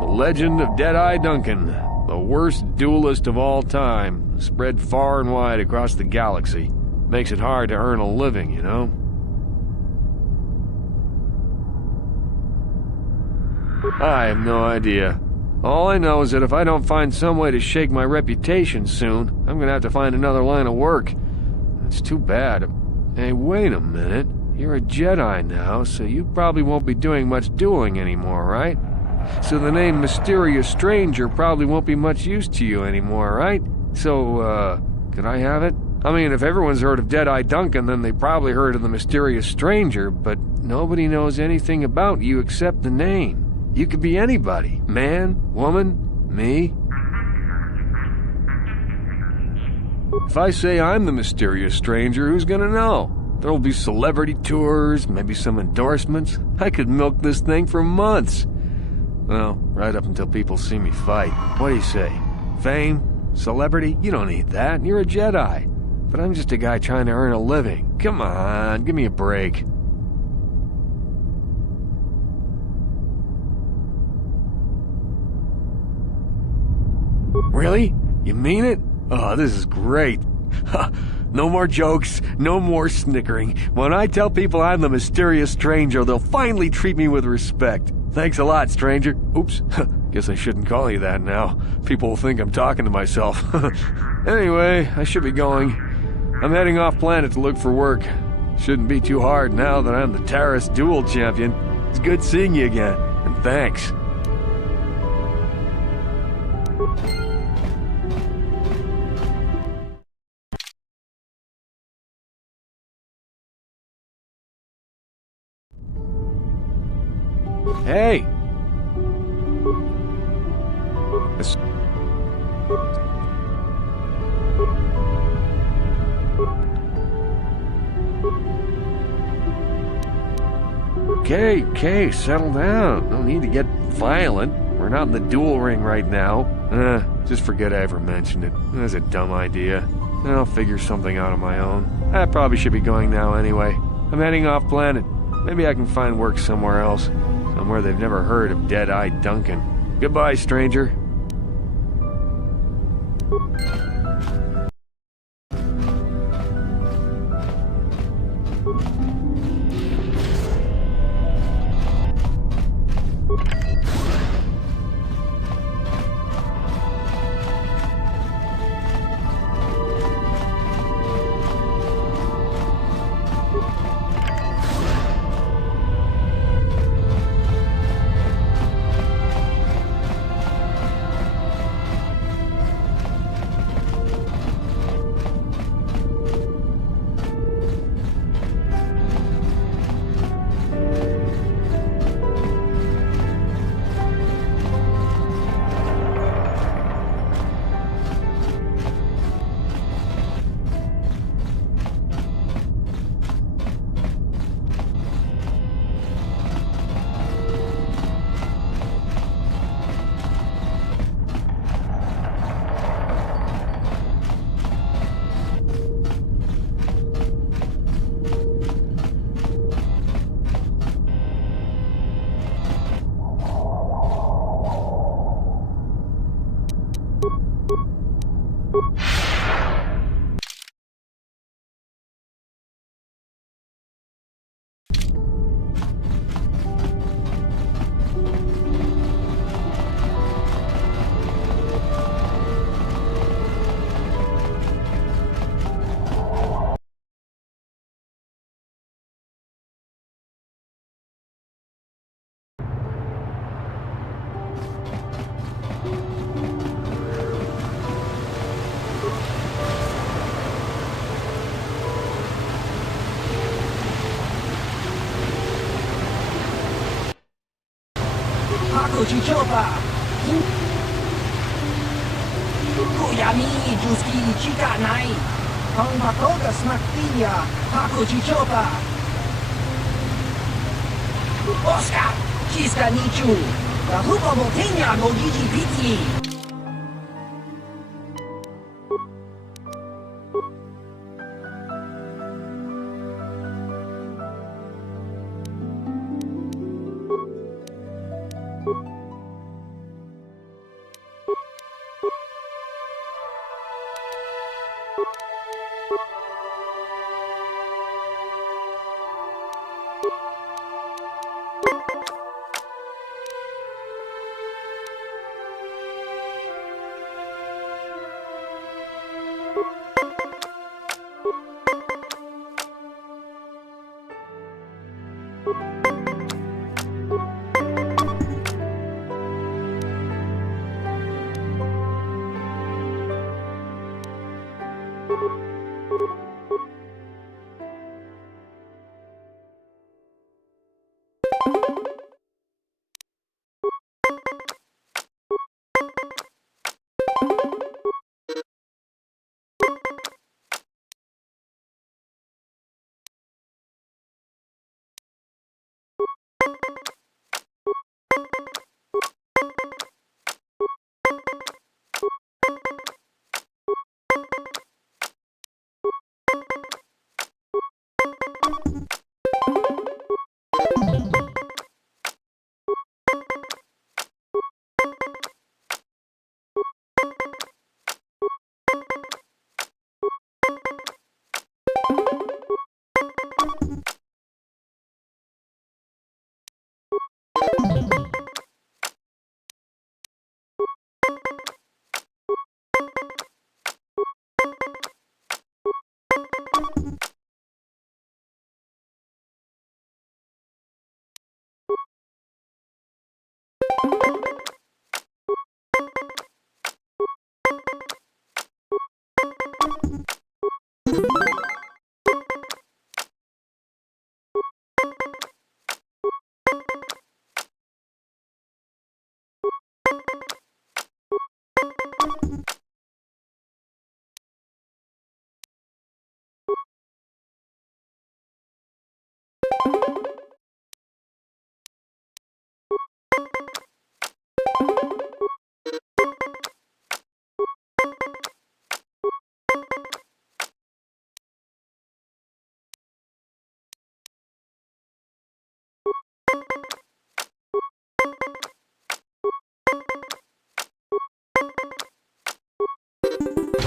The legend of Deadeye Duncan, the worst duelist of all time, spread far and wide across the galaxy. Makes it hard to earn a living, you know? I have no idea. All I know is that if I don't find some way to shake my reputation soon, I'm gonna have to find another line of work. It's too bad. Hey, wait a minute. You're a Jedi now, so you probably won't be doing much dueling anymore, right? So the name Mysterious Stranger probably won't be much use to you anymore, right? So, could I have it? I mean, if everyone's heard of Deadeye Duncan, then they probably heard of the Mysterious Stranger, but nobody knows anything about you except the name. You could be anybody. Man, woman, me. If I say I'm the Mysterious Stranger, who's gonna know? There'll be celebrity tours, maybe some endorsements. I could milk this thing for months. Well, right up until people see me fight. What do you say? Fame? Celebrity? You don't need that. You're a Jedi. But I'm just a guy trying to earn a living. Come on, give me a break. Really? You mean it? Oh, this is great. No more jokes, no more snickering. When I tell people I'm the Mysterious Stranger, they'll finally treat me with respect. Thanks a lot, stranger. Oops, guess I shouldn't call you that now. People will think I'm talking to myself. Anyway, I should be going. I'm heading off planet to look for work. Shouldn't be too hard now that I'm the Terrace Duel Champion. It's good seeing you again, and thanks. Hey! This... Okay, settle down. No need to get violent. We're not in the duel ring right now. Just forget I ever mentioned it. That's a dumb idea. I'll figure something out on my own. I probably should be going now anyway. I'm heading off planet. Maybe I can find work somewhere else. Somewhere they've never heard of Dead-Eye Duncan. Goodbye, stranger. Oscar, ciska niču, da hupamo tenja go gigi piti.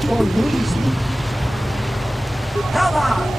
for noisy. Come on!